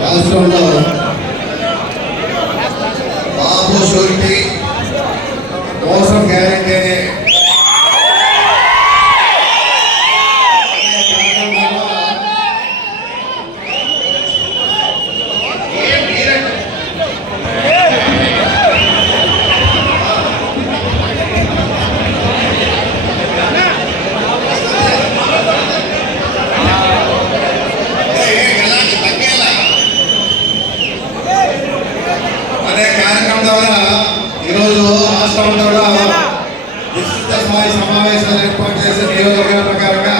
రాష్ట్రంలో బాబు షూరిటీ మోసం గ్యారెంటీ సమావేశాలు ఏర్పాటు చేసే నియోజకవర్గ ప్రకారంగా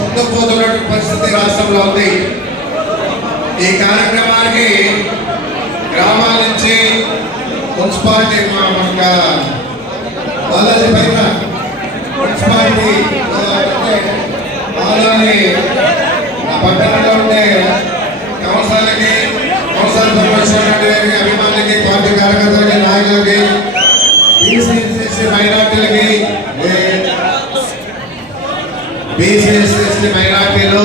ముందుకుపోతున్నటువంటి పరిస్థితి రాష్ట్రంలో ఉంది. ఈ కార్యక్రమానికి గ్రామాల నుంచి మున్సిపాలిటీ బాలాజీ పైన మున్సిపాలిటీ పట్టణంలో ఉండే కౌన్సిలర్లకి కౌన్సిలర్ సంబంధించినటువంటి అభిమానులకి పార్టీ కార్యకర్తలకి నాయకులకి మైనార్టీలకి బీసీ మైనార్టీలు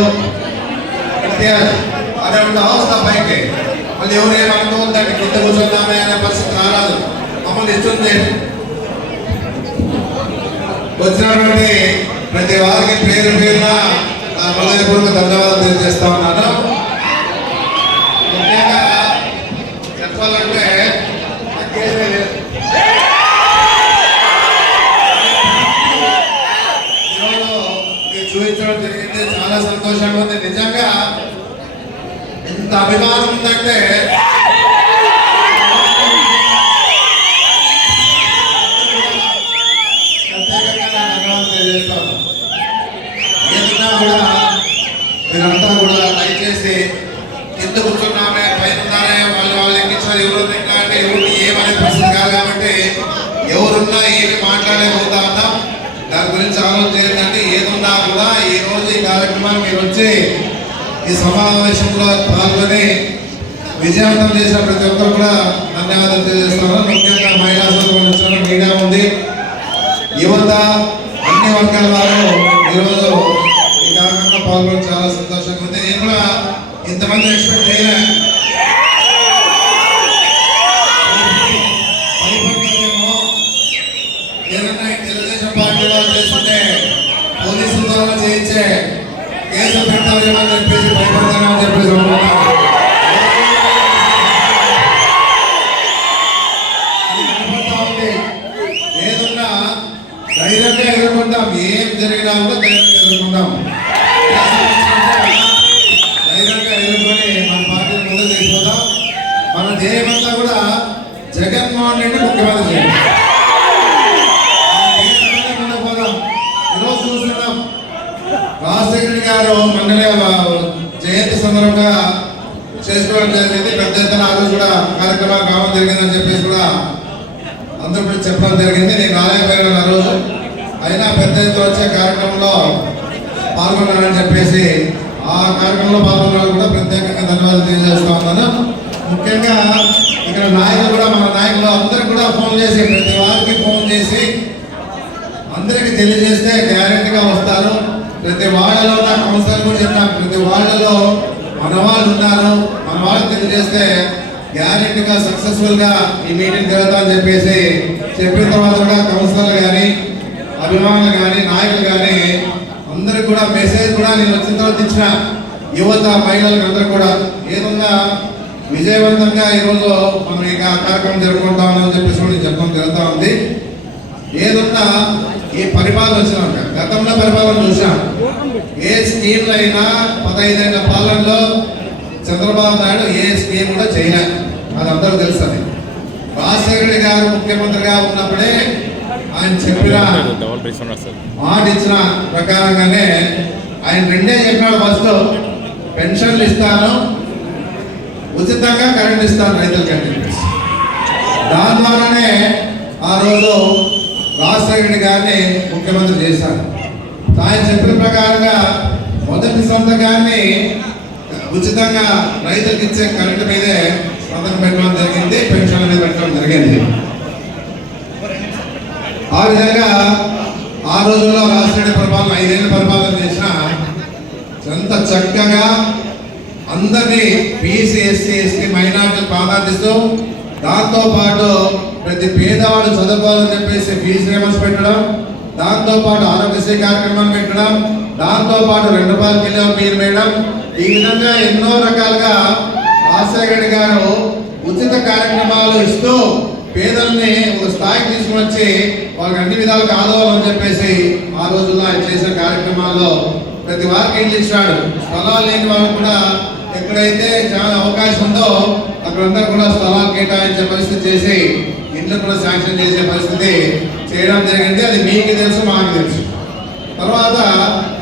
అదే అవస్థ పైకి మళ్ళీ ఎవరు ఏమనుకోవద్దండి కింద కూర్చున్నామే అనే పరిస్థితి రారాదు. మమ్మల్ని ఇస్తుంది వచ్చినటువంటి ప్రతి వారికి పేరు పేరున నా హృదయపూర్వక ధన్యవాదాలు తెలియజేస్తా ఉన్నాను. ముఖ్యంగా చెప్పాలంటే చూపించడం జరిగింది. చాలా సంతోషంగా ఉంది. నిజంగా ఇంత అభిమానం ఉందంటే ప్రత్యేకంగా ధన్యవాదాలు తెలియజేస్తాను. ఏదన్నా కూడా మీరంతా కూడా దయచేసి కింద కూర్చున్నామే పైన వాళ్ళు ఎక్కించారు ఎవరు తిన్నా అంటే ఎవరిని ఏమనే పరిస్థితి కాదు. కాబట్టి ఎవరున్నా ఏమి మాట్లాడేపోతా ఉన్నాం. దాని గురించి ఆలోచన చేయండి. ఏదున్నా కూడా ఈ రోజు ఈ కార్యక్రమాన్ని మీరు వచ్చి ఈ సమావేశంలో పాల్గొని విజయవంతం చేసిన ప్రతి ఒక్కరు కూడా ధన్యవాదాలు తెలియజేస్తున్నాను. ముఖ్యంగా మహిళా సంబంధించిన మీడియా ఉంది, యువత, అన్ని వర్గాల వారు ఈరోజు ఈ కార్యక్రమంలో పాల్గొని చాలా సంతోషంగా ఉంది. నేను కూడా ఇంతమంది ఎక్స్పెక్ట్ చేయలే. తెలుగుదేశం పార్టీలో చేస్తుంటే పోలీసుల ద్వారా చేయించే కేసులు పెట్టాలేమని చెప్పేసి భయపడతానని చెప్పేసి ఏదన్నా ధైర్యంగా ఎదుర్కొంటాం. ఏం జరిగినా కూడా ధైర్యంగా ఎదుర్కొంటాం. ధైర్యంగా ఎదుర్కొని మన పార్టీని ముందుకు తీసుకుపోతాం. మన ధ్యేయమంతా కూడా జగన్మోహన్ రెడ్డి ముఖ్యమంత్రి చేయాలి. రాజశేఖర్ గారు మండలి జయంతి సందర్భంగా చేసుకోవడం జరిగింది. పెద్ద ఎత్తున ఆ రోజు కూడా కార్యక్రమాలు కావడం జరిగిందని చెప్పేసి కూడా అందరూ కూడా చెప్పడం జరిగింది. నేను రాలేకపోయాను ఆ రోజు. అయినా పెద్ద ఎత్తున వచ్చే కార్యక్రమంలో పాల్గొన్నానని చెప్పేసి ఆ కార్యక్రమంలో పాల్గొన్న కూడా ప్రత్యేకంగా ధన్యవాదాలు తెలియజేస్తా ఉన్నాను. ముఖ్యంగా ఇక్కడ నాయకులు కూడా మన నాయకులు అందరూ కూడా ఫోన్ చేసి ప్రతి వారికి ఫోన్ చేసి అందరికి తెలియజేస్తే గ్యారెంటీగా వస్తారు. ప్రతి వాళ్ళలో నా కౌన్సిలర్ కూడా చెప్పినాను, ప్రతి వాళ్ళలో మన వాళ్ళు ఉన్నారు, మన వాళ్ళకి తెలియజేస్తే గ్యారెంటీగా సక్సెస్ఫుల్ గా ఈ మీటింగ్ జరుగుతా అని చెప్పేసి చెప్పిన తర్వాత కూడా కౌన్సిలర్లు కానీ అభిమానులు కానీ నాయకులు కానీ అందరికి కూడా మెసేజ్ కూడా నేను వచ్చిన తర్వాత ఇచ్చిన యువత మహిళలకు అందరూ కూడా ఏదన్నా విజయవంతంగా ఈరోజు మనం ఇక కార్యక్రమం జరుపుకుంటామని చెప్పేసి కూడా చెప్పడం జరుగుతూ ఉంది. ఏదన్నా ఈ పరిపాలన వచ్చినాక గతంలో పరిపాలన చూసాం. ఏ స్కీమ్లు అయినా 15 ఏళ్ల పాలనలో చంద్రబాబు నాయుడు ఏ స్కీమ్ కూడా చేయలేదు. అది అందరూ తెలుస్తుంది. రాజశేఖర్ గారు ముఖ్యమంత్రిగా ఉన్నప్పుడే ఆయన చెప్పిన మాట ఇచ్చిన ప్రకారంగానే ఆయన రెండే చెప్పినాడు. ఫస్ట్ పెన్షన్లు ఇస్తాను, ఉచితంగా కరెంట్ ఇస్తాను రైతులకి. దాని ద్వారానే ఆ రోజు రాజశేఖర్ గారిని ముఖ్యమంత్రి చేశారు. ఆయన చెప్పిన ప్రకారంగా మొదటి సంతకాన్ని ఉచితంగా రైతులకు ఇచ్చే కరెంటు మీదే సంతకం పెట్టడం జరిగింది, పెన్షన్ మీద పెట్టడం జరిగింది. ఆ విధంగా ఆ రోజుల్లో రాజశేఖర్ పరిపాలన 5 ఏళ్ళు పరిపాలన చేసిన ఎంత చక్కగా అందరినీ బీసీ ఎస్సీ ఎస్టీ మైనార్టీలు ప్రాధాన్యతూ దాంతో పాటు ప్రతి పేదవాడు చదువుకోవాలని చెప్పేసి ఫీజు రియంబర్స్ పెట్టడం, దాంతో పాటు ఆరోగ్యశ్రీ కార్యక్రమాలు పెట్టడం, దాంతో పాటు 2 రూపాయల కిలో మీరు వేయడం, ఈ విధంగా ఎన్నో రకాలుగా రాజశేఖర రెడ్డి గారు ఉచిత కార్యక్రమాలు ఇస్తూ పేదల్ని ఒక స్థాయికి తీసుకుని వచ్చి వాళ్ళకి అన్ని విధాలుగా ఆదవాలని చెప్పేసి ఆ రోజుల్లో ఆయన చేసిన కార్యక్రమాల్లో ప్రతి వారికి ఇల్లు ఇచ్చాడు. స్థలాలు లేని వాళ్ళకు కూడా ఎక్కడైతే చాలా అవకాశం ఉందో అక్కడందరూ కూడా స్థలాలు కేటాయించే పరిస్థితి చేసి ఇంట్లో కూడా శాంక్షన్ చేసే పరిస్థితి చేయడం జరిగింది. అది మీకు తెలుసు, మాకు తెలుసు. తర్వాత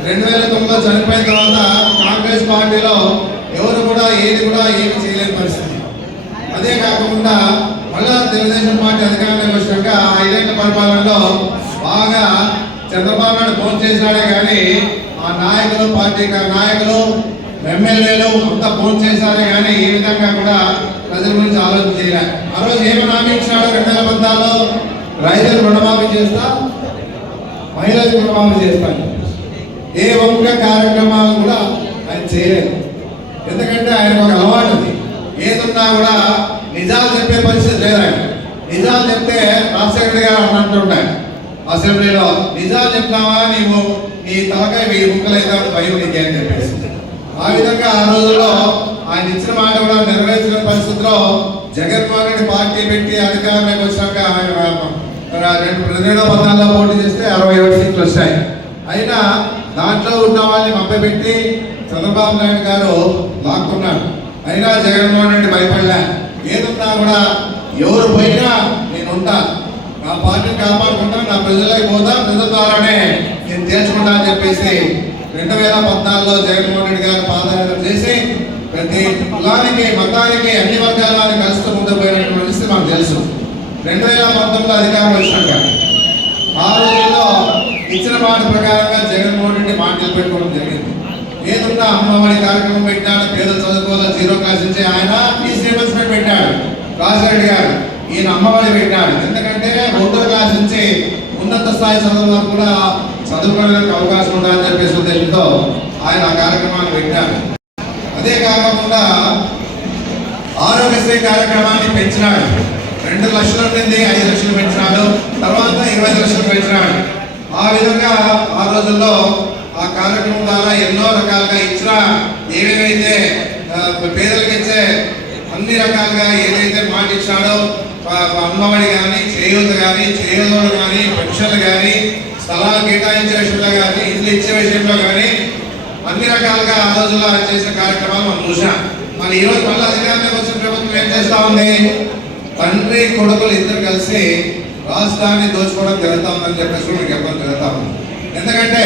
2009లో చనిపోయిన తర్వాత కాంగ్రెస్ పార్టీలో ఎవరు కూడా ఏమి చేయలేని పరిస్థితి. అదే కాకుండా మళ్ళా తెలుగుదేశం పార్టీ అధికారంలోకి వచ్చాక 5 ఏళ్ల పరిపాలనలో బాగా చంద్రబాబు నాయుడు ఫోన్ చేశాడే కానీ ఆ నాయకులు, పార్టీ నాయకులు, ఎమ్మెల్యేలు అంతా ఫోన్ చేశారే కానీ ఏ విధంగా కూడా ప్రజల గురించి ఆలోచన చేయలే. ఆ రోజు ఏమి హామీ ఇచ్చినాడు? 2014లో రైతులు రుణమాఫీ చేస్తా, మహిళలకు రుణమాఫీ చేస్తాను. ఏ ఒక్క కార్యక్రమాలు కూడా ఆయన చేయలేదు. ఎందుకంటే ఆయనకు ఒక అలవాటు ఉంది, ఏదున్నా కూడా నిజాలు చెప్పే పరిస్థితి లేదు. ఆయన నిజాలు చెప్తే రాజశేఖర గారు అన్నట్టుంటాయి అసెంబ్లీలో, నిజాలు చెప్తావా నీవు, నీ తలకాయ 1000 ముక్కలు అయితే భయం నీకే అని చెప్పేసి. ఆ విధంగా ఆ రోజుల్లో ఆయన ఇచ్చిన మాట కూడా నెరవేర్చిన పరిస్థితిలో జగన్మోహన్ రెడ్డి పార్టీ పెట్టి అధికారంలోకి వచ్చాక ఆయన 2014లో పోటీ చేస్తే 67 సీట్లు వచ్చాయి. అయినా దాంట్లో ఉన్న వాళ్ళని మభ్యపెట్టి చంద్రబాబు నాయుడు గారు లాక్కున్నాడు. అయినా జగన్మోహన్ రెడ్డి భయపడలే. ఏదున్నా కూడా ఎవరు పోయినా నేను ఉంటా, నా పార్టీని కాపాడుకుంటా, నా ప్రజలకు పోతా, ప్రజల ద్వారానే నేను తేల్చుకుంటా అని చెప్పేసి 2014లో జగన్మోహన్ రెడ్డి గారు పాదయాత్ర చేసి ప్రతి కులానికి, మతానికి, అన్ని వర్గాల వారిని కలుస్తూ ముందుకు పోయినటువంటి పరిస్థితి మనకు తెలుసు. 2019లో అధికారం వచ్చినాక ఆ రోజుల్లో ఇచ్చిన మాట ప్రకారంగా జగన్మోహన్ రెడ్డి మాట నిలబెట్టుకోవడం జరిగింది. ఏదున్నా అమ్మఒడి కార్యక్రమం పెట్టాడు, పేదలు చదువుకోవాలి 0 క్లాస్ నుంచి ఆయన ఫీజు రియంబర్స్మెంట్ పెట్టాడు రాజశేఖర రెడ్డి గారు. ఈయన అమ్మఒడి పెట్టాడు. ఎందుకంటే 1వ క్లాస్ నుంచి ఉన్నత స్థాయి చదువు వరకు కూడా చదువుకోవడానికి అవకాశం ఉండాలని చెప్పేసి ఉద్దేశంతో ఆయన ఆ కార్యక్రమాన్ని పెట్టాడు. అదే కాకుండా ఆరోగ్యశ్రీ కార్యక్రమాన్ని పెంచినాడు. 2 లక్షల నుండి 5 లక్షలు పెంచినాడు, తర్వాత 25 లక్షలు పెంచినాడు. ఆ విధంగా ఆ రోజుల్లో ఆ కార్యక్రమం ద్వారా ఎన్నో రకాలుగా ఇచ్చిన ఏవేవైతే పేదలకు ఇచ్చే అన్ని రకాలుగా ఏదైతే మాట ఇచ్చాడో అమ్మఒడి కానీ, చేయూత కానీ, చేయూతలు కానీ, పెన్షన్లు కానీ, స్థలాలు కేటాయించే విషయంలో కానీ, ఇల్లు ఇచ్చే విషయంలో కానీ అన్ని రకాలుగా ఆ రోజుల్లో ఆయన చేసిన కార్యక్రమాలు మనం చూసాం. మరి ఈరోజు మళ్ళీ అధికారంలోకి వచ్చిన ప్రభుత్వం ఏం చేస్తా ఉంది? తండ్రి కొడుకులు ఇద్దరు కలిసి రాష్ట్రాన్ని దోచుకోవడం జరుగుతా ఉందని చెప్పేసి మీకు చెప్పడం జరుగుతా ఉంది. ఎందుకంటే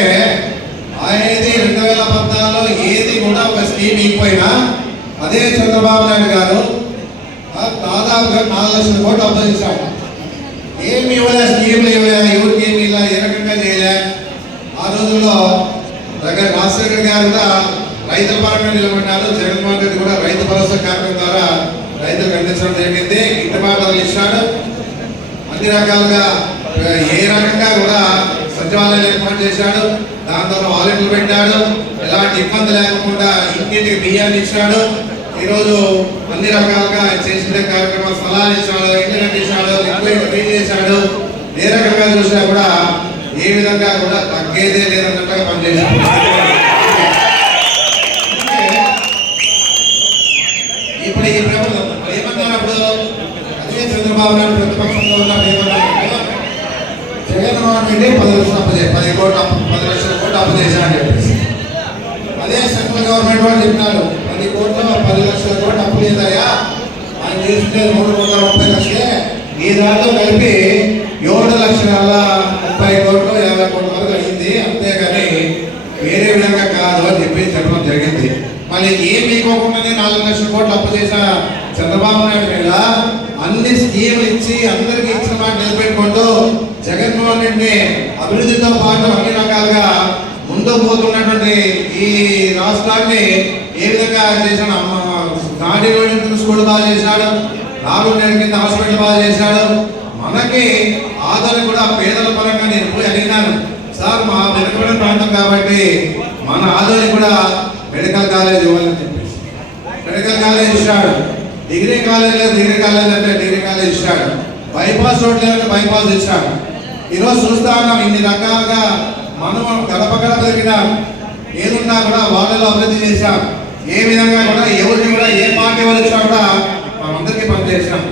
అనేది 2014లో ఏది కూడా ఒక స్కీమ్ ఇవ్వకపోయినా అదే చంద్రబాబు నాయుడు గారు దాదాపుగా 4 లక్షల కోట్లు అప్పు చేశాడు. ఏమి ఇవ్వలే, స్కీమ్లు ఇవ్వలే, ఎవరికి ఏమి ఇలా ఏ రకంగా చేయలే. ఆ రోజుల్లో రాజశేఖర్ గారు కూడా రైతుల పరంగా నిలబడ్డారు. జగన్మోహన్ రెడ్డి కూడా రైతు భరోసా కార్యక్రమం ద్వారా రైతులకు అందించడం జరిగింది. గిట్టుబాటు ఇచ్చాడు. అన్ని రకాలుగా ఏ రకంగా కూడా సచివాలయాలు ఏర్పాటు చేశాడు. దాని ద్వారా వాలంటీర్లు పెట్టాడు. ఎలాంటి ఇబ్బంది లేకుండా ఇంటింటికి బియ్యాన్ని ఇచ్చాడు. ఈరోజు అన్ని రకాలుగా చేసిన కార్యక్రమాలు, స్థలాలు ఇచ్చాడు, ఇంజనీర్ ఇచ్చాడు, లిక్విడ్ చేశాడు. ఏ రకంగా చూసినా కూడా ఏ విధంగా కూడా తగ్గేదే లేదన్నట్టుగా పనిచేశాడు. ఇప్పుడు ఈ ప్రభుత్వం ఏమన్నారప్పుడు అదే చంద్రబాబు నాయుడు ప్రతిపక్షంలో ఉన్న జగన్మోహన్ రెడ్డి 10 లక్షల అప్పు చేశాడని చెప్పేసి అదే సెంట్రల్ గవర్నమెంట్ వాళ్ళు చెప్పినారు 10 లక్షల కోట్లు అప్పు లేదయ్యా, ఆయన చేస్తుంటే 330 లక్షలే, ఈ దాంట్లో కలిపి 7,30,50 కోట్లు 50 కోట్ల వరకు అయింది, అంతేగాని వేరే విధంగా కాదు అని చెప్పి చెప్పడం జరిగింది. మళ్ళీ ఏం మీకోకుండానే 4 లక్షల కోట్లు అప్పు చేసిన చంద్రబాబు నాయుడు మీద అన్ని స్కీములు ఇచ్చి అందరికీ ఇచ్చిన మాట నిలబెట్టుకుంటూ జగన్మోహన్ రెడ్డి అభివృద్ధితో పాటు అన్ని రకాలుగా ముందుకు పోతున్నటువంటి ఈ రాష్ట్రాన్ని ఏ విధంగా చేశాడు? నాటి రోజు స్కూల్ బాగా చేశాడు, 4 నెలల కింద హాస్పిటల్ బాగా చేశాడు. మనకి ఆదరణ కూడా పేదల పరంగా నేను పోయి అడిగినాను, సార్ మా వెనుకబడిన ప్రాంతం కాబట్టి మన ఆదోని కూడా మెడికల్ కాలేజ్ ఇవ్వాలని చెప్పేసి మెడికల్ కాలేజ్ ఇచ్చాడు. డిగ్రీ కాలేజ్ లేదు, డిగ్రీ కాలేజ్ అంటే డిగ్రీ కాలేజ్ ఇచ్చాడు. బైపాస్ రోడ్ లేదంటే బైపాస్ ఇచ్చాడు. ఈరోజు చూస్తా ఉన్నాం ఇన్ని రకాలుగా మనం గడప గడప తిరిగినాం. ఏదున్నా కూడా వాళ్ళలో అభివృద్ధి చేశాం. ఏ విధంగా కూడా ఎవరిని కూడా ఏ పార్టీ వాళ్ళు వచ్చినా కూడా మనందరికీ పనిచేసాం.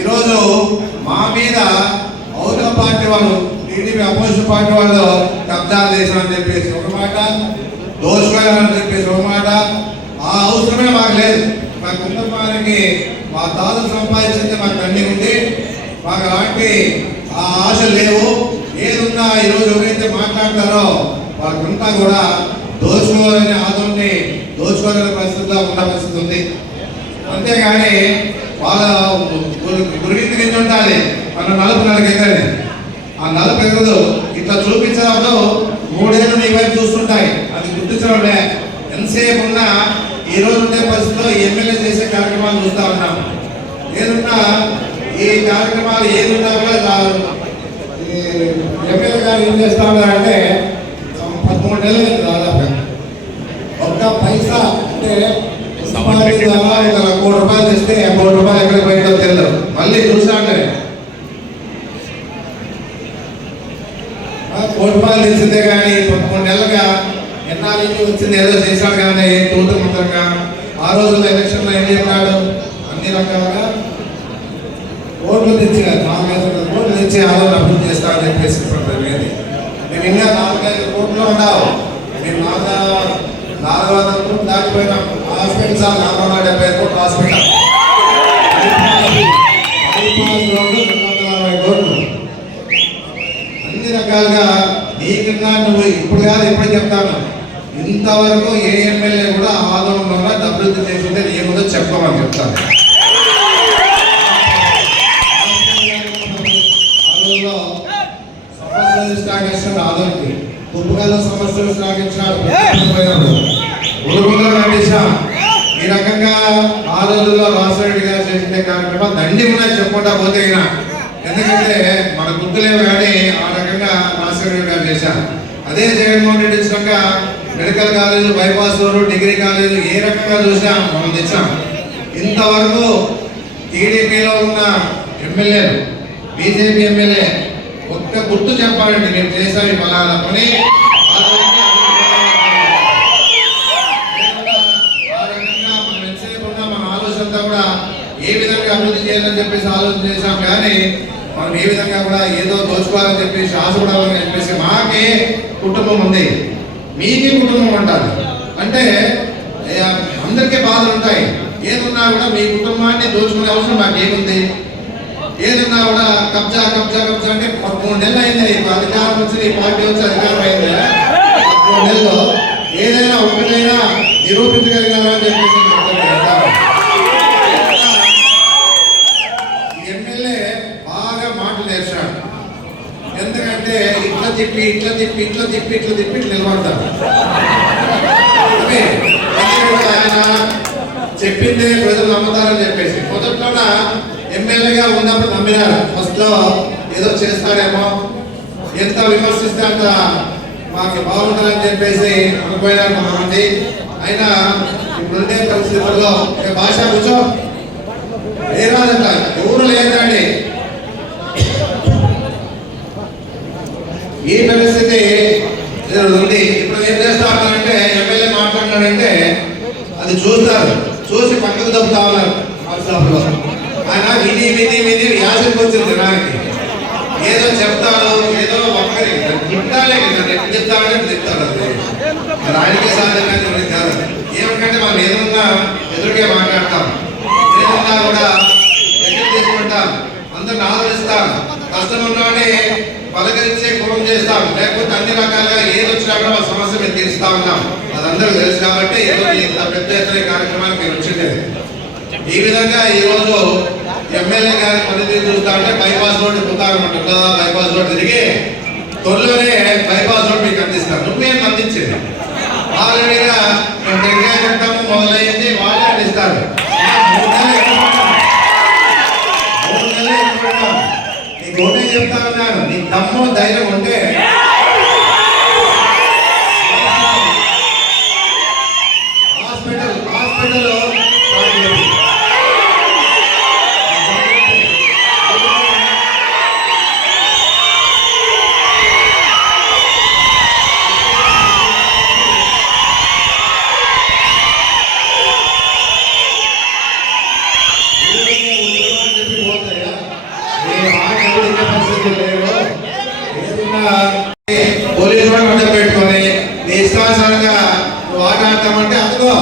ఈరోజు మా మీద అవతల పార్టీ వాళ్ళు టీడీపీ అపోజిషన్ పార్టీ వాళ్ళు కబ్జాలు చేశామని చెప్పేసి ఒక మాట, దోచుకోవాలని చెప్పేసి ఒక మాట. ఆ అవసరమే మాకు లేదు. మా కుటుంబానికి మా తాతలు సంపాదించింది మాకు అన్ని ఉంది. మాకు అలాంటి ఆ ఆశలు లేవు. ఏదున్నా ఈరోజు ఎవరైతే మాట్లాడతారో వాళ్ళంతా కూడా దోచుకోవాలని ఆదోని దోచుకోవాలనే పరిస్థితిలో ఉన్న పరిస్థితి ఉంది. అంతేగాని వాళ్ళ గురించి కింద ఉండాలి. మన 4 ఎకరాలు ఆ 4 ఎకరాలు ఇట్లా చూపించడంలో 3 ఏళ్ళు నీ వైపు చూస్తుంటాయి. అది గుర్తించడం ఎంతసేపు ఉన్నా ఈ రోజు ఉండే పరిస్థితిలో ఎమ్మెల్యే చేసే కార్యక్రమాలు చూస్తా ఉన్నాం. ఏదున్నా ఈ కార్యక్రమాలు ఏదున్నా కూడా ఎమ్మెల్యే గారు ఏం చేస్తా ఉన్నారంటే 13 నెలలు దాదాపు ఒక్క పైసా అంటే ద్వారా 1 కోటి రూపాయలు తెస్తే 1 కోటి రూపాయలు ఎక్కడికి పోయిందో తెలియదు. మళ్ళీ చూసాంటే 1 కోటి రూపాయలు తెచ్చితే కానీ 13 నెలలుగా ఎన్నాళ్ళు వచ్చింది ఏదో చేశాడు కానీ తూతు మంత్రంగా. ఆ రోజుల్లో ఎలక్షన్లో ఏం చెప్పాడు? అన్ని రకాలుగా ఓట్లు తెచ్చి 4-5 కోట్లు తెచ్చి ఆదరణ అభివృద్ధి చేస్తా అని చెప్పేసి జరిగింది. మేము ఇంకా 4-5 కోట్లు ఉన్నావు. మేము 400 కోట్లు దాటిపోయినాం. హాస్పిటల్ సార్ 475 కోట్లు హాస్పిటల్, 240 కోట్లు. అన్ని రకాలుగా నీకన్నా నువ్వు ఇప్పుడు కాదు ఎప్పుడు చెప్తాను, ఇంతవరకు ఏ ఎమ్మెల్యే కూడా ఆదోళనలో అభివృద్ధి చేస్తుంటే ఏముందో చెప్పమని చెప్తాను. సమస్యలు స్టాక్ ఆదోళనకి ఉప్పుగల సమస్యలు స్టాకించినాడు. ఈ రకంగా ఆ రోజుల్లో రాజశేఖర గారు చేసిన కార్యక్రమం దండి ఉన్నాయి చెప్పుకుంటా పోతే. ఎందుకంటే మన గుర్తులేవు కానీ ఆ రకంగా రాజశేఖర గారు చేశారు. అదే జగన్మోహన్ రెడ్డి ఇచ్చినాక medical college, bypass road, degree college ఏ రకంగా చూసినా మనం తెచ్చాం. ఇంతవరకు టీడీపీలో ఉన్న ఎమ్మెల్యేలు, బీజేపీ ఎమ్మెల్యే ఒక్క గుర్తు చెప్పాలంటే మేము చేసాం ఈ ఫలానా పని. ఆ రకంగా మనం ఎంతసేపు ఉన్నా మన ఆలోచన కూడా ఏ విధంగా అభివృద్ధి చేయాలని చెప్పేసి ఆలోచన చేశాం. కానీ మనం ఏ విధంగా కూడా ఏదో దోచుకోవాలని చెప్పేసి ఆశపడాలని చెప్పేసి మాకే కుటుంబం ఉంది, మీకే కుటుంబం అంటారు. అంటే అందరికీ బాధలు ఉంటాయి. ఏదున్నా కూడా మీ కుటుంబాన్ని దోచుకునే అవసరం మాకేముంది? ఏదన్నా కూడా కబ్జా కబ్జా కబ్జా అంటే 13 నెలలు అయింది. అధికారం వచ్చి ఈ పార్టీ వచ్చి అధికారం అయింది. 13 నెలల్లో ఏదైనా ఒకటైనా నిరూపించగలిగారా అని చెప్పేసి ఎమ్మెల్యే బాగా మాటలు నేర్చాడు. ఎందుకంటే ఇట్లా తిప్పి ఇట్లా తిప్పి ఇట్లా తిప్పి ఇట్లా తిప్పి ఇట్లా నిలబడతాడు. ఆయన చెప్పిందే ప్రజలు నమ్ముతారని చెప్పేసి మొదట్లో ఎమ్మెల్యేగా ఉన్నప్పుడు నమ్మినారు. ఫస్ట్ లో ఏదో చేస్తాడేమో, ఎంత విమర్శిస్తే అంత మాకు బాగుంటుందని చెప్పేసి అనుకోయినారు కొంతమంది. అయినా ఇప్పుడుండే పరిస్థితుల్లో భాష కూర్చో ఏ రాదంట ఎవరు లేదండి. ఈ పరిస్థితి ఉంది. ఇప్పుడు ఏం చేస్తారంటే ఎమ్మెల్యే మాట్లాడినాడంటే అది చూస్తారు, చూసి పక్కకు తప్పుతా ఉన్నారు. వాట్సాప్లో ఆయన విని విని విని యాసకి వచ్చింది జనానికి. ఏదో చెప్తాడు, ఏదో ఒక్కరి తిట్టాలే కదా, ఎట్లా చెప్తామంటే చెప్తాడు. అది ఆయనకే సాధ్యం కానీ కాదు. ఏమంటే మనం ఏదన్నా ఎదురుగా మాట్లాడతాం, ఏదన్నా కూడా ఎక్కడ తీసుకుంటాం, అందరిని ఆదరిస్తాం, కష్టం ఉన్నాడే పలకరించే ఫోన్ చేస్తాం. లేకపోతే అన్ని రకాలుగా ఏది వచ్చినా కూడా మన సమస్య మేము తీరుస్తా ఉన్నాం. అది అందరూ తెలుసు కాబట్టి ఏదో ఇంత పెద్ద ఎత్తున కార్యక్రమానికి మీరు వచ్చిండేది. ఈ విధంగా ఈ రోజు ఎమ్మెల్యే గారి పద్ధతి చూస్తా ఉంటే బైపాస్ రోడ్డు పుకారం ఉంటుంది. బైపాస్ రోడ్ తిరిగి త్వరలోనే బైపాస్ రోడ్ మీకు అందిస్తారు. నువ్వేం అందించేది ఆల్రెడీగా మేము దగ్గర చెప్తాము మొదలయ్యింది, వాళ్ళే అందిస్తారు. 3 నెలలు నీకు ఒకటే చెప్తా ఉన్నాను, నీకు దమ్ము ధైర్యం ఉంటే ఆడతామంటే అందుకో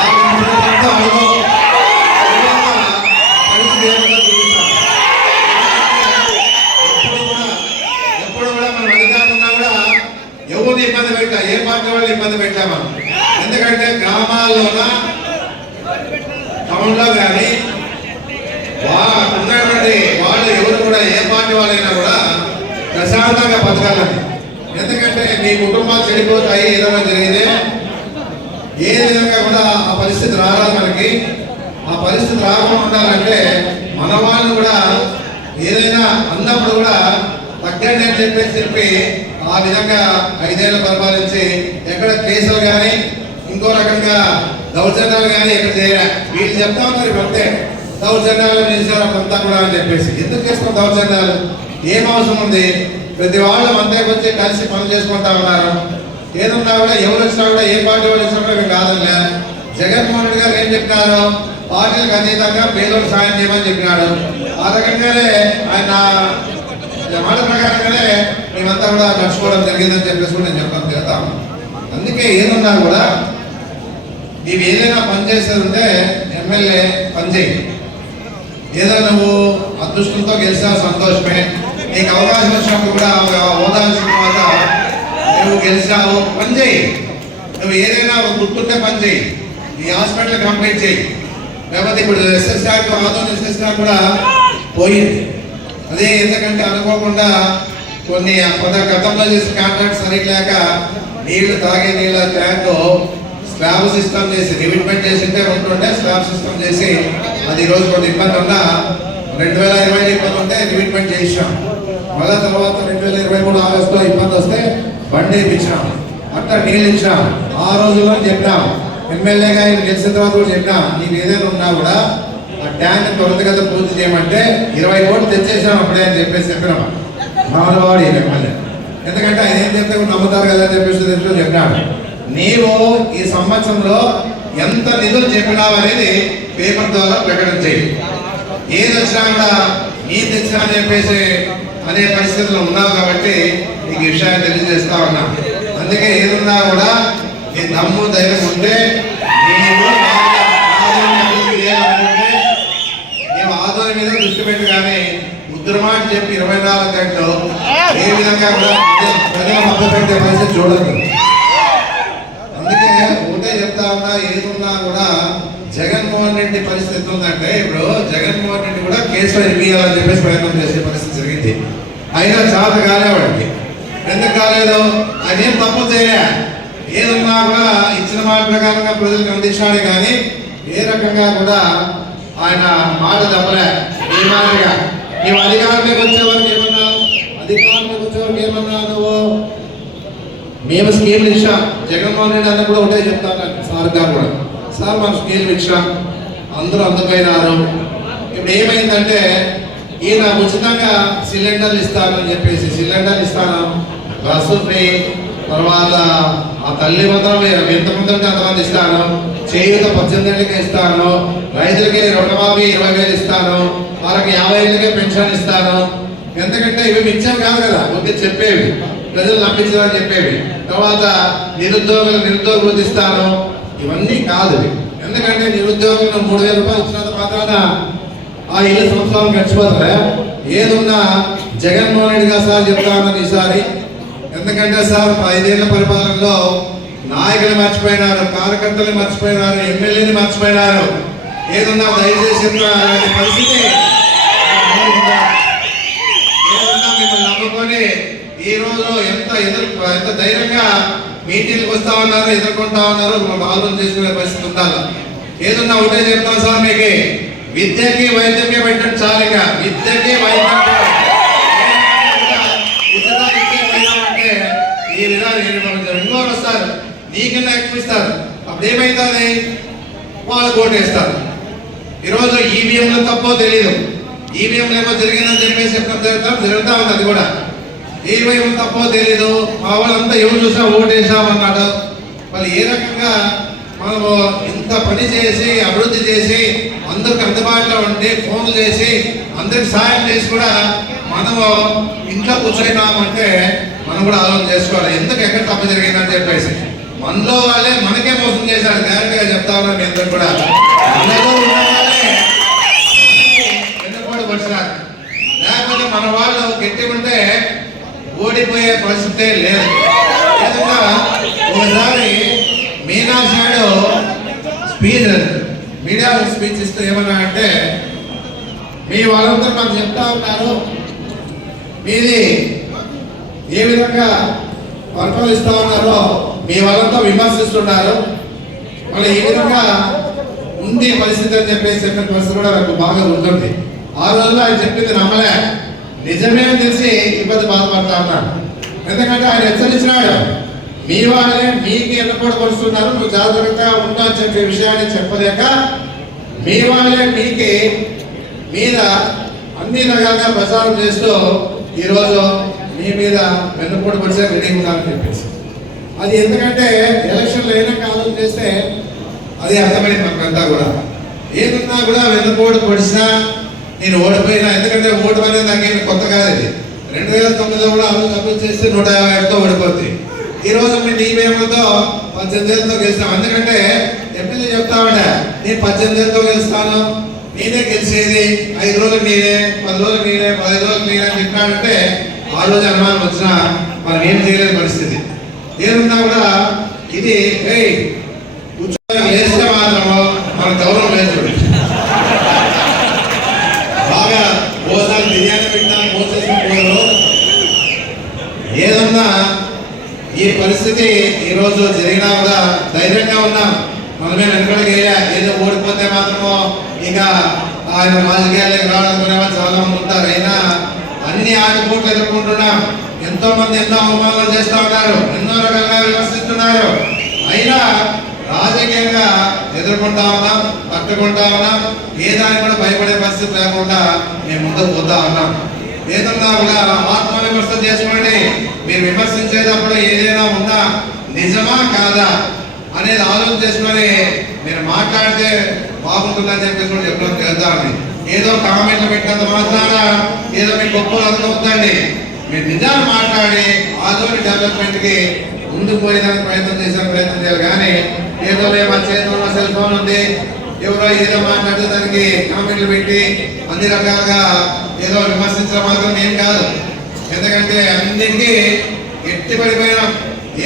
అడుగు పరిస్థితి ఏమిటో చూపిస్తాం. ఎప్పుడు కూడా మనం అధికారులు ఉన్నా కూడా ఎవరిని ఇబ్బంది పెట్టా, ఏ పార్టీ వాళ్ళు ఇబ్బంది పెట్టామా? ఎందుకంటే గ్రామాల్లోన టౌన్లో కానీ ఉన్నటువంటి వాళ్ళు ఎవరు కూడా ఏ పార్టీ వాళ్ళైనా కూడా ప్రశాంతంగా బతకాలని. ఎందుకంటే మీ కుటుంబాలు చెడిపోతాయి, ఏదైనా జరిగితే ఏ విధంగా కూడా ఆ పరిస్థితి రావాలి. మనకి ఆ పరిస్థితి రాకుండా ఉండాలంటే మన వాళ్ళు కూడా ఏదైనా అన్నప్పుడు కూడా తగ్గండి అని చెప్పి ఆ విధంగా 5 ఏళ్ళు పరిపాలించి ఎక్కడ కేసులు కానీ ఇంకో రకంగా దౌర్జన్యాలు కానీ ఎక్కడ చేయరా. వీళ్ళు చెప్తా ఉన్నారు అంతే, దౌర్జన్యాలు చేశారు అంతా కూడా అని చెప్పేసి. ఎందుకు చేస్తాం దౌర్జన్యాలు? ఏం అవసరం ఉంది? ప్రతి వాళ్ళు మందరికి వచ్చి కలిసి పనులు చేసుకుంటా ఉన్నారు. ఏదన్నా కూడా ఎవరు వచ్చినా కూడా ఏ పార్టీ వాళ్ళు వచ్చినా కూడా మేము కాదలే. జగన్మోహన్ రెడ్డి గారు ఏం చెప్పినారు? పార్టీలకు అతీతంగా పేదలకు సాయం చేయమని చెప్పినాడు. ఆ రకంగానే ఆయన మాట ప్రకారంగానే మేమంతా కూడా నడుచుకోవడం జరిగిందని చెప్పేసి కూడా నేను చెప్పడం జరుగుతాం. అందుకే ఏదన్నా కూడా నీవు ఏదైనా పని చేసేది ఉంటే ఎమ్మెల్యే పనిచేయి. ఏదో నువ్వు అదృష్టంతో గెలిచావు, సంతోషమే. నీకు అవకాశం వచ్చినప్పుడు కూడా హోదా వచ్చిన తర్వాత నువ్వు గెలిచావు, పని చేయి. నువ్వు ఏదైనా గుర్తుంటే పని చేయి. ఈ హాస్పిటల్ కంప్లీట్ చేయి. లేకపోతే ఇప్పుడు ఎస్ఎస్ఆర్ ఆదోని ఎస్ఎస్ఆర్ కూడా పోయింది. అదే ఎందుకంటే అనుకోకుండా కొన్ని గతంలో చేసిన కాంట్రాక్ట్ సరిగ్లేక నీళ్లు తాగే నీళ్ళ ట్యాంకు స్లాబ్ సిస్టమ్ చేసి రివిట్మెంట్ చేసింటే ఉంటుండే, స్లాబ్ సిస్టమ్ చేసి అది ఈరోజు కొన్ని ఇబ్బంది ఉన్నా 2020 ఇబ్బంది ఉంటే రివిట్మెంట్ చేసాం. మళ్ళా తర్వాత 2023 ఆగస్టులో ఇబ్బంది వస్తే బండి ఇప్పించాం, అట్లా నీళ్ళు ఇచ్చాం. ఆ రోజుల్లో చెప్పినాం, ఎమ్మెల్యేగా ఆయన గెలిచిన తర్వాత కూడా చెప్పినాం, నీకు ఏదైనా ఉన్నా కూడా ఆ ట్యాంక్ త్వరితగతిన పూర్తి చేయమంటే 20 కోట్లు తెచ్చేసాం అప్పుడే అని చెప్పినాం. మానవాడు ఎమ్మెల్యే, ఎందుకంటే ఆయన ఏం చెప్తే కూడా నమ్ముతారు కదా అని చెప్పేసి చెప్పినాడు. నీవు ఈ సంవత్సరంలో ఎంత నిధులు చెప్పినావు అనేది పేపర్ ద్వారా ప్రకటన చేయి. ఏది వచ్చినా కూడా నీ తెచ్చినా అని చెప్పేసి అనే పరిస్థితుల్లో ఉన్నావు కాబట్టి నీకు ఈ విషయాన్ని తెలియజేస్తా ఉన్నా. అందుకే ఏదున్నా కూడా నీ దమ్ము ధైర్యం ఉంటే నీవు ఆదోని మీద దృష్టి పెట్టి కానీ ఉద్రమాట చెప్పి 24 గంటలు ఏ విధంగా కూడా ప్రజలు మభ్యపెట్టే పరిస్థితి చూడదు. అందుకే ఒకటే చెప్తా ఉన్నా, ఏదున్నా కూడా జగన్మోహన్ రెడ్డి పరిస్థితి ఉందంటే ఇప్పుడు జగన్మోహన్ రెడ్డి కూడా కేసులో ఇరిపియాలని చెప్పేసి ప్రయత్నం చేసే పరిస్థితి జరిగింది. అయినా చేత కాలేవాడికి. ఎందుకు కాలేదు? ఆయన ఏం తప్పు చేయలే. ఏదున్నా కూడా ఇచ్చిన మాట ప్రకారంగా ప్రజలకు అందించాడే కానీ ఏ రకంగా కూడా ఆయన మాట తప్పలే. ఈ మాదిరిగా నీవు అధికారంలోకి వచ్చేవారికి ఏమన్నావు? అధికారంలోకి వచ్చేవారికి ఏమన్నా నువ్వు? మేము స్కీమ్లు ఇచ్చాం. జగన్మోహన్ రెడ్డి అన్న కూడా ఒకటే చెప్తాను సార్ గారు కూడా, సార్ మనం స్కీమ్లు ఇచ్చాం, అందరూ అందుకైనారు. ఇప్పుడు ఏమైందంటే ఈయన ఉచితంగా సిలిండర్లు ఇస్తానని చెప్పేసి సిలిండర్లు ఇస్తాను, బస్సు ఫ్రీ, తర్వాత ఆ తల్లి మాత్రం ఎంతమంది ఉంటే అంతమంది ఇస్తాను, చేయూత 18 ఏళ్ళకే ఇస్తాను, రైతులకి రుణమాఫీ 20,000 ఇస్తాను, వాళ్ళకి 50 ఏళ్ళకే పెన్షన్ ఇస్తాను. ఎందుకంటే ఇవి ఇచ్చాం కాదు కదా, ఒకే చెప్పేవి, ప్రజలు నమ్మించాలని చెప్పేవి. తర్వాత నిరుద్యోగ వృత్తి ఇస్తాను, ఇవన్నీ కాదు. ఎందుకంటే నిరుద్యోగులు 3,000 రూపాయలు ఇచ్చినంత మాత్రాన ఆ ఇల్లు సంవత్సరం గడిచిపోతారా? ఏదున్నా జగన్మోహన్ రెడ్డి గారు సార్ చెప్తా ఉన్నాను ఈసారి. ఎందుకంటే సార్ 5 ఏళ్ల పరిపాలనలో నాయకులు మర్చిపోయినారు, కార్యకర్తలు మర్చిపోయినారు, ఎమ్మెల్యేని మర్చిపోయినారు. ఏదన్నా దయచేసి అలాంటి పరిస్థితి ఏదన్నా మిమ్మల్ని నమ్ముకొని ఈ రోజు ఎంత ధైర్యంగా మీటింగ్లకు వస్తా ఉన్నారు, ఎదుర్కొంటా ఉన్నారు, ఆలోచన చేసుకునే పరిస్థితి ఉండాలి. ఏదన్నా ఒకటే చెప్తాం సార్, మీకు విద్యకి వైద్యంకి పెట్టండి చాలు. ఇంకా విద్యకి వైద్యంకి ఈ విధానం ఇంకోటి వస్తారు, నీకన్నా ఎక్కువ ఇస్తారు. అప్పుడు ఏమైతుంది? వాళ్ళు ఓటేస్తారు. ఈరోజు ఈవీఎంలో తప్పో తెలియదు, ఈవీఎంలో ఏమో జరిగిందని చెప్పేసి జరుగుతా ఉంది. అది కూడా ఈవీఎం తప్పో తెలీదు, మా వాళ్ళంతా ఎవరు చూసినా ఓటేసామన్నాడు. వాళ్ళు ఏ రకంగా మనము ఇంత పని చేసి అభివృద్ధి చేసి అందరికి అందుబాటులో ఉండి ఫోన్లు చేసి అందరికి సాయం చేసి కూడా మనము ఇంట్లో కూర్చున్నామంటే మనం కూడా ఆలోచన చేసుకోవాలి, ఎందుకు ఎక్కడ తప్పు జరిగిందని చెప్పేసి. మనలో వాళ్ళే మనకే మోసం చేశాడు. డైరెక్ట్ గా చెప్తా ఉన్నా మీ అందరు కూడా మనలో ఉన్న వాళ్ళే వెన్నుపోటు పడిచారు. లేకపోతే మన వాళ్ళు గట్టి ఉంటే ఓడిపోయే పరిస్థితే లేదు. ఏదన్నా ఒకసారి మీనాక్షి నాయుడు మీడియా స్పీచ్ ఇస్తూ ఏమన్నా అంటే, మీ వాళ్ళంతా మాకు చెప్తా ఉన్నారు మీది ఏ విధంగా పరిపాలిస్తా ఉన్నారో మీ వాళ్ళంతా విమర్శిస్తున్నారు, మళ్ళీ ఈ విధంగా ఉంది పరిస్థితి అని చెప్పేసి చెప్పిన పరిస్థితి కూడా నాకు బాగా గుర్తుంది. ఆ రోజుల్లో ఆయన చెప్పింది నమ్మలే, నిజమే తెలిసి ఇబ్బంది బాధపడతా ఉన్నాడు. ఎందుకంటే ఆయన హెచ్చరించినాడు, మీ వాళ్ళే మీకు ఎన్నపడి పడుతున్నారు, నువ్వు జాగ్రత్తగా ఉంటా అని చెప్పే విషయాన్ని చెప్పలేక మీ వాళ్ళే మీకి మీద అన్ని రకాలుగా ప్రచారం చేస్తూ ఈరోజు మీ మీద వెన్నుపోటు పడితే రెడీ ఉండాలని చెప్పేసి. అది ఎందుకంటే ఎలక్షన్లు అయినా కాలం చేస్తే అది అర్థమైంది మనకంతా కూడా. ఏదన్నా కూడా వెన్నుపోటు పొడిచినా నేను ఓడిపోయినా, ఎందుకంటే ఓటు అనేది నాకేమి కొత్త కాదు. ఇది 2009లో కూడా అభివృద్ధి చేస్తే 151తో ఓడిపోతుంది. ఈ రోజు మేము ఈవీఎంలతో 18 ఏళ్ళతో గెలిచినాం. ఎందుకంటే ఎమ్మెల్యే చెప్తా ఉండే, నేను 18 ఏళ్ళతో గెలుస్తాను, నేనే గెలిచేది, 5 రోజులు నేనే, 10 రోజులు నేనే, 15 రోజులు నేనే అని చెప్పినాడంటే ఆ రోజు అనుమానం వచ్చినా మనం ఏం చేయలేని పరిస్థితి. ఏమున్నా కూడా ఇది ఉద్యోగం వేస్తే మాత్రము మన గౌరవం లేదు. బాగా భోజనాలు బిర్యానీ పెట్టినా భోజనం పోరు. ఏదన్నా ఈ పరిస్థితి ఈరోజు జరిగినా కూడా ధైర్యంగా ఉన్నాం. మనమే వెనుకడికి ఏదో ఓడిపోతే మాత్రమో ఇక ఆయన రాజకీయాలకు రావాలనుకునే వాళ్ళు చాలా మంది ఉంటారు. అయినా అన్ని ఆటపోట్లు ఎదుర్కొంటున్నాం. ఎంతో మంది ఎన్నో అవమానాలు చేస్తూ ఉన్నారు, ఎన్నో రకాలుగా విమర్శిస్తున్నారు. అయినా రాజకీయంగా ఎదుర్కొంటా ఉన్నాం, తట్టుకుంటా ఉన్నాం. ఏ దానికి కూడా భయపడే పరిస్థితి లేకుండా మేము ముందుకు పోతా ఉన్నాం. ఏదన్నా కూడా ఆత్మ విమర్శ చేసుకోండి. మీరు విమర్శించేటప్పుడు ఏదైనా ఉందా, నిజమా కాదా అనేది ఆలోచన చేసుకొని మీరు మాట్లాడితే బాగుంటుందని చెప్పేసి కూడా చెప్పడం చేద్దామని. ఏదో కామెంట్లు పెట్టినంత మాత్రాన ఏదో మీకు గొప్పలు అనుకోవద్దండి. మీరు నిజాలు మాట్లాడి ఆదోని డెవలప్మెంట్కి ముందుకు పోయేదానికి ప్రయత్నం చేయాలి. కానీ ఏదో మా చేతిలో సెల్ ఫోన్ ఉంది, ఎవరో ఏదో మాట్లాడితే దానికి కామెంట్లు పెట్టి అన్ని రకాలుగా ఏదో విమర్శించడం మాత్రం ఏం కాదు. ఎందుకంటే అన్నిటికీ ఎట్టి పడిపోయినా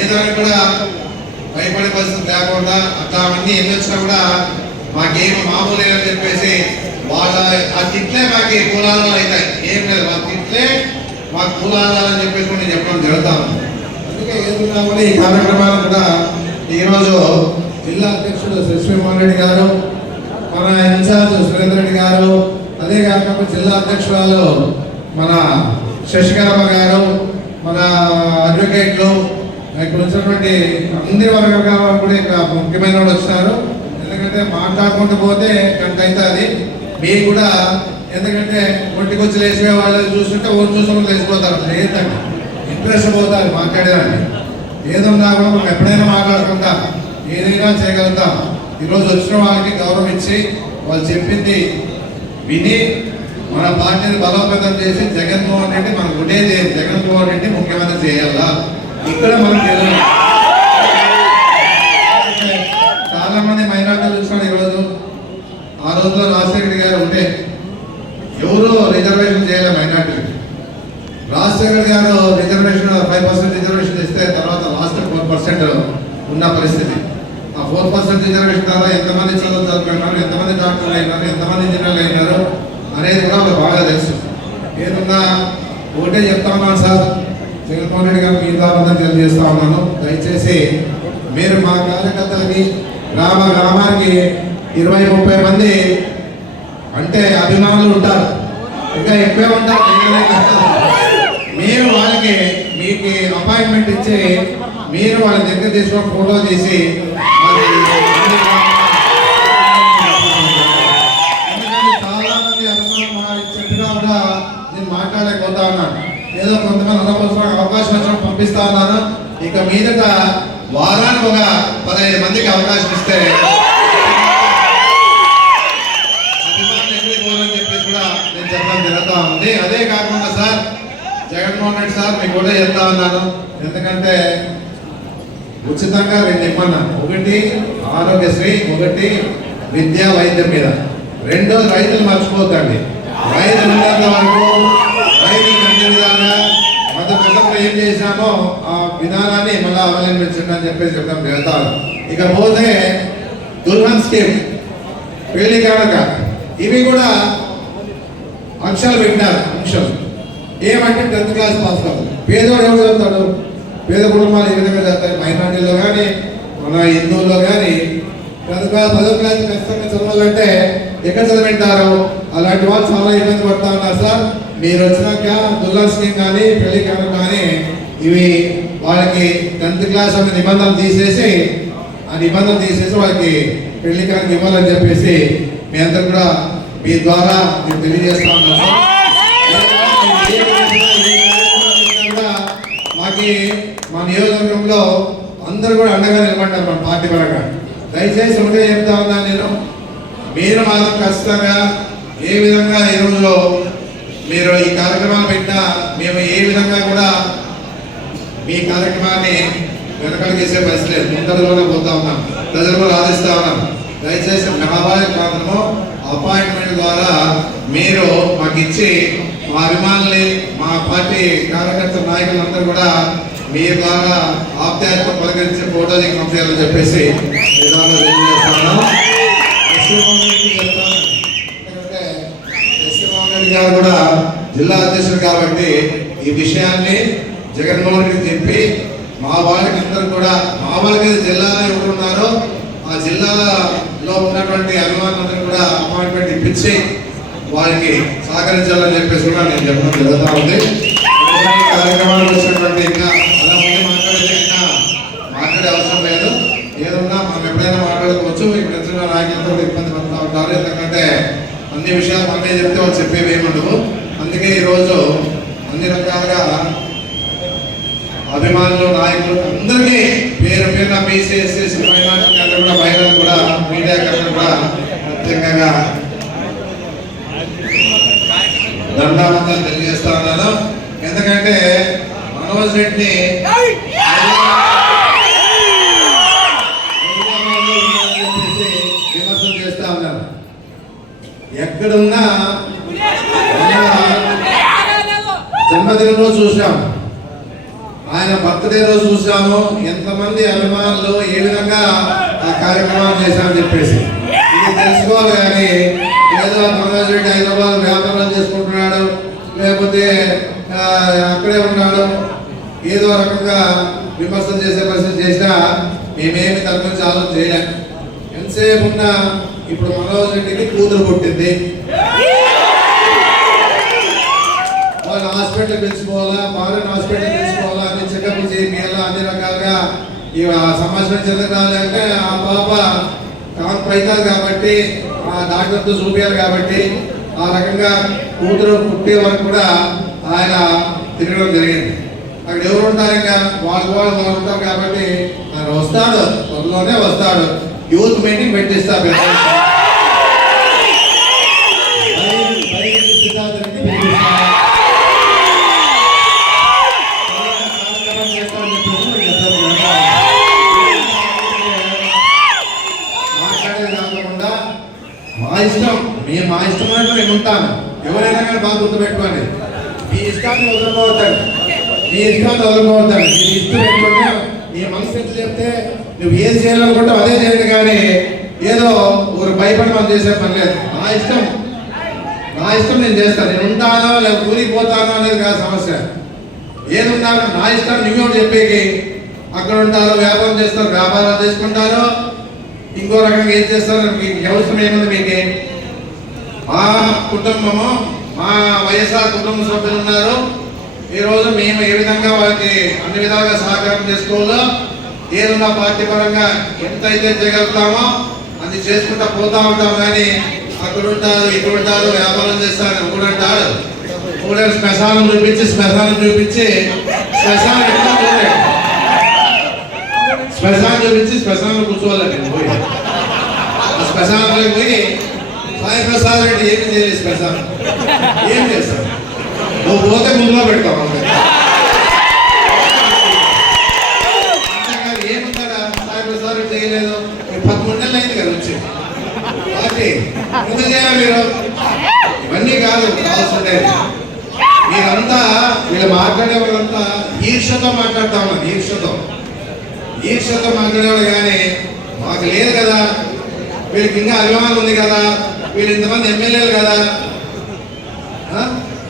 ఏదో కూడా భయపడే పరిస్థితి లేకుండా అట్లా అవన్నీ ఎన్ని వచ్చినా కూడా మాకేమి మామూలు అని చెప్పేసి వాళ్ళ ఆ తిట్లే మాకు కులాలు అవుతాయి. ఏం లేదు, మా తిట్లే మాకు కులాలని చెప్పేసి నేను చెప్పడం జరుగుతాను. అందుకే ఏదున్నా కూడా ఈ కార్యక్రమాలు కూడా ఈరోజు జిల్లా అధ్యక్షుడు శ్రీమోహన్ రెడ్డి గారు, మన ఇన్ఛార్జ్ సురేంద్ర రెడ్డి గారు, అదే కాకుండా జిల్లా అధ్యక్షురాలు మన శశికళమ్మ గారు, మన అడ్వకేట్లు, ఇక్కడ వచ్చినటువంటి అందరి వర్గాల కూడా ఇక్కడ ముఖ్యమైన వాళ్ళు వచ్చినారు. ఎందుకంటే మాట్లాడుకుంటూ పోతే గంట అవుతుంది మీకు కూడా. ఎందుకంటే ఒంటికొచ్చి లేచే వాళ్ళు చూస్తుంటే ఓటు చూసుకుంటూ లేచిపోతారు. లేదండి, ఇంట్రెస్ట్ పోతారు మాట్లాడేదాన్ని. ఏదన్నా కూడా మనం ఎప్పుడైనా మాట్లాడుకుంటాం, ఏదైనా చేయగలుగుతాం. ఈరోజు వచ్చిన వాళ్ళకి గౌరవం ఇచ్చి వాళ్ళు చెప్పింది విని మన పార్టీని బలోపేతం చేసి జగన్మోహన్ రెడ్డి మనకు ఉండేది జగన్మోహన్ రెడ్డి ముఖ్యమంత్రి చేయాలా. ఇక్కడ మనం చాలా మంది మైనార్టీలు చూసినాడు ఈరోజు. ఆ రోజులో రాజశేఖర రెడ్డి గారు ఉంటే ఎవరు రిజర్వేషన్ చేయాలి మైనార్టీలు. రాజశేఖర గారు రిజర్వేషన్ 5% రిజర్వేషన్ ఇస్తే తర్వాత లాస్ట్ 4% ఉన్న పరిస్థితి. ఆ 4% రిజర్వేషన్ ద్వారా ఎంతమంది చదువుతున్నారు, ఎంతమంది డాక్టర్లు అయినారు, ఎంతమంది ఇంజనీర్లు అయినారు అనేది కూడా వాళ్ళకి బాగా తెలుసు. ఏదన్నా ఒకటే చెప్తా ఉన్నాను సార్, జగన్మోహన్ రెడ్డి గారు మీ ద్వారా తెలియజేస్తా ఉన్నాను. దయచేసి మీరు మా కార్యకర్తలకి గ్రామానికి 20-30 మంది అంటే అభిమానులు ఉంటారు, ఇంకా ఎక్కువే ఉంటారు. మీరు వాళ్ళకి మీకు అపాయింట్మెంట్ ఇచ్చి మీరు వాళ్ళ దగ్గర తీసుకొని ఫోటో తీసి చాలా మంది అభిమానులు చెప్పినా కూడా నేను మాట్లాడలేకపోతా ఉన్నాను. ఏదో కొంతమంది అవకాశం వచ్చినప్పుడు పంపిస్తా ఉన్నాను. ఇక మీదట వారానికి ఒక 15 మందికి అవకాశం ఇస్తే అభిమానులు ఎక్కడికి పోవాలని చెప్పేసి కూడా నేను చెప్పడం జరుగుతూ ఉంది. అదే కాకుండా సార్ జగన్మోహన్ రెడ్డి సార్ మీకు కూడా చెప్తా ఉన్నాను. ఎందుకంటే ఉచితంగా 2 ఇమ్మన్నాను. ఒకటి ఆరోగ్యశ్రీ, ఒకటి విద్యా వైద్యం మీద. రెండోది రైతులు మర్చిపోతండి. రైతులు ఉన్నంత వరకు రైతులకు అన్ని విధాలుగా గతంలో ఏం చేశామో ఆ విధానాన్ని మళ్ళీ అవలంబించండి అని చెప్పేసి చెప్తాం వెళ్తాను. ఇకపోతే దుల్హన్ స్కీమ్, పెళ్లి కానుక, ఇవి కూడా అంశాలు పెట్టినారు. అంశాలు ఏమంటే 10th క్లాస్ పాస్ కాదు. పేదోడు ఎవరు చదువుతాడు? పేద కుటుంబాలు ఏ విధంగా చదువుతారు? మైనార్టీలో కానీ మన హిందువుల్లో కానీ 10th క్లాస్ ఖచ్చితంగా చదవాలంటే ఎక్కడ చదివింటారు? అలాంటి వాళ్ళు చాలా ఇబ్బంది పడతా ఉన్నారు సార్. మీరు వచ్చినాక దుల్హన్ స్కీమ్ కానీ పెళ్లి కానుక కానీ ఇవి వాళ్ళకి 10th క్లాస్ అనే నిబంధనలు తీసేసి వాళ్ళకి పెళ్లి కానుక ఇవ్వాలని చెప్పేసి మీ అందరూ కూడా మీ ద్వారా నేను తెలియజేస్తా ఉన్నాను సార్. మాకి మా నియోజకవర్గంలో అందరూ కూడా అండగా నిలబడ్డారు మన పార్టీ పరంగా. దయచేసి ఒకటే చెప్తా ఉన్నాను నేను, మీరు మాత్రం ఖచ్చితంగా ఏ విధంగా ఈరోజు మీరు ఈ కార్యక్రమాలు పెట్టినా మేము ఏ విధంగా కూడా మీ కార్యక్రమాన్ని వెనకడిగేసే పరిస్థితి లేదు. ముందరలోనే పోతా ఉన్నాం, ప్రజలు కూడా ఆదిస్తా ఉన్నాం. దయచేసి మహాభారత కాలంలో అపాయింట్మెంట్ ద్వారా మీరు మాకు ఇచ్చి మా అభిమానుల్ని, మా పార్టీ కార్యకర్త నాయకులందరూ కూడా మీ ద్వారా ఆప్యాయత పలకరించి ఫోటో పంపించాలని చెప్పేసి విధానం తెలియజేస్తాను. రెడ్డి గారు కూడా జిల్లా అధ్యక్షుడు కాబట్టి ఈ విషయాన్ని జగన్మోహన్ రెడ్డి చెప్పి మా వాళ్ళకి అందరూ కూడా, మా వాళ్ళకి జిల్లాలో ఎవరు ఉన్నారో ఆ జిల్లాలో ఉన్నటువంటి అభిమానులందరూ కూడా అపాయింట్మెంట్ ఇప్పించి వాళ్ళకి సహకరించాలని చెప్పేసి కూడా నేను చెప్పడం జరుగుతూ ఉంది. కార్యక్రమాలకు వచ్చినటువంటి ఇంకా అలా మంది మాట్లాడే అవసరం లేదు. ఏదన్నా మనం ఎప్పుడైనా మాట్లాడుకోవచ్చు. ఇప్పుడు వచ్చిన నాయకులతో ఇబ్బంది పడుతూ ఉంటారు. ఎందుకంటే అన్ని విషయాలు మనమే చెప్తే వాళ్ళు చెప్పేవి ఏముండవు. అందుకే ఈరోజు అన్ని రకాలుగా అభిమానులు, నాయకులు అందరికీ పేరు పేరున బీసీఎస్సీ మైనార్టీ కూడా మహిళలు కూడా మీడియా కన్నా కూడా ప్రత్యేకంగా ధన్యవాదాలు తెలియజేస్తా ఉన్నాను. ఎందుకంటే మనోజ్ రెడ్డి విమర్శలు చేస్తా ఉన్నారు. ఎక్కడున్నా జన్మదినం రోజు చూసాం, ఆయన బర్త్డే రోజు చూసాము, ఎంతమంది అభిమానులు ఏ విధంగా ఆ కార్యక్రమాలు చేశామని చెప్పేసి ఇది తెలుసుకోవాలి. కానీ ఏదో మనోజ్ రెడ్డి హైదరాబాద్ వ్యాపారం చేసుకుంటున్నాడు, లేకపోతే అక్కడే ఉన్నాడు, ఏదో రకంగా విమర్శలు చేసే పరిస్థితి చేసినా మేమేమి తన గురించి ఆలోచన చేయలేం. ఎంతసేపు ఉన్నా ఇప్పుడు మనోజ్ రెడ్డికి కూతురు పుట్టింది, వాళ్ళని హాస్పిటల్ పిలుచుకోవాలా, భార్యను హాస్పిటల్ పిలుచుకోవాలా, అన్ని చెకప్ చేయాలా, అన్ని రకాలుగా ఈ సమాజం చెందగాలి అంటే ఆ పాప కాన్పు అవుతుంది కాబట్టి ఆ డాక్టర్తో చూపించాలి కాబట్టి ఆ రకంగా కూతురు పుట్టే వరకు కూడా ఆయన తిరగడం జరిగింది. అక్కడ ఎవరు ఉంటారు? ఇంకా వాళ్ళు ఉంటారు కాబట్టి ఆయన వస్తాడు, త్వరలోనే వస్తాడు. యూత్ మీటింగ్ పెట్టిస్తా మా ఇష్టం నేను ఉంటాను. ఎవరైనా కానీ బాగా గుర్తుపెట్టుకోండి, మీ ఇష్టాన్ని వదులుకోవద్దండి, మీ ఇష్టం పెట్టుకుంటే నీ మనసు ఎట్లా చెప్తే నువ్వు ఏది చేయాలనుకుంటావు అదే చేయండి. కానీ ఏదో ఒక భయపడి మనం చేసే పని లేదు. నా ఇష్టం నేను చేస్తాను. నేను ఉంటానో లేక కూలిపోతానో అనేది కాదు సమస్య. ఏది ఉన్నానో నా ఇష్టం. నువ్వు చెప్పేకి అక్కడ ఉంటారు, వ్యాపారం చేస్తారు, వ్యాపారాలు చేసుకుంటారు, ఇంకో రకంగా ఏం చేస్తారు, మీకు అవసరం ఏముంది? మీకే మా కుటుంబము, మా వైఎస్ఆర్ కుటుంబ సభ్యులు ఉన్నారు. ఈరోజు మేము ఏ విధంగా వాళ్ళకి అన్ని విధాలుగా సహకారం చేసుకోవాలో, ఏదన్నా పార్టీ పరంగా ఎంతైతే చేయగలుగుతామో అది చేసుకుంటా పోతా ఉంటాం. కానీ అక్కడ ఉంటారు, ఇక్కడ ఉంటారు, వ్యాపారం చేస్తారు, కూడా అంటారు. కూడా శ్మశానం చూపించి శ్మశానం కూర్చోవాలండి. పోయి ఆ శ్మశానంలోకి పోయి సాయి ప్రసాద్ రెడ్డి ఏమి చేయలేదు. శ్మశానం ఏం చేస్తావు? నువ్వు పోతే ముందులో పెడతావు. అంతేకాదు ఏముందా చేయలేదు? 13 నెలలు అయింది కదా వచ్చి పార్టీ ఎందుకు చేయాలి మీరు? ఇవన్నీ కాదు కావాల్సిందే. మీరంతా వీళ్ళు మాట్లాడే వాళ్ళంతా ఈర్ష్యతో మాట్లాడుతా ఉన్నారు. ఈర్ష్యతో మాట్లాడేవాళ్ళు కానీ మాకు లేదు కదా, వీళ్ళకి ఇంకా అభిమానం ఉంది కదా, వీళ్ళు ఇంతమంది ఎమ్మెల్యేలు కదా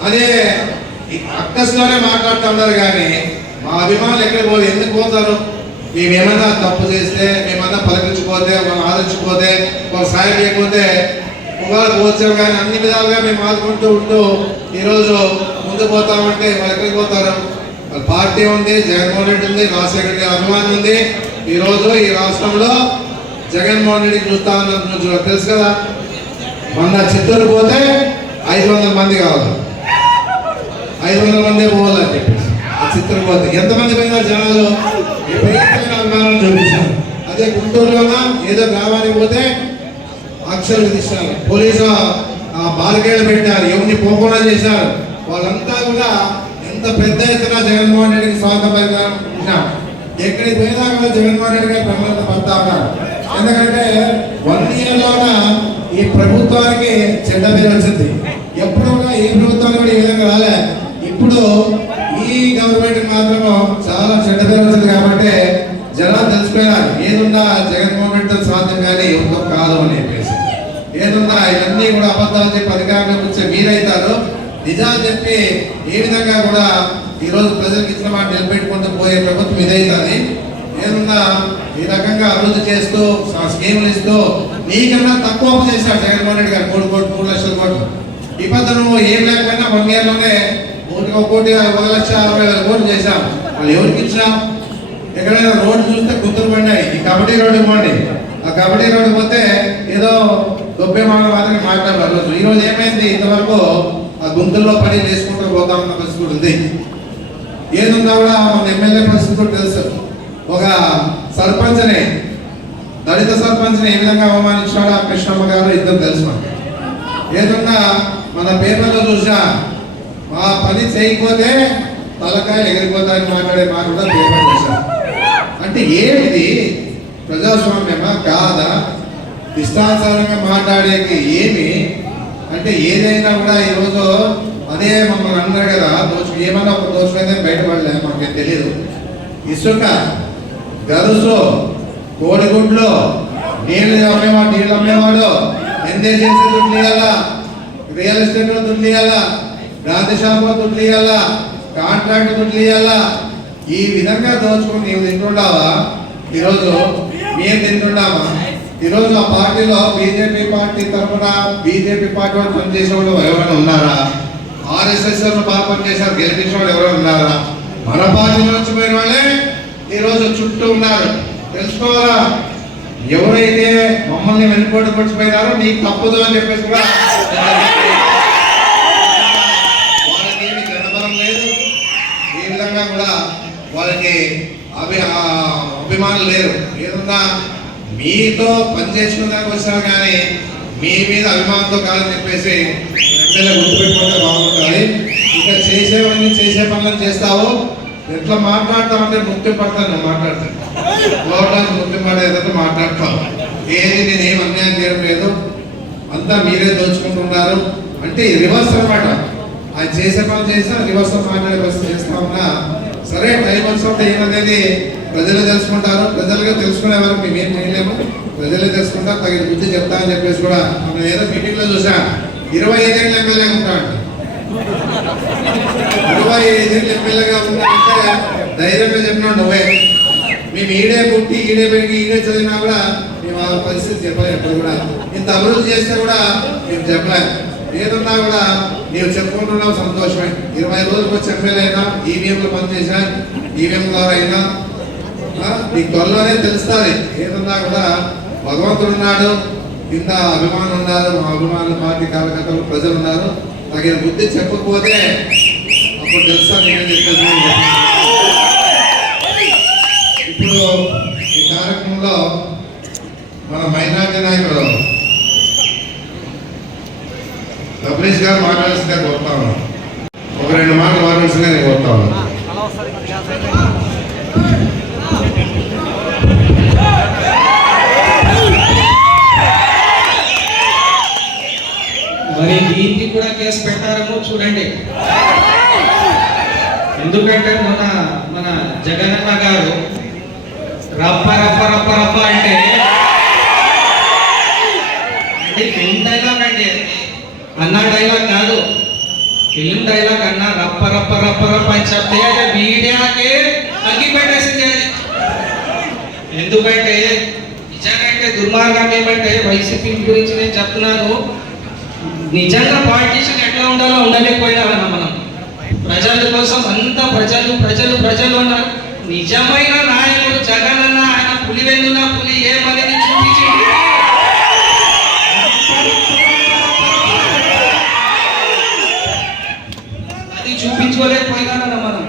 అదే అక్కస్లోనే మాట్లాడుతూ ఉన్నారు. కానీ మా అభిమానులు ఎక్కడికి పోదు, ఎందుకు పోతారు? మేమేమన్నా తప్పు చేస్తే, మేమన్నా పలకరించిపోతే, మనం ఆదరించిపోతే, ఒక సాయం చేయకపోతే ఒకవేళ పోవచ్చాం. కానీ అన్ని విధాలుగా మేము ఆదుకుంటూ ఉంటూ ఈరోజు ముందు పోతామంటే వాళ్ళు ఎక్కడికి పోతారు? వాళ్ళ పార్టీ ఉంది, జగన్మోహన్ రెడ్డి ఉంది, రాజశేఖర్ గారి అభిమానం ఉంది. ఈరోజు ఈ రాష్ట్రంలో జగన్మోహన్ రెడ్డికి చూస్తా ఉన్నారు తెలుసు కదా. మొన్న చిత్తూరు పోతే 500 మంది కావాలి, 500 మందే పోవాలని చెప్పేసి చిత్తూరు పోతే ఎంతమంది పోయినారు జనాలు? విపరీతమైన అభిమానం చూపించారు. అదే గుంటూరులోనా ఏదో గ్రామానికి పోతే ఆంక్షలు విధిస్తారు, పోలీసు బాలికేలు పెట్టారు, ఎవరిని పోకుండా చేశారు. వాళ్ళంతా కూడా ఎంత పెద్ద ఎత్తున జగన్మోహన్ రెడ్డికి స్వాగతం పలికారు. ఎక్కడికి పోయినా కూడా జగన్మోహన్ రెడ్డి గారు ప్రమాణం పడతా ఉన్నారు. ఎందుకంటే 1 ఇయర్లోన ఈ ప్రభుత్వానికి చెడ్డ పేరు వచ్చింది. ఎప్పుడు కూడా ఈ ప్రభుత్వానికి కూడా ఈ విధంగా రాలే. ఇప్పుడు ఈ గవర్నమెంట్ మాత్రము చాలా చెడ్డ పేరు వచ్చింది. కాబట్టి జనాలు తెలిసిపోయినారు ఏదున్నా జగన్మోహన్ రెడ్డితో సాధ్యం కానీ ఎవరితో కాదు అని చెప్పేసి. ఏదున్నా ఇవన్నీ కూడా అబద్ధాలు చెప్పి అధికారంలోకి వచ్చే మీరైతారు. నిజాలు చెప్పి ఏ విధంగా కూడా ఈరోజు ప్రజలకు ఇచ్చిన మాట నిలబెట్టుకుంటూ పోయే ప్రభుత్వం ఇదైతుంది. ఏదన్నా ఈ రకంగా అభివృద్ధి చేస్తూ స్కీములు ఇస్తూ నీకన్నా తక్కువ చేశాడు జగన్మోహన్ రెడ్డి గారు 3 లక్షల కోట్లు. ఈ పద్ధతి నువ్వు ఏం లేకపోయినా 1 ఇయర్లోనే 1,60,000 కోట్లు చేశాం. వాళ్ళు ఎవరికి ఇచ్చినాం? ఎక్కడైనా రోడ్డు చూస్తే గుర్తులు పడినాయి. ఈ కబడ్డీ రోడ్డు పోండి, ఆ కబడ్డీ రోడ్డు పోతే ఏదో గొప్ప మాత్రమే మాట్లాడారు. రోజు ఈరోజు ఏమైంది? ఇంతవరకు ఆ గుంతుల్లో పడి వేసుకుంటూ పోతా ఉన్న పరిస్థితి ఉంది. ఏదున్నా కూడా మన ఎమ్మెల్యే పరిస్థితి కూడా తెలుసు. ఒక సర్పంచ్ని, దళిత సర్పంచ్ని ఏ విధంగా అవమానించాడో ఆ కృష్ణమ్మ గారు ఇద్దరు తెలుసు మనకి. ఏదన్నా మన పేపర్లో చూసా ఆ పని చేయకపోతే తలకాయలు ఎగిరిపోతాయని మాట్లాడే మాట కూడా పేపర్ చూసా. అంటే ఏమిది? ప్రజాస్వామ్యమా కాదా? ఇష్టానుసారంగా మాట్లాడేకి ఏమి అంటే ఏదైనా కూడా ఈరోజు అదే మమ్మల్ని అన్నారు కదా ఏమన్నా ఒక దోషమైతే బయటపడలే మాకేం తెలియదు. ఇసుక, గరుసు, కోడిగుడ్లు, నీళ్ళు అమ్మేవాడు ఎందే చేసి దుడ్లు ఇవ్వాలా, రియల్ ఎస్టేట్ లో దుడ్లు ఇవ్వాలా, గాంధీ షాపులో దుడ్లు ఇవ్వాలా, కాంట్రాక్ట్ దుడ్లు ఇవ్వాలా. ఈ విధంగా దోచుకుని నీవు తింటున్నావా? ఈరోజు మేము తింటున్నామా? ఈరోజు ఆ పార్టీలో బీజేపీ పార్టీ తరఫున బీజేపీ పార్టీ వాళ్ళు పనిచేసే వాళ్ళు ఎవరైనా ఉన్నారా? RSS బాగా పనిచేశారు, గెలిపించిన వాళ్ళు ఎవరైనా ఉన్నారా? మన పార్టీ నుంచి పోయిన వాళ్ళే ఈరోజు చుట్టూ ఉన్నారు. తెలుసుకోవాలా? ఎవరైతే మమ్మల్ని వెనుకోటి పడిచిపోయినారో నీకు తప్పదు అని చెప్పేసి కూడా వాళ్ళకి ఏమి జనబలం లేదు. ఈ విధంగా కూడా వాళ్ళకి అభిమానులు లేరు. ఏదన్నా మీతో పనిచేసిన దానికి వచ్చారు కానీ మీ మీద అభిమానంతో కాదని చెప్పేసి ఎమ్మెల్యే గుర్తుపెట్టుకుంటే బాగుంటుంది. ఇంకా చేసేవన్నీ చేసే పనులను చేస్తావు. ఎట్లా మాట్లాడతామంటే ముక్తి పడతాను, నువ్వు మాట్లాడతాను లోటాన్ని ముక్తి పడేదంతా మాట్లాడతావు. ఏది నేనేం అన్యాయం చేయడం లేదు, అంతా మీరే దోచుకుంటున్నారు అంటే రివర్స్ అనమాట. ఆయన చేసే పనులు చేసినా రివర్స్ మాట్లాడే పరిస్థితి చేస్తా ఉన్నా. సరే టైం వచ్చినప్పుడు ఏమనేది ప్రజలు తెలుసుకుంటారు. ప్రజలుగా తెలుసుకునే వరకు మేము చేయలేము, ప్రజలే తెలుసుకుంటారు. తగిన బుద్ధి చెప్తా అని చెప్పేసి కూడా మనం ఏదో మీటింగ్ లో చూసా 25 ఏళ్ళ ఎమ్మెల్యేగా ఉంటాడు. 25 ఏళ్ళ ఎమ్మెల్యేగా ఉంటాడంటే ధైర్యంగా చెప్పినాడు నువ్వే. మేము ఈడే పుట్టి ఈడే పెరిగి ఈడే చదివినా కూడా మేము ఆ పరిస్థితి చెప్పలేము. ఎప్పుడు కూడా ఇంత అభివృద్ధి చేస్తే కూడా మేము చెప్పలేము. ఏదన్నా కూడా నీవు చెప్పుకుంటున్నావు సంతోషమే. 20 రోజులకు వచ్చి ఎమ్మెల్యే అయినా, ఈవీఎంలో పనిచేసా, ఈవీఎం ద్వారా అయినా నీకు త్వరలోనే తెలుస్తుంది. ఏదన్నా కూడా భగవంతుడు ఉన్నాడు, కింద అభిమానులు ఉన్నారు, మా అభిమానుల పార్టీ కార్యకర్తలు ప్రజలు ఉన్నారు. తగిన బుద్ధి చెప్పకపోతే అప్పుడు తెలుసా నేను చెప్పేసి. ఇప్పుడు ఈ కార్యక్రమంలో మన మైనార్టీ నాయకుడు రమేష్ గారు మాట్లాడాల్సిందిగా కోరుతా ఉన్నాను. ఒక 2 మాటలు మాట్లాడాల్సిందిగా నేను కోరుతా ఉన్నాను. కేసు పెట్టారేమో చూడండి. ఎందుకంటే మన జగనన్న గారు రప్ప రప్ప రప్ప రప్ప అంటే ఫిల్మ్ డైలాగ్ అండి, అన్న డైలాగ్ కాదు, ఫిల్మ్ డైలాగ్ అన్న రప్ప రప్ప రప్ప రప్ప అని చెప్తే మీడియాకే అగ్గి పెట్టేసింది అది. ఎందుకంటే నిజంగా దుర్మార్గం ఏమంటే వైసీపీ గురించి నేను చెప్తున్నాను, నిజంగా పాలిటీషియన్ ఎట్లా ఉండాలో ఉండలేకపోయినా మనం ప్రజల కోసం అంతా ప్రజలు ప్రజలు ప్రజలు ఉన్నారు. నిజమైన నాయకుడు జగన్ అన్న, ఆయన పులివెందున పులి ఏమనేది చూపించి అది చూపించుకోలేకపోయినా మనం.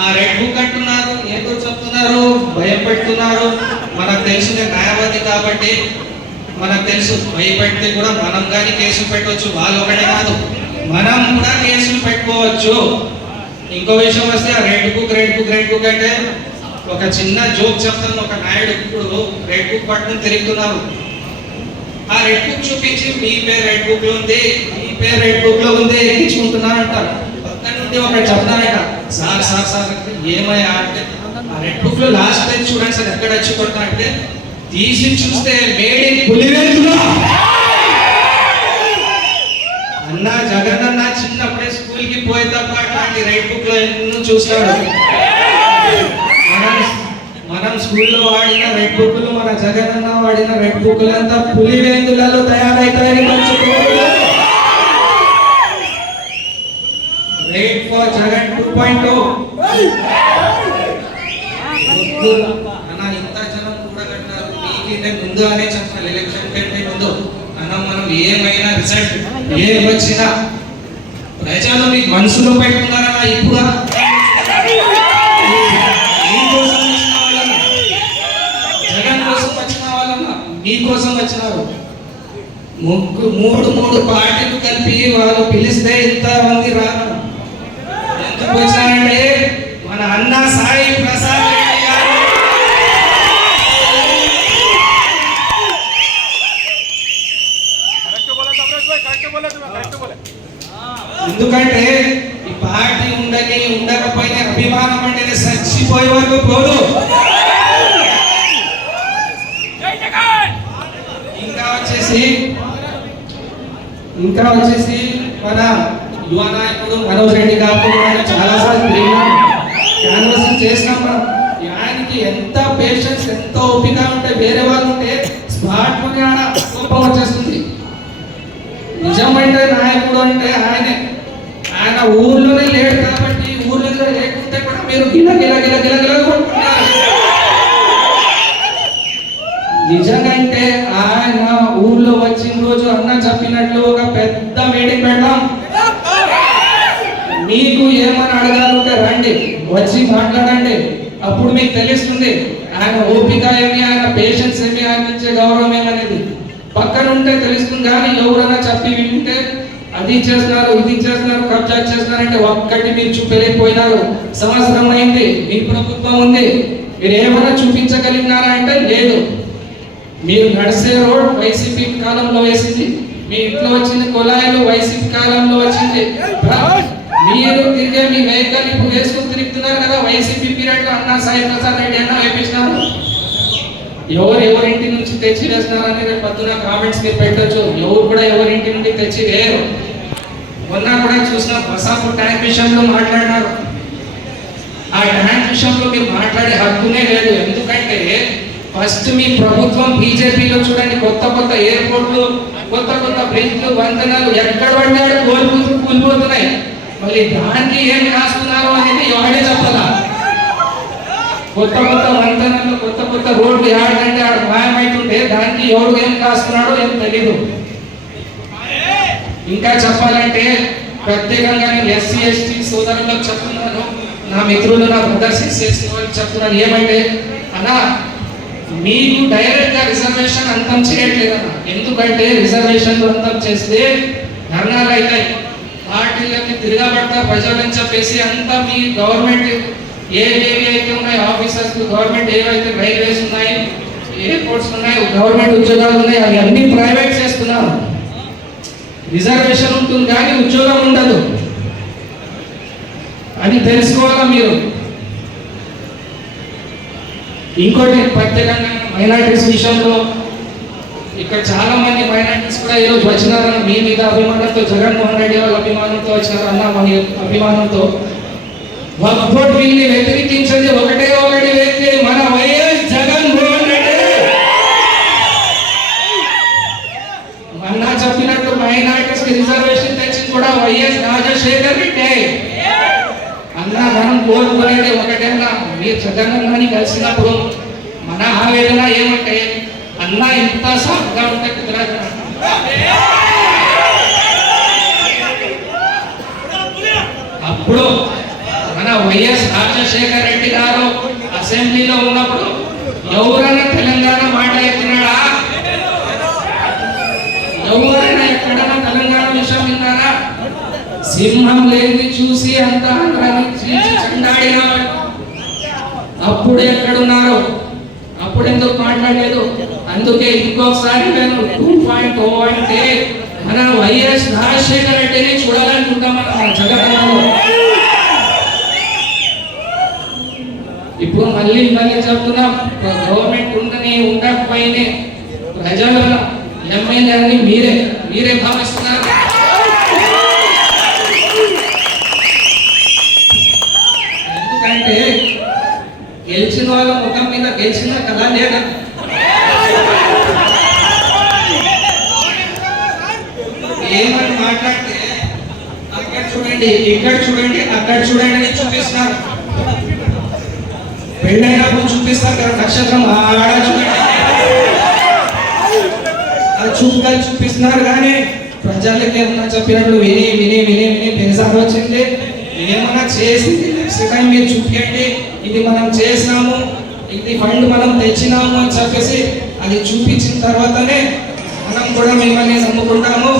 ఆ రెడ్ బుక్ అంటున్నారు, ఏదో చెప్తున్నారు, భయం పెడుతున్నారు. మనకు తెలిసిన న్యాయవాది కాబట్టి మనకు తెలుసు, భయపెడితే కూడా మనం కానీ కేసులు పెట్టవచ్చు. వాళ్ళు ఒకటే కాదు, మనం కూడా కేసులు పెట్టుకోవచ్చు. ఇంకో విషయం వస్తే ఆ రెడ్ బుక్ అంటే ఒక చిన్న జోక్ చెప్తాను. ఒక నాయుడు ఇప్పుడు రెడ్ బుక్ పట్టుకుని తిరుగుతున్నారు. ఆ రెడ్ బుక్ చూపించి మీ పేరు రెడ్ బుక్ లో ఉంది, మీ పేరు రెడ్ బుక్ లో ఉంది, ఎక్కించుకుంటున్నారు అంటారు. పక్కన నుండి ఒకటి చెప్తారట, సార్ సార్ సార్ ఏమయ్యా అంటే ఆ రెడ్ బుక్ లో లాస్ట్ పేజ్ చూడండి సార్ ఎక్కడ వచ్చి కొడతా అంటే తీసి చూస్తే మేడ్ ఇన్ పులివెందుల. అన్న జగన్ అన్న చిన్నప్పుడే స్కూల్ కి పోయే తప్ప అట్లాంటి రెడ్ బుక్ లో ఎన్నో చూస్తాడు. మనం స్కూల్లో వాడిన రెడ్ బుక్లు, మన జగన్ అన్న వాడిన రెడ్ బుక్లు అంతా పులివెందులలో తయారైతాయని మర్చిపోకూడదు. Rate for Jagan 2.0. అన్న ఇంత జనం కూడా కట్టారు, మీకంటే ముందు అనే చెప్పాలి, ఎలక్షన్ కంటే ముందు అన్న మనం ఏమైనా రిజల్ట్ ఏం వచ్చినా ప్రజలు మీకు మనసులో పెట్టుకున్నారన్నా. ఇప్పుడు జగన్ కోసం వచ్చిన వాళ్ళన్నా మీకోసం వచ్చినారు. మూడు పార్టీలు కలిపి వాళ్ళు పిలిస్తే ఇంత మంది రాదు. ఎందుకు వచ్చారంటే మన అన్న సాయి ప్రసాద్ రెడ్డి గారు ఎందుకంటే ఈ పార్టీ ఉండని ఉండకపోయినా అభిమానం అంటే చచ్చిపోయే వరకు పోదు. ఇంకా వచ్చేసి మన యువ నాయకుడు మనోజ్ రెడ్డి గారితో చాలా సార్లు క్యాన్వాసింగ్ చేసినాం మనం. ఆయనకి ఎంత పేషెన్స్, ఎంత ఓపిక ఉంటే వేరే వాళ్ళు ఉంటే స్మార్ట్ లోనే కోపం వచ్చేస్తుంది. నిజమంటే నాయకుడు అంటే ఆయనే. ఆయన ఊర్లోనే లేడు కాబట్టి ఊర్లో లేకుంటే కూడా మీరు గిల గిల గిల గిల గిల కొట్టుకుంటున్నారు. నిజంగా ఆయన ఊర్లో వచ్చిన రోజు అన్న చెప్పినట్లు ఒక పెద్ద మీటింగ్ పెడదాం. మీకు ఏమని అడగాలంటే రండి, వచ్చి మాట్లాడండి. అప్పుడు మీకు తెలుస్తుంది ఆయన ఓపిక ఏమి, ఆయన పేషెన్స్ ఏమి, ఆయన ఇచ్చే గౌరవం ఏమనేది. పక్కన ఉంటే తెలుస్తుంది. కానీ ఎవరైనా చెప్పి వింటే అది చేస్తున్నారు, ఇది చేస్తున్నారు, కబ్జా చేస్తున్నారంటే ఒక్కటి మీరు చూపలేకపోయినారు. సంవత్సరం అయింది, మీ ప్రభుత్వం ఉంది, మీరు ఏమైనా చూపించగలిగినారా అంటే లేదు. మీరు నడిసే రోడ్ వైసీపీ కాలంలో వేసింది, మీ ఇంట్లో వచ్చిన కుళాయిలు వైసీపీ కాలంలో వచ్చింది. మీరు తిరిగే మీ వెహికల్ ఇప్పుడు వేసుకుని తిరుగుతున్నారు కదా, వైసీపీ పీరియడ్ లో అన్నా సాయి ప్రసాద్ రెడ్డి అన్న వేపించినారు. ఎవరింటి నుంచి తెచ్చి వేస్తున్నారని రేపు పొద్దున కామెంట్స్ మీరు పెట్టచ్చు. ఎవరు కూడా ఎవరింటి నుండి తెచ్చి వేయరు. మొన్న కూడా చూసిన బసాపూర్ ట్యాంక్ విషయంలో మాట్లాడినారు. ఆ ట్యాంక్ విషయంలో మీరు మాట్లాడే హక్కునే లేదు. ఎందుకంటే ఫస్ట్ మీ ప్రభుత్వం బీజేపీలో చూడండి, కొత్త కొత్త ఎయిర్పోర్ట్లు, కొత్త కొత్త బ్రిడ్జ్లు, వంతెనలు ఎక్కడ పడ్డాడు కూలిపోతున్నాయి. మళ్ళీ దానికి ఏం రాస్తున్నారు అనేది ఎవడే చెప్పాలా. కొత్త కొత్త వంతెనలు, కొత్త కొత్త రోడ్లు ఆడకంటే ఆడ మాయమైతుంటే దానికి ఎవరు ఏం రాస్తున్నాడో ఏం తెలీదు. ఇంకా చెప్పాలంటే ప్రత్యేకంగా నేను ఎస్సీ ఎస్టీ సోదరులకు చెప్తున్నాను, నా మిత్రులు, నా బ్రదర్స్ ఎస్సీ ఎస్టీ వాళ్ళకి చెప్తున్నాను ఏమంటే అన్నా, మీకు డైరెక్ట్ గా రిజర్వేషన్ అంతం చేయట్లేదన్నా. ఎందుకంటే రిజర్వేషన్ అంతం చేస్తే ధర్నాలు అవుతాయి, పార్టీలకి తిరగబడతారు ప్రజలని చెప్పేసి అంతా మీ గవర్నమెంట్ ఏవేవి అయితే ఉన్నాయి ఆఫీసర్స్, గవర్నమెంట్ ఏవైతే రైల్వేస్ ఉన్నాయి, ఎయిర్పోర్ట్స్ ఉన్నాయి, గవర్నమెంట్ ఉద్యోగాలు ఉన్నాయి, అవి అన్ని ప్రైవేట్ చేస్తున్నారు. రిజర్వేషన్ ఉంటుంది కానీ ఉద్యోగం ఉండదు. అది తెలుసుకోవాలా మీరు. ఇంకోటి ప్రత్యేకంగా మైనారిటీస్ విషయంలో ఇక్కడ చాలా మంది మైనారిటీస్ కూడా ఈరోజు వచ్చినారన్న మీ మీద అభిమానంతో, జగన్మోహన్ రెడ్డి వాళ్ళ అభిమానంతో వచ్చినారన్న మన అభిమానంతో. వక్ఫ్ బోర్డు బిల్ని వ్యతిరేకించేది ఒకటే ఒకటి వ్యక్తి, మన వైఎస్ జగన్మోహన్ రెడ్డి. మొన్న చెప్పినట్టు మైనారిటీస్ కి రిజర్వేషన్ తెచ్చింది కూడా వైఎస్ రాజశేఖర్ రెడ్డి. అన్న మనం కోరుకునేది ఒకటేనా, మీరు జగనన్నని కలిసినప్పుడు మన ఆవేదన ఏమంటే అన్న ఇంత సాఫ్గా ఉంటే కుదరదు. అప్పుడు మన వైఎస్ రాజశేఖర్ రెడ్డి గారు అసెంబ్లీలో ఉన్నప్పుడు ఎవరైనా తెలంగాణ మాట ఎత్తినాడా? ఎవరైనా ఎక్కడైనా తెలంగాణ విషయం విన్నారా? సింహం లేని చూసి అంత చండాడిన అప్పుడు ఎక్కడున్నారు? అప్పుడు ఎందుకు మాట్లాడలేదు? అందుకే ఇంకొకసారి నేను 2.0 అంటే మన వైఎస్ రాజశేఖర రెడ్డిని చూడాలనుకుంటాం మన జగన్లో. ఇప్పుడు మళ్ళీ చెప్తున్నాం, గవర్నమెంట్ ఉండని ఉండకపోయినా ప్రజల ఎమ్మెల్యే అని మీరే భావిస్తున్నారు. ఎందుకంటే గెలిచిన వాళ్ళ ముఖం మీద గెలిచిన కదా లేదా? ఏమని మాట్లాడితే అక్కడ చూడండి, ఇక్కడ చూడండి, అక్కడ చూడండి అని చూపిస్తున్నారు. పెళ్ళైనప్పుడు చూపిస్తారు కదా నక్షత్రం, ఆడ చూడండి, అది చూపిస్తున్నారు. కానీ ప్రజలకి ఏమన్నా చెప్పినట్లు విని విని విని విని పెన్సార్ వచ్చింది. ఏమన్నా చేసింది నెక్స్ట్ టైం మీరు చూపించండి, ఇది మనం చేసినాము, ఇది ఫండ్ మనం తెచ్చినాము అని చెప్పేసి అది చూపించిన తర్వాతనే మనం కూడా మిమ్మల్ని నమ్ముకుంటాము.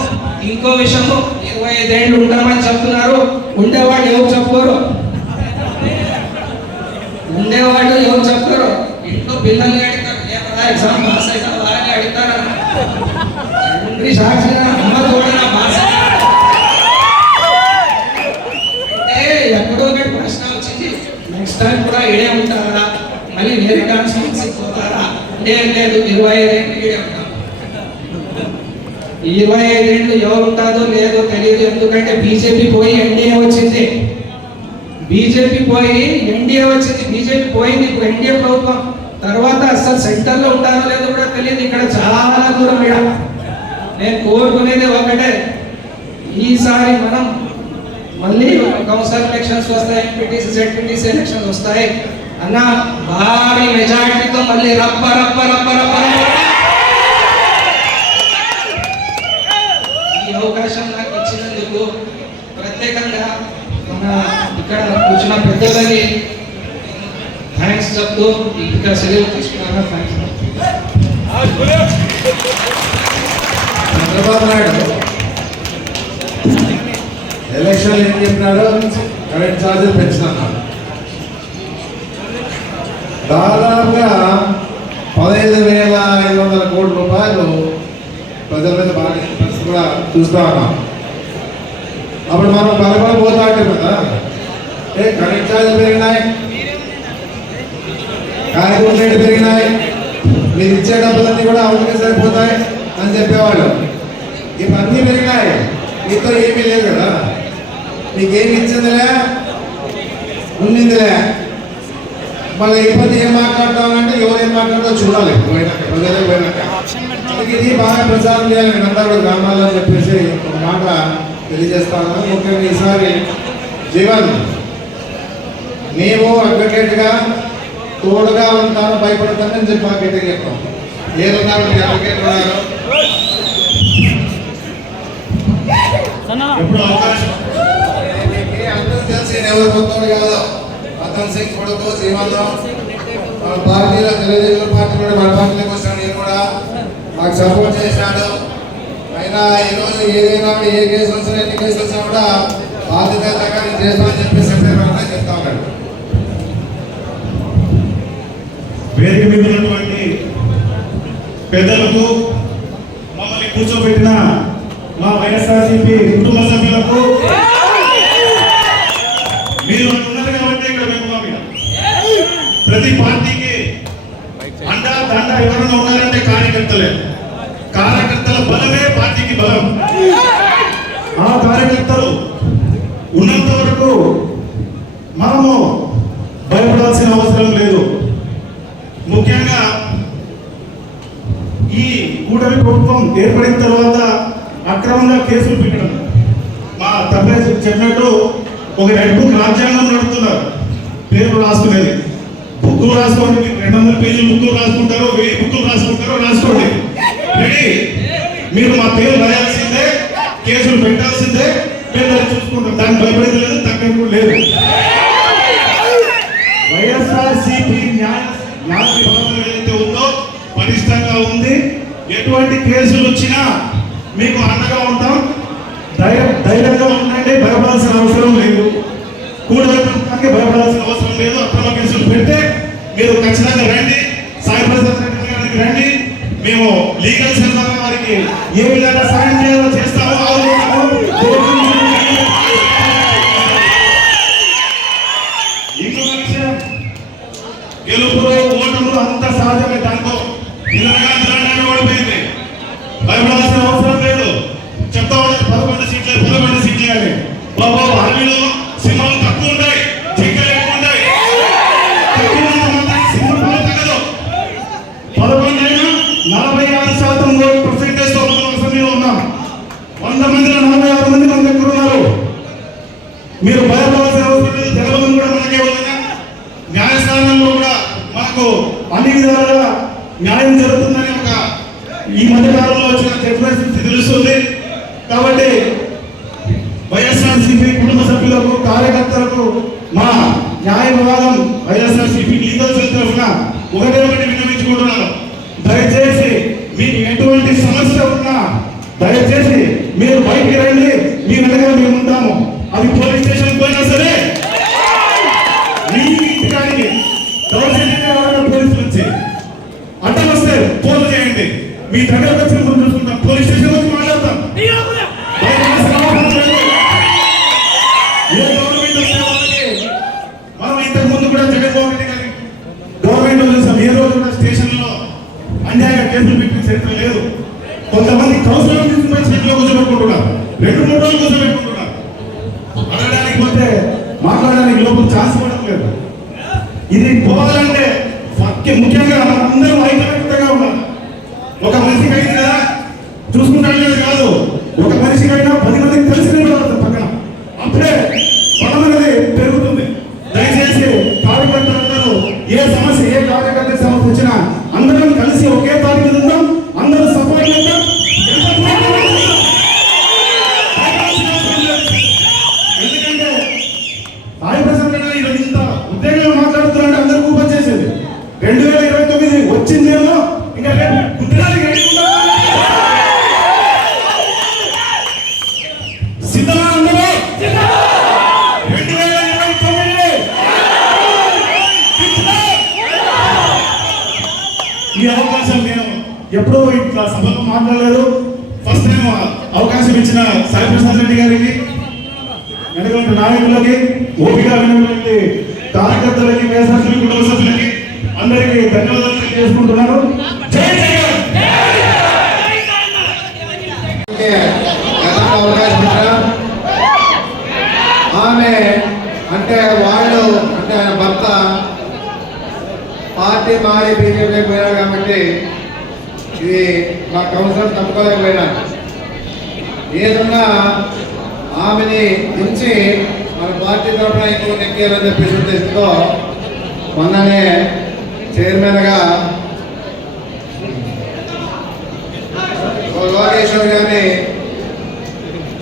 ఇంకో విషయము, 25 ఏళ్ళు ఉంటామని చెప్తున్నారు. ఉండేవాడు ఎవరు చెప్పుకోరు, ఉండేవాడు ఎవరు చెప్తారు? ఇంట్లో పిల్లల్ని అడుగుతారు, ఏమన్నా ఎగ్జామ్ పాస్ అయితే వాళ్ళని అడుగుతారా? తండ్రి సాక్షిగా అమ్మ తోడిన భాష అంటే ఎక్కడో ఒకటి ప్రశ్న వచ్చింది. నెక్స్ట్ టైం కూడా ఇడే ఉంటారా, మళ్ళీ వేరే కాన్స్టిట్యూన్సీ పోతారా? లేదు, 25 ఏళ్ళు ఇడే ఉంటాం. 25 ఏళ్ళు ఎవరు ఉంటారో లేదో తెలియదు. ఎందుకంటే బీజేపీ పోయి ఎన్డీఏ వచ్చింది, బీజేపీ పోయి ఎన్డీఏ వచ్చింది, బీజేపీ పోయింది, ఇప్పుడు ఎన్డీఏ ప్రభుత్వం. తర్వాత అసలు సెంటర్లో ఉంటారో లేదో కూడా తెలియదు. ఇక్కడ చాలా దూరం. నేను కోరుకునేది ఒకటే, ఈసారి మనం మళ్ళీ కౌన్సిల్ ఎలక్షన్స్ వస్తాయి, ఎంపీటీసీ జెడ్పీటీసీ ఎలక్షన్స్ వస్తాయి అన్న, భారీ మెజారిటీతో మళ్ళీ రప్ప రప్ప రప్ప రప్ప ఈ అవకాశం నాకు ఇచ్చినందుకు ప్రత్యేకంగా మన ఇక్కడ కూర్చున్న పెద్దలని థ్యాంక్స్ చెప్తూ ఇంకా సెలవు తీసుకున్నాను. చంద్రబాబు నాయుడు ఎలక్షన్లు ఏం చెప్పినాడు? కరెంట్ ఛార్జీలు పెంచుతున్నారు. దాదాపుగా 15,500 కోట్ల రూపాయలు ప్రజల మీద బాగా కూడా చూస్తా ఉన్నాం. అప్పుడు మనం బలబల పోతా ఉంటాం కదా, కరెంట్ ఛార్జీలు పెరిగినాయి, కాయగూర రేటు పెరిగినాయి, మీరు ఇచ్చే డబ్బులన్నీ కూడా అవుట్కి సరిపోతాయి అని చెప్పేవాళ్ళు. ఇవన్నీ పెరిగినాయి, మీతో ఏమీ లేదు కదా, మీకేమి ఇచ్చిందిలే ఉండిందిలే. మళ్ళీ ఇబ్బంది ఏం మాట్లాడతామంటే ఎవరు ఏం మాట్లాడతా చూడాలి పోయినాక, ప్రజలకు పోయినాక. ఇది బాగా ప్రచారం చేయాలి నేను అందరూ గ్రామాల్లో అని చెప్పేసి ఒక మాట తెలియజేస్తాను. ముఖ్యంగా ఈసారి జీవన్ మేము అడ్వకేట్గా తోడుగా ఉంటాను, భయపడతానని చెప్పి మా గట్టిగా చెప్తాం. ఏదన్నారు మీరు అడ్వకేట్ ఉన్నారు, ఎప్పుడు అవకాశం అందరూ తెలిసి ఎవరు కొత్తోడు కాదు. అతన్ సింగ్ కొడుకు జీవన్లో మన పార్టీలో తెలుగుదేశం పార్టీ కూడా మన పార్టీలోకి వచ్చాడు. నేను కూడా నాకు సపోర్ట్ చేశాడు. అయినా ఈరోజు ఏదైనా ఏ కేసు వచ్చినా ఎన్ని కేసులు వచ్చినా కూడా బాధ్యతగా నేను చేస్తానని చెప్పి చెప్పేవాళ్ళ చెప్తా ఉన్నాడు. వేదిక మీద ఉన్నటువంటి పెద్దలకు, మమ్మల్ని కూర్చోబెట్టిన మా వైఎస్ఆర్సీపీ కుటుంబ సభ్యులకు మీరు ఉన్నారు కాబట్టి ఇక్కడ మేము ప్రతి పార్టీకి అండా దండ ఎవరైనా ఉన్నారంటే కార్యకర్తలే. కార్యకర్తల బలమే పార్టీకి బలం. ఆ కార్యకర్తలు ఉన్నంత వరకు మనము భయపడాల్సిన అవసరం లేదు. ముఖ్యంగా ఈ కూటమి ప్రభుత్వం ఏర్పడిన తర్వాత అక్రమంగా కేసులు పెట్టడం, మా తప్పే చెప్పినట్టు ఒక రెడ్ బుక్ రాజ్యాంగం నడుపుతున్నారు. పేరు రాసుకునేది బుక్కులు రాసుకోండి. 200 పేజీలు బుక్కులు రాసుకుంటారో 1000 బుక్కులు రాసుకుంటారో రాసుకోండి. రెడీ, మీరు మా పేరు రాయాల్సిందే, కేసులు పెట్టాల్సిందే, మేము దాన్ని చూసుకుంటాం. దాన్ని భయపడేది లేదు, తగ్గదు లేదు. వైఎస్ఆర్సీపీ న్యాయ వ్యవస్థ ఏదైతే ఉందో పటిష్టంగా ఉంది. ఎటువంటి కేసులు వచ్చినా మీకు అండగా ఉంటాం. ధైర్యంగా ఉండండి, భయపడాల్సిన అవసరం లేదు. కూడబెట్టడానికి భయపడాల్సిన అవసరం లేదు. అక్రమ కేసులు పెడితే మీరు ఖచ్చితంగా రండి, సాయి ప్రసాద్ రెడ్డి గారికి రండి. మేము లీగల్ సెల్ ద్వారా వారికి ఏ విధంగా సాయం చేయాలో చేస్తామో ఇంకొక విషయం, గెలుపులు ఓటములు అంత సహజమే. దాంతో తెలంగాణ ఓడిపోయింది, భయపడాల్సిన అవసరం లేదు. చెప్తా ఉన్నది 11 సీట్లు అని. బాబా అడవిలో సింహాలు తక్కువ ఉంటాయి, జింకలు ఎక్కువ ఉంటాయి. సింహం తగ్గదు. 11 అయినా 46% తో మనం అసెంబ్లీలో ఉన్నాం. 100 మందిలో 46 మంది మన దగ్గర ఉన్నారు. మీరు భయపడాల్సిన అవసరం లేదు. జగన్ కూడా మనకే ఉన్నదా, న్యాయస్థానంలో కూడా మనకు అన్ని విధాలుగా న్యాయం జరుగుతుందని ఒక ఈ మధ్యకాలంలో వచ్చిన జడ్జిమెంట్ తెలుస్తుంది. కాబట్టి వైఎస్ఆర్సీపీ కుటుంబ సభ్యులకు, కార్యకర్తలకు మా న్యాయ విభాగం వైఎస్ఆర్సీపీ లీగల్ సెల్ తరఫున ఒకటి విన్నవించుకుంటున్నాను. దయచేసి మీకు ఎటువంటి సమస్య ఉన్నా దయచేసి మీరు బయటికి రండి, మీ వెనక మేము ఉంటాము. అది పోలీస్ స్టేషన్ పోయినా సరే, మీ ఇంటికానికి దౌర్జన్యంగా పోలీసులు వచ్చి అడ్డం వస్తే ఫోన్ చేయండి. మీ దగ్గర వచ్చిన చూసుకుంటాం, పోలీస్ స్టేషన్ వచ్చి మాట్లాడతాం. మనం ఇంతకు ముందు కూడా జగన్మోహన్ రెడ్డి గారి గవర్నమెంట్ చూసాం. ఏ రోజు కూడా స్టేషన్ లో అన్యాయంగా కేసులు పెట్టిన చరిత్ర లేదు. కొంతమంది కౌన్సిలర్ తీసుకుని చేతిలో కూర్చోబెట్టుకుంటున్నారు, 2-3 రోజులు కూర్చోబెట్టుకుంటున్నారు. అడగడానికి పోతే మాట్లాడడానికి లోపల ఛాన్స్ ఇవ్వడం లేదు. ఇది పోవాలంటే ముఖ్యంగా అందరూ ఐక్యమత్యంగా ఉన్నారు. ఒక మనిషికి అయింది కదా చూసుకుంటాడు కాదు, ఒక మనిషికైనా 10 మందికి తెలిసి పక్కన, అప్పుడే బలం అనేది పెరుగుతుంది. దయచేసి కార్యకర్తలందరూ ఏ సమస్య, ఏ కార్యకర్త సమస్య వచ్చినా అందరం కలిసి ఒకే తాటి మీద ఉందాం, అందరూ సపోర్ట్ చేద్దాం. ఎందుకంటే సాయి ప్రసాద్ రెడ్డి ఈరోజు ఇంత ఉద్యోగాలు మాట్లాడుతున్నారంటే అందరూ కూప చేసేది 2029 వచ్చిందేమో, ఇంకా గుర్తురాలి సిద్ధమా అందరూ? 2029 ఈ అవకాశం నేను ఎప్పుడూ ఇట్లా సభలో మాట్లాడలేదు. ఫస్ట్ టైం అవకాశం ఇచ్చిన సాయి ప్రసాద్ రెడ్డి గారికి, వెనక నాయకులకి, ఓపిక వినటువంటి కార్యకర్తలకి, వైఎస్ఆర్సీపీ కుటుంబ సభ్యులకి అందరికీ ధన్యవాదాలు తెలియజేసుకుంటున్నాను. జై జగన్. ఆమె అంటే వాళ్ళు అంటే ఆయన భర్త పార్టీ మారి బీజేపీకి పోయారు కాబట్టి ఇది మా కౌన్సిలర్ తప్పుకోలేకపోయినారు. ఏదన్నా ఆమెని దించి మన పార్టీ తరఫున ఎక్కువ నెక్కేయాలని చెప్పేసి ఉద్దేశంతో మొన్ననే చైర్మన్గా లోకేశ్వర్ గారిని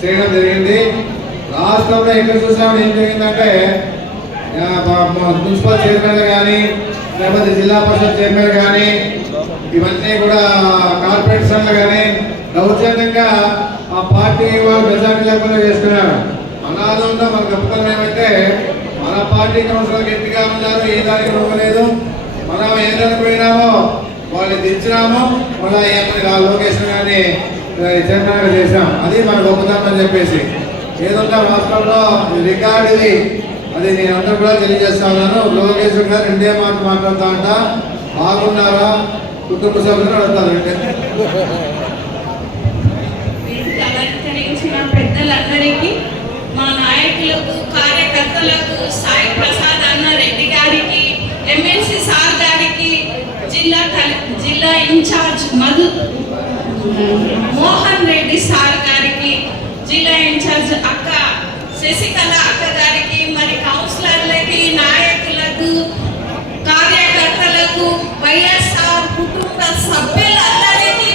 చేయడం జరిగింది. రాష్ట్రంలో ఎక్కడ చూసామని ఏం జరిగిందంటే మున్సిపల్ చైర్మన్లు కానీ, లేకపోతే జిల్లా పరిషత్ చైర్మన్ కానీ, ఇవన్నీ కూడా కార్పొరేషన్లు కానీ దౌర్జన్యంగా ఆ పార్టీ వాళ్ళు మెజార్టీ లేకుండా చేస్తున్నారు. అనాథంలో మన గొప్పతనం ఏమంటే మన పార్టీ కౌన్సిలర్ గట్టిగా ఉన్నారు, ఏ దానికి ఇవ్వలేదు. మనం ఏ దానికి పోయినామో వాళ్ళు దించినామో, మళ్ళీ లోకేష్ గారిని చైర్మన్గా చేసాం. అది మన గొప్పతనం అని చెప్పేసి ఏదన్నా రాష్ట్రంలో రికార్డు ఇది. అది నేను అందరూ కూడా తెలియజేస్తా ఉన్నాను. లోకేష్ గారు రెండే మాట మాట్లాడుతా అంట, బాగున్నారా కుటుంబ సభ్యులు అడుగుతారు. అలంకరించిన పెద్దలందరికీ, మా నాయకులకు, కార్యకర్తలకు, సాయి ప్రసాద్ అన్న రెడ్డి గారికి, ఎమ్మెల్సీ సార్ గారికి, జిల్లా ఇన్ఛార్జ్ మోహన్ రెడ్డి సార్ గారికి, జిల్లా ఇన్ఛార్జ్ అక్క శశికళ అక్క గారికి, మరి కౌన్సిలర్లకి, నాయకులకు, కార్యకర్తలకు, వైఎస్ఆర్ కుటుంబ సభ్యులందరికీ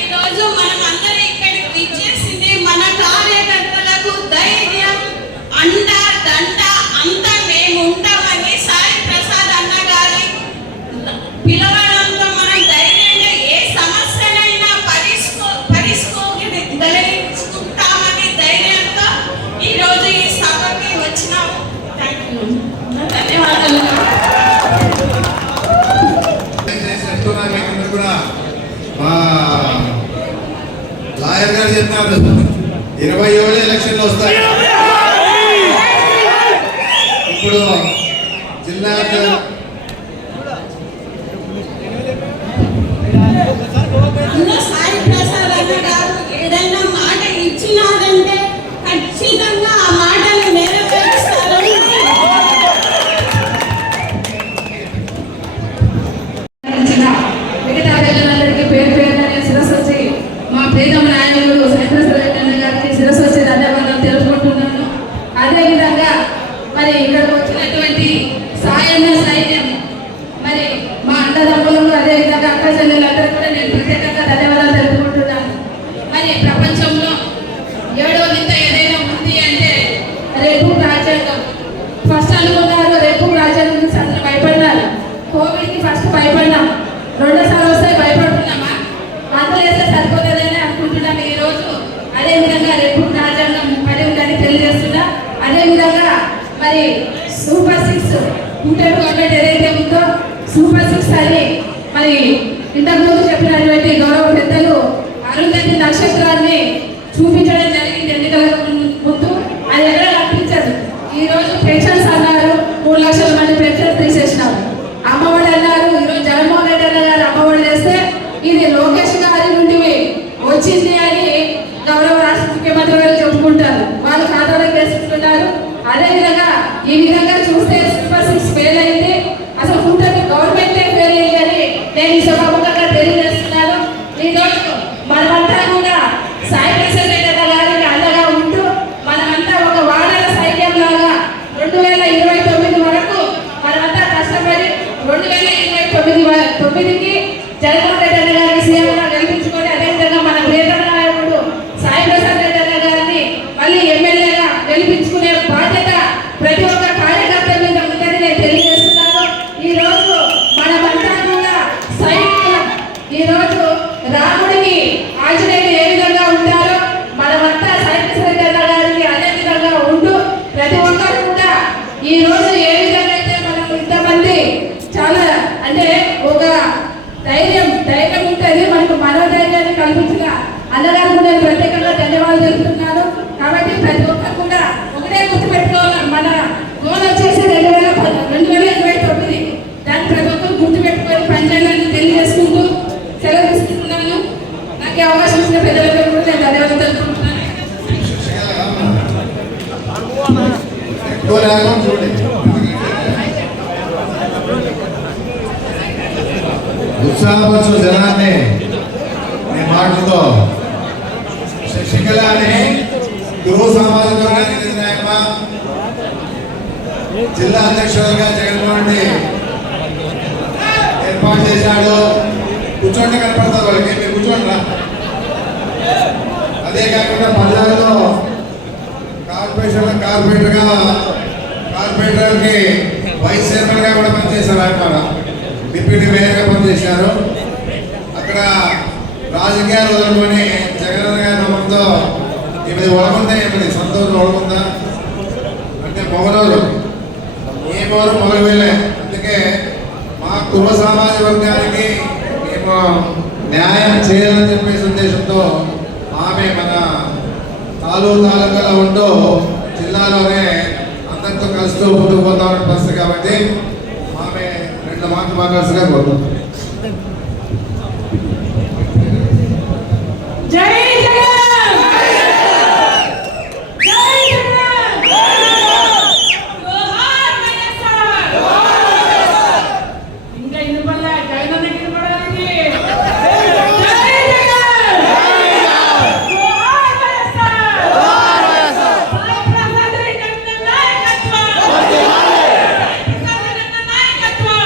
ఈరోజు మనం అందరం ఇక్కడికి విచ్చేసింది మన కార్యకర్తలకు ధైర్యం, అండ దండ అంతా మేము ఉంటామని సాయి ప్రసాద్ అన్న గారి పిలవడంతో మనం ధైర్యంగా ఏ సమస్యనైనా పరిష్కరించుకుంటామని ధైర్యంతో ఈరోజు ఈ సభకి వచ్చినాము. థ్యాంక్ యూ, ధన్యవాదాలు. కూడా మా లాయర్ గారు చెప్పినారు 27 ఎలక్షన్లు వస్తాయి. ఇప్పుడు జిల్లా అన్న సాయి ప్రసాద్ అన్న గారు ఏదైనా మాట ఇచ్చినారంటే ఖచ్చితంగా ఆ మాటను నెరవేరుస్తారని మిగతా పిల్లలందరికీ పేరు పేరున శిరస్సు వచ్చి మా ప్రీతమ నాయకులు సైప్రసరెడ్డి గారికి శిరస్సు వచ్చి ధన్యవాదాలు తెలుపుకుంటున్నాను. అదేవిధంగా మరి ఇక్కడికి వచ్చినటువంటి సాయన్న సైన్యం, మరి మా అన్నదమ్ములకు, అదేవిధంగా అక్క చెల్లెలందరూ కూడా నేను ప్రత్యేకంగా ధన్యవాదాలు తెలుపుకుంటున్నాను. మరి ప్రపంచంలో 7వ వింత ఏదైనా ఉంది అంటే రెడ్ బుక్ రాజ్యాంగం. ఫస్ట్ అనుకున్నారు రెడ్ బుక్ రాజ్యాంగం గురించి అందరూ భయపడ్డారు. కోవిడ్కి ఫస్ట్ భయపడ్డాం, రెండోసారి వస్తే భయపడుతున్నామా? అందరూ వేస్తే సరిపోతుందని అనుకుంటున్నాం. ఈరోజు అదేవిధంగా రెడ్ బుక్ రాజ్యాంగం పడి ఉందని తెలియజేస్తున్నా. అదేవిధంగా మరి సూపర్ 6 ఇంటర్ గవర్నమెంట్ ఏదైతే ఉందో సూపర్ 6 అని మరి ఇంతకుముందు చెప్పినటువంటి గౌరవ పెద్దలు అరుంధతి నక్షత్రాన్ని చూపించడం జరిగింది ఎన్నికల ముందు. అది ఎక్కడ కనిపించదు. ఈరోజు పెన్షన్స్ అన్నారు, 3 లక్షల మంది పెన్షన్స్ తీసేసినారు. అమ్మఒడి అన్నారు, ఈరోజు జగన్మోహన్ రెడ్డి అన్న గారు అమ్మఒడి చేస్తే ఇది లోకేష్ గారి నుండి వచ్చింది అని గౌరవ రాష్ట్ర ముఖ్యమంత్రి గారు చెప్పుకుంటారు. వాళ్ళు ఖాతాలోకి వేసుకుంటున్నారు. అదేవిధంగా ఈ విధంగా చూస్తే సూపర్ 6 ఫెయిల్ అయింది. అసలు కూటమి గవర్నమెంటే ఫెయిల్ అయింది అని నేను ఈ సభాముఖంగా తెలియజేస్తున్నాను. ఈరోజు మనమంతా కూడా సాయి ప్రసాద్ రెడ్డి గారికి అండగా ఉంటూ మనమంతా ఒక వానర సైన్యం లాగా 2029 వరకు మనమంతా కష్టపడి 2029కి జగన్మోహన్ రెడ్డి అన్న గారిని సీఎంగా గెలిపించుకొని, అదేవిధంగా మన ప్రియతమ నాయకుడు సాయి ప్రసాద్ రెడ్డి అన్న గారిని మళ్ళీ ఎమ్మెల్యేగా గెలిపించుకునే బాధ్యత ప్రతి ఒక్క కార్యకర్త మీద ఉందని నేను తెలియజేస్తున్నాను. ఈరోజు మనమంతా కూడా సైనికులం. ఈరోజు రాముడికి ఆంజనేయుడు ఏ విధంగా ఉంటారో మనమంతా సాయి ప్రసాద్ రెడ్డి అన్న గారికి అదే విధంగా ఉంటూ ప్రతి ఒక్కరు కూడా ఈరోజు ఏ విధంగా అయితే మనం ఇంతమంది చాలా అంటే ఒక ధైర్యం ఉంటుంది మనకు, మనోధైర్యాన్ని కల్పించిన అన్నగారికి నేను ప్రత్యేకంగా ధన్యవాదాలు తెలుపుతున్నాను. కాబట్టి ప్రతి ఒక్కరు కూడా ఒకటే గుర్తుపెట్టుకోవాలి, మన గోల్ వచ్చేసి 2029. దాన్ని ప్రతి ఒక్కరు గుర్తుపెట్టుకొని పనిచేయాలని తెలియజేసుకుంటూ సెలవు తీసుకుంటున్నాను. నాకు అవకాశం ఇచ్చిన పెద్దలందరూ కూడా నేను ధన్యవాదాలు తెలుపుకుంటున్నాను. చూడండి ఉత్సాహపరచు జనాన్ని నీ మాటలతో. శశికళ అని గురువు సామాజిక వర్గానికి చెందిన ఆయమ్మ జిల్లా అధ్యక్షులుగా జగన్మోహన్ రెడ్డి ఏర్పాటు చేశాడు. కూర్చోండి, కనపడతారు వాళ్ళకి, మీరు కూర్చోండి రా. అదే కాకుండా పల్నాడులో కార్పొరేటర్కి వైస్ చైర్మన్గా కూడా పనిచేశారు. ఆయన డిప్యూటీ మేయర్గా పనిచేశారు. అక్కడ రాజకీయాలు వదులుకొని జగన్ గారి నమ్మకంతో ఇది ఒడకుందా, ఏమిటి సంతోషం ఒడకుందా అంటే మొగలూరు, ఏ మొగలు మొగలు వెళ్ళే. అందుకే మా కుర్మ సామాజిక వర్గానికి మేము న్యాయం చేయాలని చెప్పేసి ఉద్దేశంతో ఆమె మన తాలూకాలో ఉంటూ జిల్లాలోనే అందరితో కలుస్తూ ముందుకు పోతామని పరిస్థితి కాబట్టి ఆమె 2 మాటలు మాట్లాడాల్సిగా కోరుతాం. జై జగన్ జై జగన్ జోహార్ వైఎస్ఆర్ ఇంకా ఇనుపల్ల జగన్ దగ్గర పడాలి. జై జగన్ జోహార్ వైఎస్ఆర్ సాయి ప్రసాద్ రెడ్డి అన్న నాయకత్వం ప్రసాద్ రెడ్డి అన్న నాయకత్వం.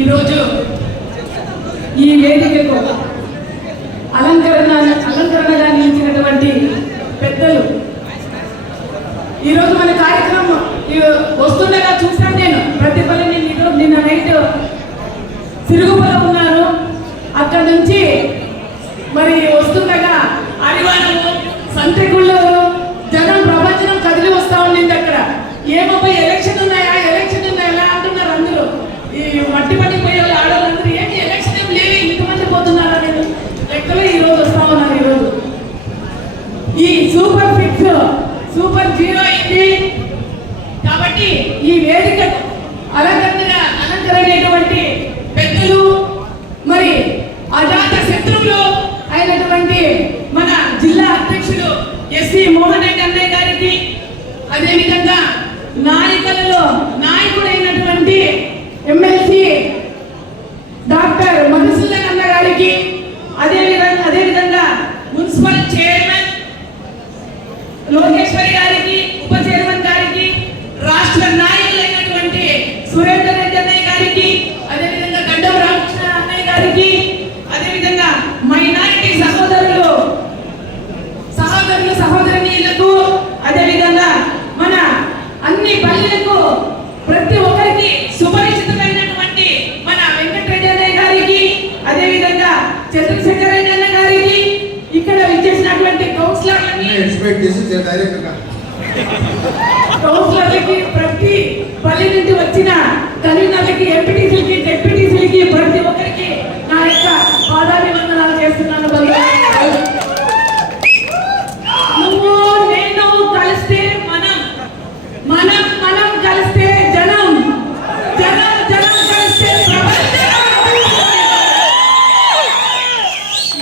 ఈరోజు ఈ వేదికకు అలంకరణగా నిలిచినటువంటి పెద్దలు, ఈరోజు మన కార్యక్రమం వస్తుండగా చూశాను నేను. ప్రతిఫలం నిన్న నైట్ సిరుగుపలో ఉన్నాను. అక్కడ నుంచి మరి వస్తుండగా అరివాణము సంతెగుళ్ళు జనం ప్రపంచం కదిలి వస్తా ఉండింది. అక్కడ ఏమో ఎలక్షన్ ఉన్నాయా ఎలా అంటున్నారు అందరూ. ఈ మట్టి పడిపోయే వాళ్ళు ఆడవాళ్ళందరూ ఏంటి ఎలక్షన్ ఏం లేవు ఇంతమంది పోతున్నారు అనేది లెక్కలో ఈరోజు వస్తా ఉన్నారు. ఈరోజు ఈ సూపర్ ఫిక్స్ సూపర్ జీరో అయింది కాబట్టి ఈ వేదిక అలంకరణటువంటి పెద్దలు మరి అజాత శత్రువులు అయినటువంటి మన జిల్లా అధ్యక్షుడు ఎస్సి మోహన్ రెడ్డి అన్నయ్య గారికి, అదేవిధంగా నాయకులలో నాయకుడైనటువంటి ఎమ్మెల్సీ డాక్టర్ మధుసూదన్ అన్న గారికి, అదేవిధంగా మున్సిపల్ చైర్మన్ లోకేశ్వరి గారికి, ఉప చైర్మన్ గారికి, రాష్ట్ర నాయకులైనటువంటి సురేందర్ రెడ్డి అన్నయ్య గారికి, అదేవిధంగా గడ్డం రామకృష్ణ అన్నయ్య గారికి, అదేవిధంగా మైనారిటీ సహోదరులకు, అదేవిధంగా మన అన్ని పల్లెలకు ప్రతి ఒక్కరికి సుపరిచితమైనటువంటి మన వెంకటరెడ్డి అన్నయ్య గారికి, అదేవిధంగా చంద్రశేఖర్ రెడ్డి అన్న గారికి, ఇక్కడ విచ్చేసినటువంటి కౌన్సిలర్లకి, ప్రతి పల్లె నుంచి వచ్చిన కన్వీనర్లకి, ఎంపీటీసీలకి, డెప్యూటీసీలకి, ప్రతి ఒక్కరికి నా యొక్క పాదాభివందనాలు చేస్తున్నాను. నువ్వు నేను కలిస్తే మనం కలిస్తే జనం కలిస్తే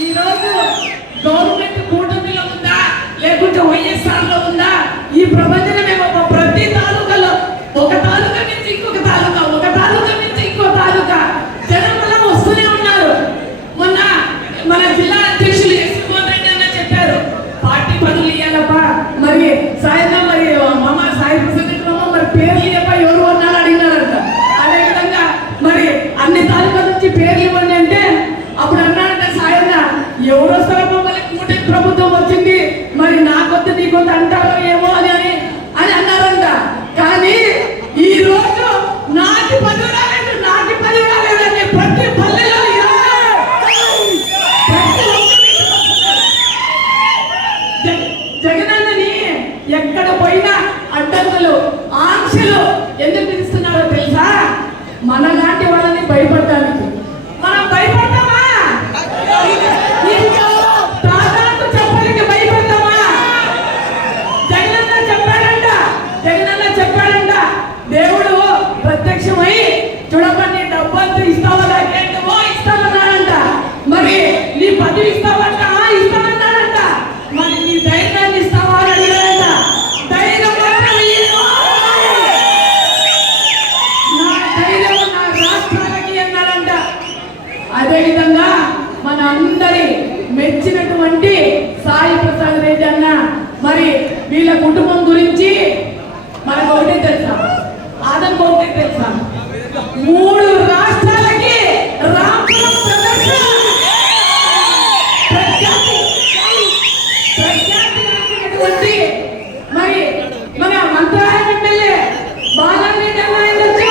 ఈరోజు గవర్నమెంట్ కూటమిలో ఉందా లేకుంటే వైఎస్ఆర్ లో ఉందా ఈ ప్రపంచమేమో ప్రతి తాలూకాలో ఒక తాలూకా నుంచి ఇంకొక తాలూకా, ఒక తాలూకా నుంచి ఇంకో తాలూకా జనం వల్ల వస్తూనే ఉన్నారు. మొన్న మన జిల్లా అధ్యక్షులు ఎస్సి మోహన్ రెడ్డి అన్న చెప్పారు పార్టీ పనులు ఇవ్వాలప్పా, మరి సాయంత్రం మరి మామ సాయి ప్రసాద్ రెడ్డి మామ మరి పేర్లు ఇవ్వప్ప ఎవరు అన్నారు అడిగినారంట. అదేవిధంగా మరి అన్ని తాలూకా నుంచి పేర్లు ఇవ్వండి అంటే అప్పుడు అన్నాడంట సాయన్న ఎవరు వస్తారో మమ్మల్ని కూటమి ప్రభుత్వం వచ్చింది మరి నాకొద్దు నీకొద్దు అంటారో ఏమో అని అన్నారంట. కానీ ఈ రోజు నాటి పది రాలేదని ప్రతి పల్లెలో జగనన్నని ఎక్కడ పోయినా అడ్డంకులు ఆంక్షలు ఎందుకు పిలుస్తున్నారో తెలుసా? మనలాంటి వాళ్ళని భయపడటానికి. మనం భయపడతామా? దాదాపు చెప్పడానికి భయపడతామా? జగనన్న చెప్పాడంట దేవుడు ప్రత్యక్షమై చూడపని డబ్బంతా ఇస్తావా నాకేంటో ఇస్తామన్నాడంట. మరి నీ పదవి ఇస్తావంట ఇస్తామన్నాడంట. మరి నీ ధైర్యాన్ని ఇస్తావా అని అడిగాడంట. ధైర్యం నా ధైర్యం నా రాష్ట్రాలకి అన్నాడంట. అదేవిధంగా మన అందరి మెచ్చినటువంటి సాయి ప్రసాద్ రెడ్డి అన్న మరి వీళ్ళ కుటుంబం గురించి మనకు ఒకటే తెలుసా, ఆదం ఒకటే తెలుసా, 3 రాష్ట్రాలకి రాంపురం ప్రదర్శన ప్రఖ్యాతి మరి మన మంత్రాలయం ఎమ్మెల్యే బాలారెడ్డి అన్న అయ్యొచ్చు,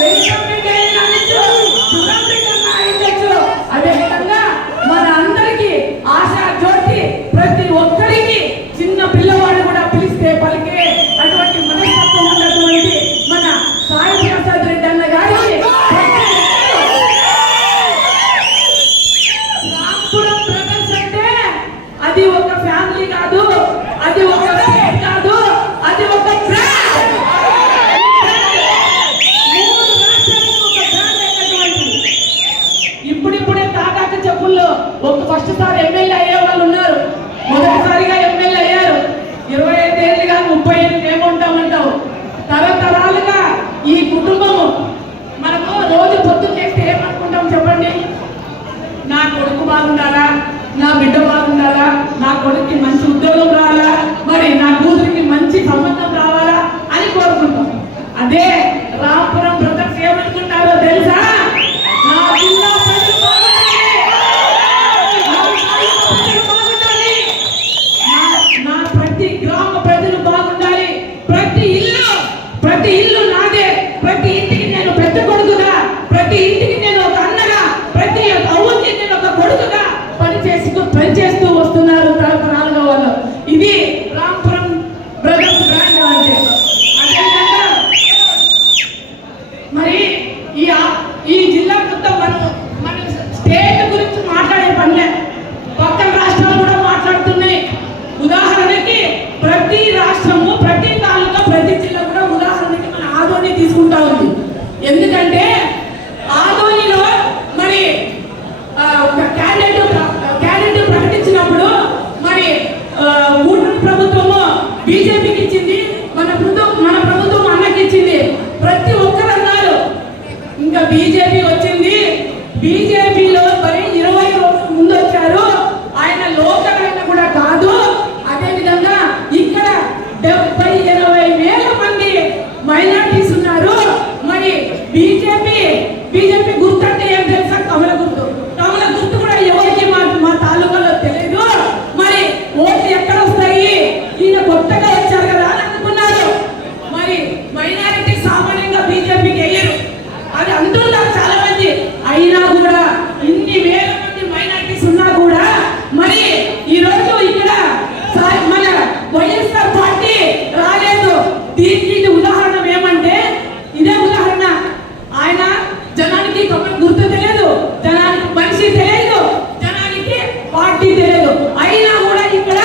వెంకటరెడ్డి అన్న అయ్యొచ్చు, సురేంద్ర అన్న అయ్యొచ్చు. అదేవిధంగా మన అందరికీ ఆశా జ్యోతి ప్రతి ఒక్కరికి చిన్న పిల్లవాడు కూడా పిలిస్తే పలికే అటువంటి మనస్తత్వం ఉన్నటువంటి మన చెప్పండి? నా కొడుకు బాగుండాలా, నా బిడ్డ బాగుండాలా, నా కొడుకుకి మంచి ఉద్యోగం రావాలా, మరి నా కూతురికి మంచి సంబంధం రావాలా అని కోరుకుంటాం. అదే రాంపురం బ్రదర్స్ ఏమనుకుంటారో తెలుసా? నా జిల్లా ప్రజలు బాగుండాలి, నా తాలూకా ప్రజలు బాగుండాలి, నా ప్రతి గ్రామ ప్రజలు బాగుండాలి, ప్రతి ఇల్లు నాదే, ప్రతి ఇంటికి నేను పెద్ద కొడుకుగా, ప్రతి ఇంటికి నేను ఒక అన్నగా, ప్రతి అవ్వకి నేను ఒక కొడుకుగా పనిచేస్తూ వస్తున్నారు తరతరాలుగా వాళ్ళు. ఇది రాంపురం బ్రదర్స్ బ్రాండ్ అంటే. అదేవిధంగా మరి ఈ జిల్లా మొత్తం మన స్టేట్ గురించి మాట్లాడే పనిలే, పక్కన రాష్ట్రాలు కూడా మాట్లాడుతున్నాయి. ఉదాహరణకి ప్రతి రాష్ట్రము, ప్రతి తాలూకా, ప్రతి జిల్లా కూడా ఉదాహరణకి మన ఆదోని తీసుకుంటా ఉంది. ఎందుకంటే ఆదోనిలో మరి క్యాండిడేట్ ప్రకటించినప్పుడు మరి కూటమి ప్రభుత్వము బీజేపీకి ఇచ్చింది, మన ప్రభుత్వం అన్నకి ఇచ్చింది. ప్రతి ఒక్కరు అన్నారు ఇంకా బీజేపీ వచ్చింది, బీజేపీలో మరి 20 రోజుల ముందు వచ్చారు, ఆయన లోకల్ ఆయన కూడా కాదు. అదేవిధంగా ఇక్కడ 70-80 వేల మంది మైనారిటీస్ ఉన్నారు. మరి బీజేపీ గుర్తు అంటే ఏం తెలుసా? కమల గుర్తు కూడా ఎవరికి మా తాలూకాలో తెలియదు. మరి ఓట్లు ఎక్కడ వస్తాయి? ఈయన కొత్తగా వచ్చారు కదా అని అనుకున్నారు. మరి మైనారిటీ సామాన్యంగా బీజేపీకి వేయరు, అది అంటున్నారు చాలా మంది. అయినా కూడా ఇన్ని వేల మంది మైనారిటీస్ ఉన్నా కూడా మరి ఈ రోజు ఇక్కడ మన వైఎస్ఆర్ పార్టీ రాలేదు. దీనికి ఇది ఉదాహరణ ఏమంటే, ఇదే ఉదాహరణ. ఆయన జనానికి గుర్తు తెలియదు, జనానికి మనిషి తెలియదు, జనానికి పార్టీ తెలియదు. అయినా కూడా ఇక్కడ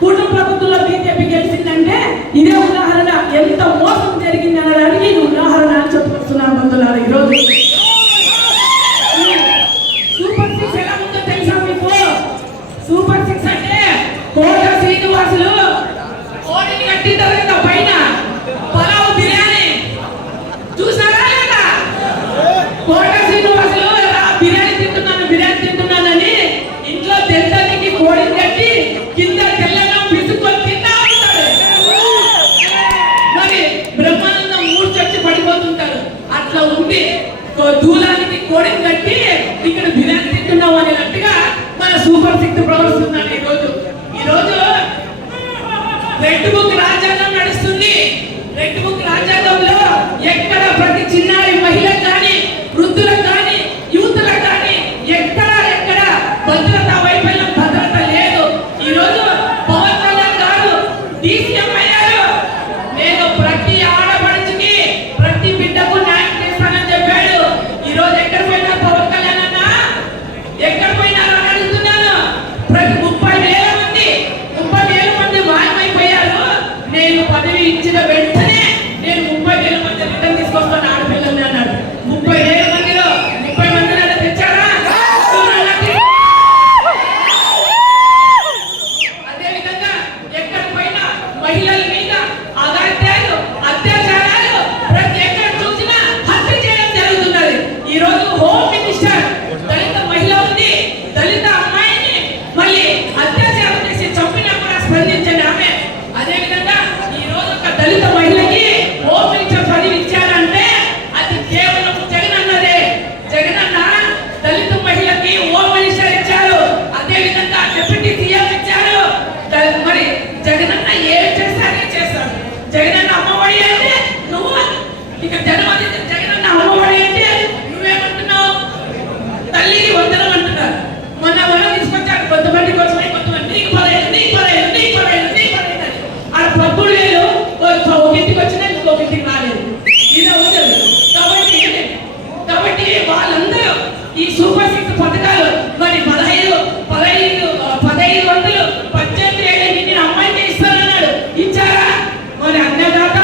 కూటమి ప్రభుత్వంలో బీజేపీ గెలిచిందంటే ఇదే ఉదాహరణ. ఎంత మోసం జరిగింది అనడానికి ఇది ఉదాహరణ అని చెప్పుకొస్తున్నాను బంధువులారా. ఈరోజు సూపర్ 6 ఎలా ఉందో తెలుసా మీకు? సూపర్ 6 అంటే కోట శ్రీనివాసులు కోడిని కట్టిన తర్వాత పైన పలావ్ బిర్యానీ చూసారా లేదా? కోట శ్రీనివాసులు బిర్యానీ తింటున్నానని ఇంట్లో తెల్లనికి కోడిని కట్టి కింద తెల్లనం పిసుకొని తింటా ఉంటాడు. మరి బ్రహ్మానందం మూర్చొచ్చి పడిపోతుంటారు. అట్లా ఉంది. దూలానికి కోడిని కట్టి ఇక్కడ బిర్యానీ తింటున్నాం అనేటట్టుగా మన సూపర్ 6 ప్రవర్తిస్తున్నాడు. ఈరోజు రెడ్ బుక్ రాజ్యాంగం నడుస్తుంది. రెడ్ బుక్ రాజ్యాంగంలో ఎక్కడ ప్రతి చిన్నారి మహిళకు కానీ, వృద్ధులకు కానీ, యూత్లకు కానీ ఎక్కడ భద్రత వైఫల్యం, భద్రత లేదు. ఈరోజు పవన్ కళ్యాణ్ గారు DCM అయ్యారు. నేను ప్రతి ఆడపడుచుకి, ప్రతి బిడ్డకు న్యాయం చేస్తానని చెప్పాడు. ఈరోజు ఎక్కడ పోయినారు పవన్ కళ్యాణ్ అన్న? ఎక్కడ పోయినారు అని అడుగుతున్నాను. ప్రతి 30,000 మంది మాయమైపోయారు. నేను పదవి ఇచ్చిన వెంటనే నేను 30,000 మంది రిటర్న్ తీసుకొస్తాను ఆడపిల్లల్ని అన్నాడు. 30,000 మందిలో 30 మందిని తెచ్చారా? అదేవిధంగా ఎక్కడ పోయినా మహిళల మీద అత్యాచారాలు ప్రతి ఎక్కడ చూసినా హత్య చేయడం జరుగుతున్నది. ఈరోజు హోమ్ మినిస్టర్ దళిత మహిళ ఉంది, దళిత అమ్మాయిని మళ్ళీ అత్యాచారం చేసి చంపినా కూడా స్పందించండి ఆమె. అదేవిధంగా ఈ రోజు ఒక దళిత మహిళకి హోమ్ మినిస్టర్ పదవి ఇచ్చారంటే అది కేవలం జగన్ అన్నదే. జగన్ అన్న దళిత మహిళకి హోమ్ మినిస్టర్ ఇచ్చారు, అదేవిధంగా డిప్యూటీ సీఎం ఇచ్చారు. మరి జగన్ అన్న ఏం చేస్తారో చేస్తాడు. జగన్ అన్న అమ్మఒడి అంటే నువ్వు ఇక జగన్ అన్న అమ్మఒడి అంటే నువ్వేమంటున్నావు? తల్లికి వందనం అంటున్నారు. మొన్న మనం తీసుకొచ్చారు, కొంతమందికి వచ్చినాయి, కొంతమంది నీకు 15 ఆడ పప్పులు లేదు. ఒక ఇంటికి వచ్చినాయి, ఇంకొక ఇంటికి రాలేదు. ఇలా ఉండదు. కాబట్టి వాళ్ళందరూ ఈ సూపర్ 6 పథకాలు మరి 1500 18 ఏళ్ళకి అమ్మాయికి ఇస్తానన్నాడు. ఇచ్చారా? మరి అన్నదాత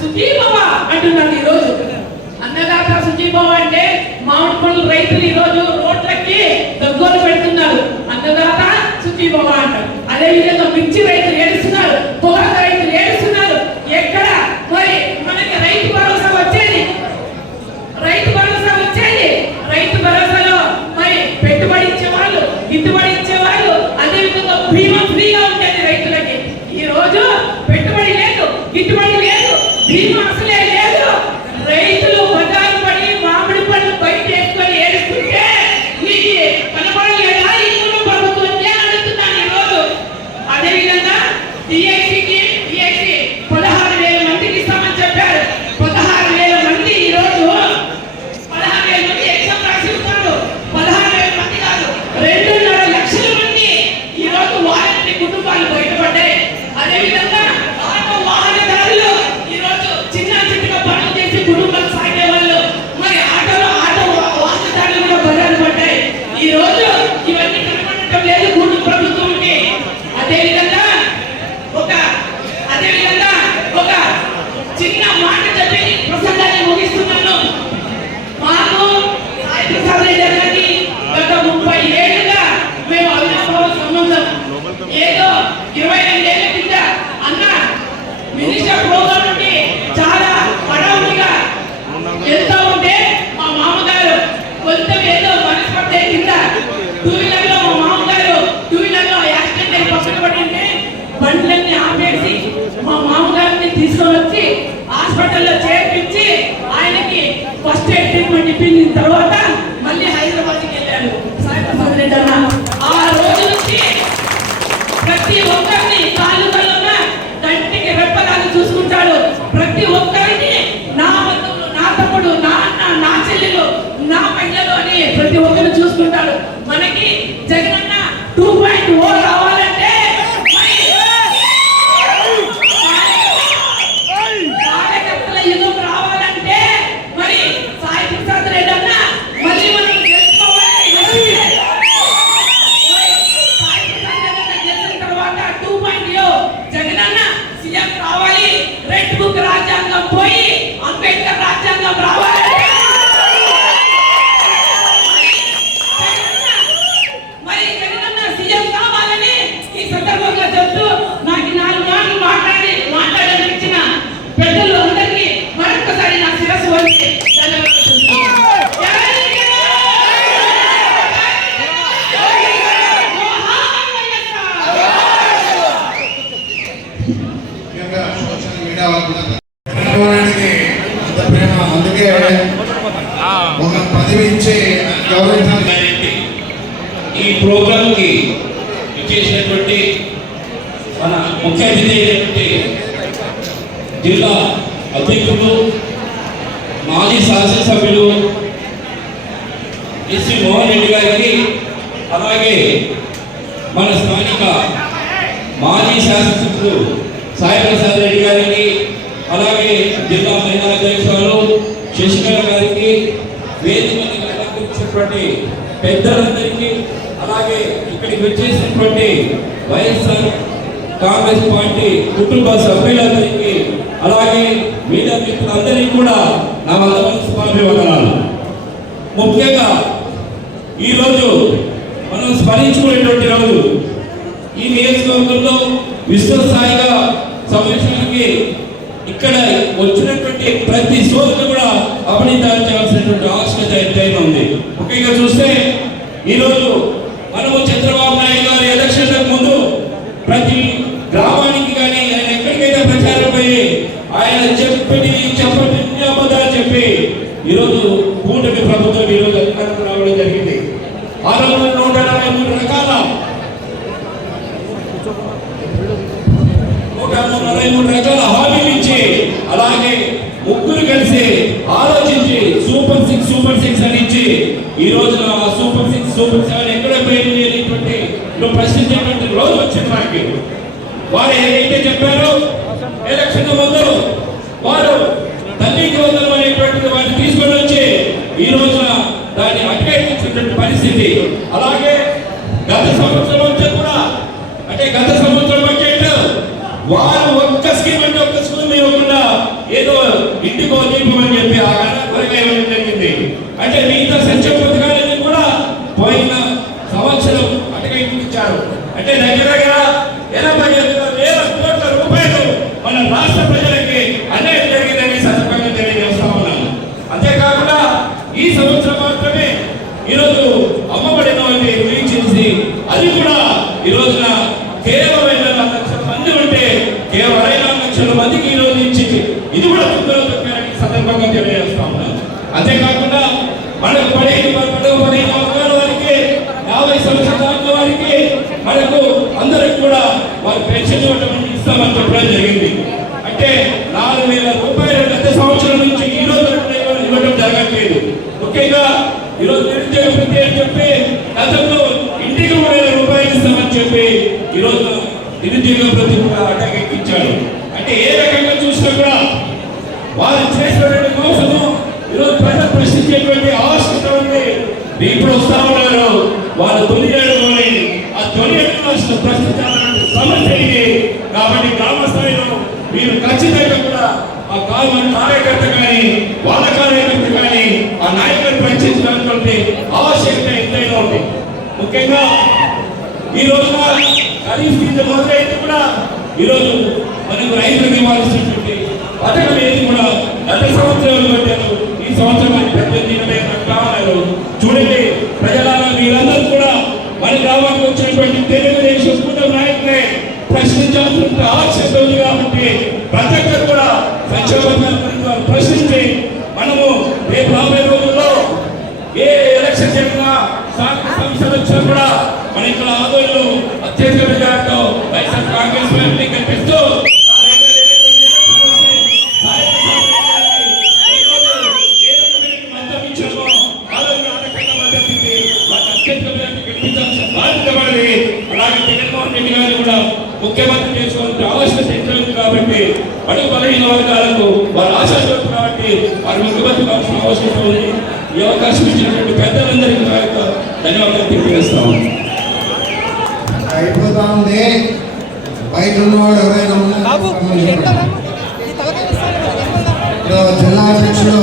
సుఖీభవ అంటున్నాడు. ఈరోజు అన్నదాత సుఖీభవ అంటే మామిడి పళ్ళు రైతులు ఈరోజు రోడ్లకి దగ్గర పెడుతున్నారు. అన్నదాత సుఖీభవ అంటారు. అదేవిధంగా మిర్చి రైతులు ఏడుస్తున్నారు, పొగాకు రైతులు ఏడుస్తున్నారు. ఎక్కడ మరి మనకి రైతు భరోసా వచ్చేది? రైతు భరోసాలో బీమా అసలే లేదు. రైతులు బజారు పడి మామిడి పళ్ళు బయట వేసుకొని ఏడుస్తుంటే నీకు కనపడలేదా ఈ కుటుంబ ప్రభుత్వం అడుగుతున్నాను ఈరోజు. అదేవిధంగా డిఐసికి 16,000 మందికి ఇస్తామని చెప్పారు. 16,000 మంది ఈరోజు 16,000 మంది ఎగ్జామ్ రాసి ఉన్నారు. 16,000 మంది కాదు, 2.5 లక్షల మంది ఈరోజు వారంటీ కుటుంబాలు బయటపడ్డాయి. అదేవిధంగా ఆటో వాహనదారులు ఈరోజు చిన్న చిన్నగా పనులు చేసి కుటుంబాలు సాగే వాళ్ళు మరి ఆటో వాహనదారులు కూడా బజారు పడ్డాయి. ఈరోజు ఇవన్నీ కనపడటం లేదు కుటుంబ ప్రభుత్వంకి. అదేవిధంగా ఒక చిన్న మాట చెప్పి ప్రసంగాన్ని ముగిస్తున్నాను. మాకు సాయి ప్రసాద్ రెడ్డి గారికి గత 30 ఏళ్లుగా మేము అవినాభావ సంబంధం. ఏదో 22 ఏళ్ల కింద అన్న మినిస్టర్ ప్రోగ్రాం నుండి చాలా హడావుడిగా వెళ్తూ ఉంటే మా మామగారు కొంచెం ఏదో మనస్పర్ధ కింద 2 వీలర్లో మా మామగారు 2 వీలర్లో యాక్సిడెంట్ అయి పక్కన పడింటే బండ్లన్నీ ఆపేసి మా మామగారిని తీసుకొని వచ్చి హాస్పిటల్లో చేర్పించి ఆయనకి ఫస్ట్ ఎయిడ్ ట్రీట్మెంట్ ఇప్పించిన తర్వాత మళ్ళీ హైదరాబాద్కి వెళ్ళాడు సాయి ప్రసాద్ రెడ్డి అన్న. ఆ రోజు నుంచి ప్రతి ఒక్కరిని కాళ్ళు కళ్ళున్న కంటికి రెప్పలాగా చూసుకుంటాడు. ప్రతి ఒక్కరిని నా బంధువులు, నా తమ్ముడు, నా అన్న, నా చెల్లెలు, నా మహిళలు అని ప్రతి ఒక్కరు చూసుకుంటాడు. మనకి జగనన్న 2.0 రావాలంటే కార్యకర్తల యుగం రావాలంటే మరి సాయి ప్రసాద్ రెడ్డి అన్న మళ్ళీ మనం తెలుసుకోవాలి. సాయి ప్రసాద్ రెడ్డి అన్న గెలిచిన తర్వాత 2.0 జగనన్న సీఎం రావాలి. రెడ్ బుక్ రాజ్యాంగం పోయి అంబేద్కర్ రాజ్యాంగం రావాలంటే మరి జగనన్న సీఎం కావాలని ఈ సందర్భంగా చెప్తూ నాకు 4 మాటలు మాట్లాడాలనిపించిన పెద్దలు అందరికీ మరొకసారి నా శిరస్సు వంచి ముఖ్యంగా సోషల్ మీడియా వాళ్ళకి అంత ప్రేమ, అందుకే ఒక పదవి ఇచ్చి గౌరవించాలి. ఈ ప్రోగ్రామ్ కి ఇచ్చేసినటువంటి మన ముఖ్య అతిథి అయినటువంటి జిల్లా అధ్యక్షులు మాజీ శాసనసభ్యులు ఎస్వి మోహన్ రెడ్డి గారికి, అలాగే మన స్థానిక మాజీ శాసనసభ్యులు సాయి ప్రసాద్ రెడ్డి గారికి, అలాగే జిల్లా మహిళా అధ్యక్షులు శశికళ గారికి, వేదిక మీద అలంకరించినటువంటి పెద్దలందరికీ, అలాగే ఇక్కడికి వచ్చేసినటువంటి వైఎస్ఆర్ కాంగ్రెస్ పార్టీ కుటుంబ సభ్యులందరికీ, అలాగే మీడియా మిత్రులందరికీ కూడా నా వందనాలు. ముఖ్యంగా ఈరోజు మనం స్మరించుకునేటువంటి రోజు. ఈ నియోజకవర్గంలో విశ్వస్థాయిగా సమావేశానికి ఇక్కడ వచ్చినటువంటి ప్రతి సోదరుడు కూడా అభినందించాల్సినటువంటి ఆవశ్యకత ఎంతైనా ఉంది. ముఖ్యంగా చూస్తే ఈరోజు మనము చంద్రబాబు నాయుడు గారి ఎలక్షన్లకు ముందు ప్రతి గ్రామానికి కానీ ఆయన ఎక్కడికైతే ప్రచారం పోయి ఆయన చెప్పని అబద్ధాలు చెప్పి ఈరోజు కూటమి ప్రభుత్వం ఈరోజు అధికారంలో రావడం జరిగింది. 143 రకాల హామీలు ఇచ్చి, అలాగే ముగ్గురు కలిసి ఆలోచించి సూపర్ 6 అని ఇచ్చి ఈ రోజున సూపర్ 6 సూపర్ 7 ఎక్కడ పోయింది అనేటువంటి ప్రశ్నించేటువంటి రోజు వచ్చింది మనకి. వారు ఏదైతే చెప్పారో ఎలక్షన్ ముందు వారు తల్లికి వందనం అనేటువంటిది వారిని తీసుకొని వచ్చి ఈ రోజున దాన్ని అటకెక్కించినటువంటి పరిస్థితి. అలాగే గత సంవత్సరం వచ్చి కూడా, అంటే గత సంవత్సరం బడ్జెట్ వారు ఒక్క స్కీమ్ అంటే ఒక్క స్కీమ్ ఇవ్వకుండా ఏదో ఇంటికో దీపం అని చెప్పి ఆ త్వరగా ఇవ్వడం జరిగింది. అంటే మిగతా సంక్షేమ పథకాలన్నీ కూడా పోయిన సంవత్సరం అటకెక్కించారు. అంటే దగ్గర 85,000 కోట్ల రూపాయలు మన రాష్ట్ర ప్రజలకి అన్యాయం జరిగిందని సందర్భంగా తెలియజేస్తా ఉన్నాను. అంతేకాకుండా ఈ సంవత్సరం మాత్రమే ఈరోజు అమ్మబడిన రిలీజ్ చేసి అది కూడా ఈ రోజున కేవలం 2 లక్షల మంది ఉంటే కేవలం 2 లక్షల మందికి ఈ రోజు ఇచ్చింది. ఇది కూడా అంతేకాకుండా మనకు పదిహేను వర్గాల వారికి 50 సంవత్సరాల వారికి మనకు అందరికి కూడా వారి పెన్షన్ ఇస్తామని చెప్పడం జరిగింది. అంటే 4,000 రూపాయలు గత సంవత్సరం నుంచి ఈ రోజు ఇవ్వడం జరగట్లేదు. ముఖ్యంగా ఈరోజు నిరుద్యోగ వృత్తి అని చెప్పి గతంలో ఇంటికి 3,000 రూపాయలు ఇస్తామని చెప్పి ఈరోజు నిరుద్యోగ వృత్తి కూడా అటకెక్కించాడు. అంటే ఏ రకంగా చూసినా కూడా వారు చేసినటువంటి మోసము ఈరోజు ప్రజలు ప్రశ్నించేటువంటి ఆవశ్యకత ఉంది. ఇప్పుడు వస్తా ఉన్నారు వాళ్ళు తొలియాడుకొని ఆ తొలియాడు ప్రశ్నించాలనే సమస్య ఇది. కాబట్టి గ్రామ స్థాయిలో మీరు ఖచ్చితంగా కూడా ఆ కార్యకర్త కానీ వాళ్ళ కార్యకర్త కానీ ఆ నాయకులను ప్రశ్నించాలన్నటువంటి ఆవశ్యకత ఎంతైనా ఉంది. ముఖ్యంగా ఈ రోజున ఖరీఫ్ సీజన్ మొదలైతే కూడా ఈరోజు మనకు రైతులకు ఇవ్వాల్సినటువంటి పథకం ఏది కూడా గత సంవత్సరాలు పెట్టారు. ఈ సంవత్సరం 18,20 కావాలి. చూడండి ప్రజలారా, మీరందరూ కూడా మన గ్రామానికి వచ్చినటువంటి తెలుగుదేశం కూటమి నాయకులే ప్రశ్నించాల్సిన ఆవశ్యకత ఉంది. కాబట్టి ప్రతి ఒక్కరు కూడా సంక్షేమ పథకాలను ప్రశ్నించి మనము రేపు రాబోయే రోజుల్లో ఏ ఎలక్షన్ జరిగినా సంస్థలు వచ్చినా కూడా మన ఇక్కడ ఆదోళనలో అత్యధిక మెజార్టీతో వైఎస్ఆర్ కాంగ్రెస్ పార్టీ కనిపిస్తూ ముఖ్యమంత్రి చేసుకోవాల్సిన ఆవశ్యకత ఎక్కువ కాబట్టి అడుగు బలహీన వర్గాలకు వారు ఆశాస్పడుతుంది. కాబట్టి వారు ముఖ్యమంత్రి కావాల్సిన ఆవశ్యకత ఉంది. ఈ అవకాశం ఇచ్చినటువంటి పెద్దలందరికీ నా యొక్క ధన్యవాదాలు తెలియజేస్తాము. అయిపోతా ఉంది. బయట ఉన్నవాడు ఎవరైనా జిల్లా అధ్యక్షుడు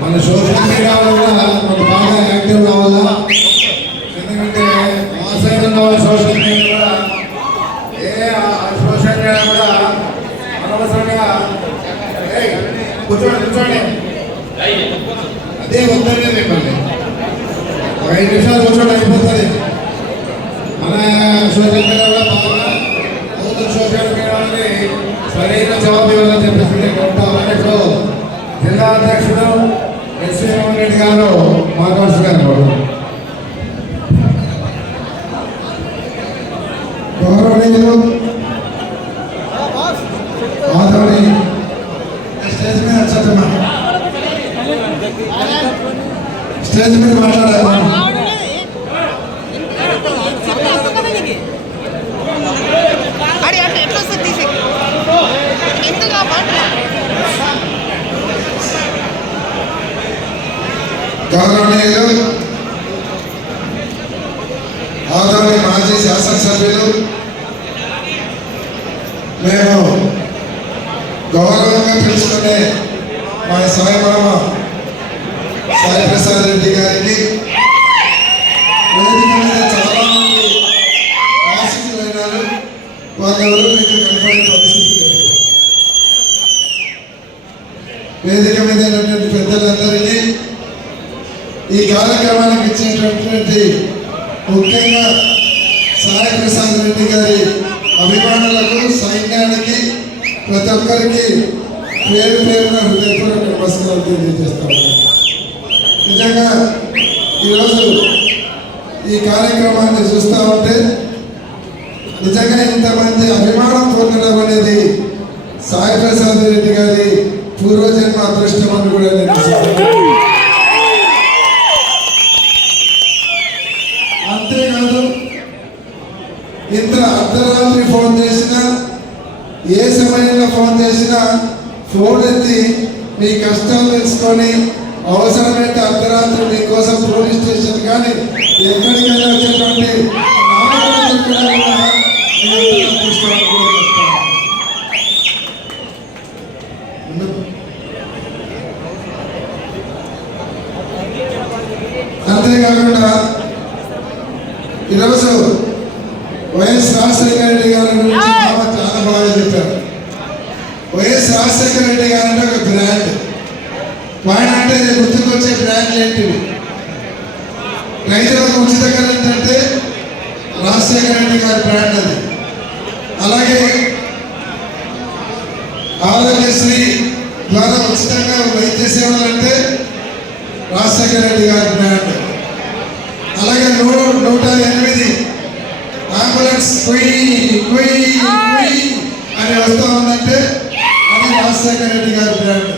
మన సోషల్ మీడియాలో కూడా మనకు బాగా యాక్టివ్ కావాలా. ఎందుకంటే మా సైడ్ ఉన్న వాళ్ళు సోషల్ మీడియా కూడా సోషల్ మీడియా కూడా అనవసరంగా కూర్చోండి అదే వద్దనే మిమ్మల్ని 5 నిమిషాలు కూర్చోండి అయిపోతుంది. మన సోషల్ మీడియా కూడా బాగా సోషల్ మీడియాని సరైన జవాబు ఇవ్వాలని చెప్పేసి ఇప్పుడు జిల్లా అధ్యక్షుడు ఎస్వి మోహన్ రెడ్డి గారు మాట్లాడుతున్నారు. గౌరవనీయులు ఆదరణి స్టేజ్ మీద వచ్చారమ్మా, స్టేజ్ మీద మాట్లాడారు. గౌరవనీయులు ఆదరణి మాజీ శాసనసభ్యులు, మేము గౌరవంగా పిలుచుకునే మా సాయిమామ సాయి ప్రసాద్ రెడ్డి గారికి వేదిక మీద చాలా మంది ఆశితులైనారు. వాళ్ళెవరూ మీకు కనపడే పరిస్థితి లేదు. వేదిక మీద ఉన్నటువంటి పెద్దలందరికీ ఈ కార్యక్రమానికి ఇచ్చినటువంటి ముఖ్యంగా సాయి ప్రసాద్ రెడ్డి గారి అభిమానులకు, సైన్యానికి, ప్రతి ఒక్కరికి పేరు పేరున హృదయపూర్వక నమస్కారాలు తెలియజేస్తాము. నిజంగా ఈరోజు ఈ కార్యక్రమాన్ని చూస్తూ ఉంటే నిజంగా ఇంతమంది అభిమానం పొందడం అనేది సాయి ప్రసాద్ రెడ్డి గారి పూర్వజన్మ అదృష్టం అని కూడా నేను అంతేకాదు, ఇంత అర్ధరాత్రి ఫోన్ చేసినా, ఏ సమయంలో ఫోన్ చేసినా ఫోన్ ఎత్తి మీ కష్టాలు తెలుసుకొని అవసరమైతే అర్ధరాత్రి మీకోసం పోలీస్ స్టేషన్ కానీ ఎక్కడికైనా వచ్చేటువంటి అంతేకాకుండా ఈరోజు వైఎస్ రాజశేఖర రెడ్డి గారి గురించి చాలా బాగా చెప్పారు. వైఎస్ రాజశేఖర రెడ్డి గారు అంటే ఒక బ్రాండ్. ఆయన అంటే గుర్తుకొచ్చే బ్రాండ్లు ఏంటివి? రైతులకు ఉచిత కరెంట్ అంటే రాజశేఖర రెడ్డి గారి బ్రాండ్ అది. అలాగే ఆరోగ్యశ్రీ ద్వారా ఉచితంగా వైద్య సేవలు అంటే రాజశేఖర రెడ్డి గారి బ్రాండ్. అలాగే 108 అంబులెన్స్ కుయ్ కుయ్ కుయ్ అని వస్తూ ఉందంటే అది రాజశేఖర రెడ్డి గారి బ్రాండ్.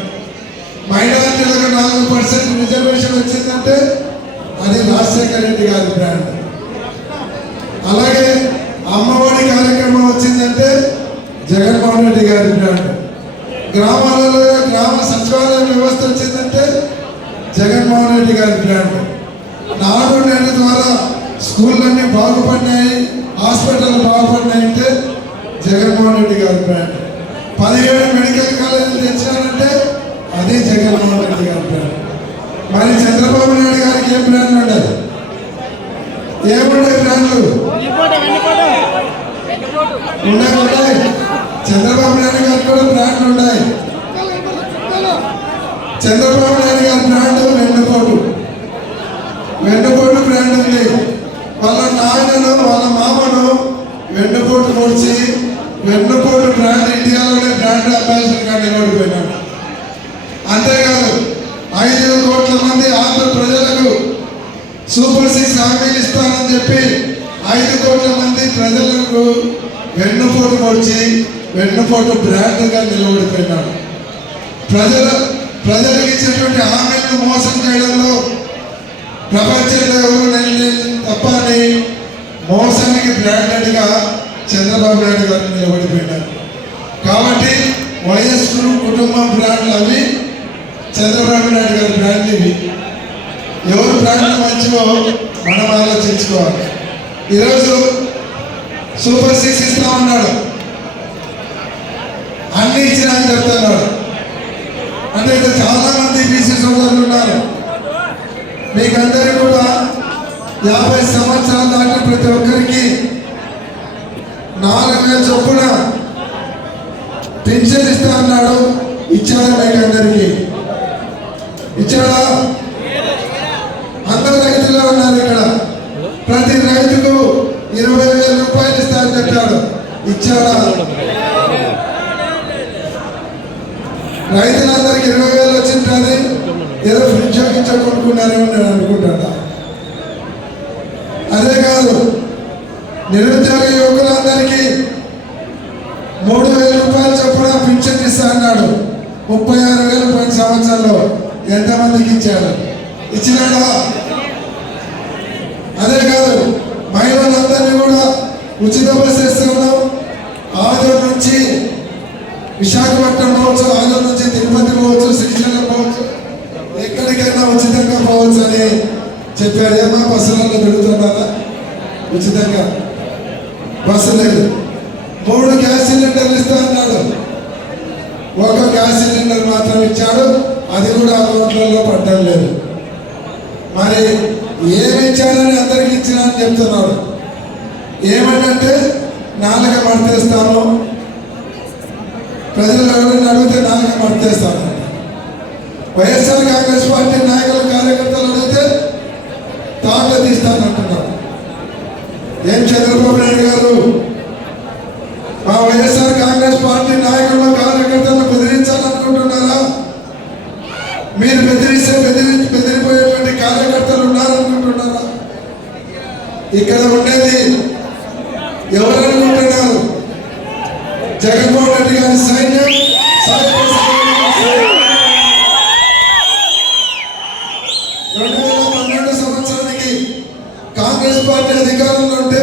మైనారిటీలకు 4% రిజర్వేషన్ వచ్చిందంటే అది రాజశేఖర రెడ్డి గారి బ్రాండ్. అలాగే అమ్మఒడి కార్యక్రమం వచ్చిందంటే జగన్మోహన్ రెడ్డి గారి బ్రాండ్. గ్రామాలలో గ్రామ సచివాలయ వ్యవస్థ వచ్చిందంటే జగన్మోహన్ రెడ్డి గారి బ్రాండ్. నాడు నేడు ద్వారా స్కూళ్ళన్నీ బాగుపడినాయి, హాస్పిటల్ బాగుపడినాయి అంటే జగన్మోహన్ రెడ్డి గారి బ్రాండ్. 17 మెడికల్ కాలేజీలు తెచ్చారంటే అది జగన్మోహన్ రెడ్డి గారి బ్రాండ్. మరి చంద్రబాబు నాయుడు గారికి ఏం బ్రాండ్ ఉండదు? ఏముండే బ్రాండ్లు ఉన్నాయి. చంద్రబాబు నాయుడు గారికి కూడా బ్రాండ్లు ఉన్నాయి. చంద్రబాబు నాయుడు గారి బ్రాండ్ వెన్నుపోటు బ్రాండ్ ఉంది. వాళ్ళ నాయనను వాళ్ళ మామను వెన్నుపోటు పొడిచి వెన్నుపోటు బ్రాండ్ ఇండియాలోనే బ్రాండ్ అంబాసిడర్గా నిలబడిపోయినాడు. అంతేకాదు 5 కోట్ల మంది ఆంధ్ర ప్రజలకు సూపర్ 6 హామీలు ఇస్తానని చెప్పి 5 కోట్ల మంది ప్రజలకు వెన్నుపోటు పొడిచి వెన్నుపోటు బ్రాండ్గా నిలబడిపోయినాడు. ప్రజలకు ఇచ్చినటువంటి హామీలను మోసం చేయడంలో ప్రపంచంలో ఎవరు తప్ప అని మోసానికి బ్రాండెడ్గా చంద్రబాబు నాయుడు గారు నిలబడిపోయినారు. కాబట్టి వైఎస్ కుటుంబం బ్రాండ్లు అవి, చంద్రబాబు నాయుడు గారి బ్రాండ్లు ఇవి. ఎవరు బ్రాండ్లు మంచివో మనం ఆలోచించుకోవాలి. ఈరోజు సూపర్ 6 ఇస్తా ఉన్నాడు, అన్ని ఇచ్చినా అని చెప్తున్నాడు. అంటే ఇక్కడ చాలా మంది బీసీ సోదరులు ఉన్నారు. మీకందరికీ కూడా 50 సంవత్సరాలు దాటి ప్రతి ఒక్కరికి 4,000 చొప్పున పెన్షన్ ఇస్తా అన్నాడు. ఇచ్చాడా? మీకు అందరికీ ఇచ్చాడా? అందరు రైతులు ఉన్నారు ఇక్కడ. ప్రతి రైతుకు 20,000 రూపాయలు ఇస్తా అని చెప్పాడు. ఇచ్చాడా? రైతులందరికీ 20,000 వచ్చింటుంది. ఏదో ఫ్రిడ్జ్ కొనుక్కున్నారేమో నేను అనుకుంటాను. అదే కాదు, నిరుద్యోగ యువకులందరికీ 3,000 రూపాయలు చొప్పున పింఛన్ ఇస్తా అన్నాడు. 36,000 పోయిన సంవత్సరంలో ఎంతమందికి ఇచ్చాడు? ఇచ్చినాడా? అదే కాదు, మహిళలందరినీ కూడా ఉచిత బస్సు ఇస్తున్నాం. ఆదూరు నుంచి విశాఖపట్నం పోవచ్చు, ఆదూరు నుంచి తిరుపతి పోవచ్చు, శ్రీశైలం పోవచ్చు, ఎక్కడికైనా ఉచితంగా పోవచ్చు అని చెప్పారు. ఏమో బస్సులలో పెడుతున్నారా? ఉచితంగా బస్సు లేదు. 3 గ్యాస్ సిలిండర్లు ఇస్తా అన్నాడు. 1 గ్యాస్ సిలిండర్ మాత్రం ఇచ్చాడు. అది కూడా అకౌంట్లలో పడ్డం లేదు. మరి ఏమి ఇచ్చాడని అందరికి ఇచ్చినా అని చెప్తున్నాడు. ఏమంటే 4 మడతేస్తాను, ప్రజలు ఎవరైనా అడిగితే 4 మడతేస్తాను. వైఎస్ఆర్ కాంగ్రెస్ పార్టీ నాయకులు కార్యకర్తలు అడిగితే తాట తీస్తానంటున్నారు. ఏం చంద్రబాబు నాయుడు గారు మా వైఎస్ఆర్ కాంగ్రెస్ పార్టీ నాయకులను కార్యకర్తలను బెదిరించాలనుకుంటున్నారా? మీరు బెదిరిస్తే బెదిరిపోయేటువంటి కార్యకర్తలు ఉన్నారనుకుంటున్నారా? ఇక్కడ ఉండేది ఎవరనుకుంటున్నారు? జగన్మోహన్ రెడ్డి గారి సైన్యం. 2012 సంవత్సరానికి కాంగ్రెస్ పార్టీ అధికారంలో ఉంటే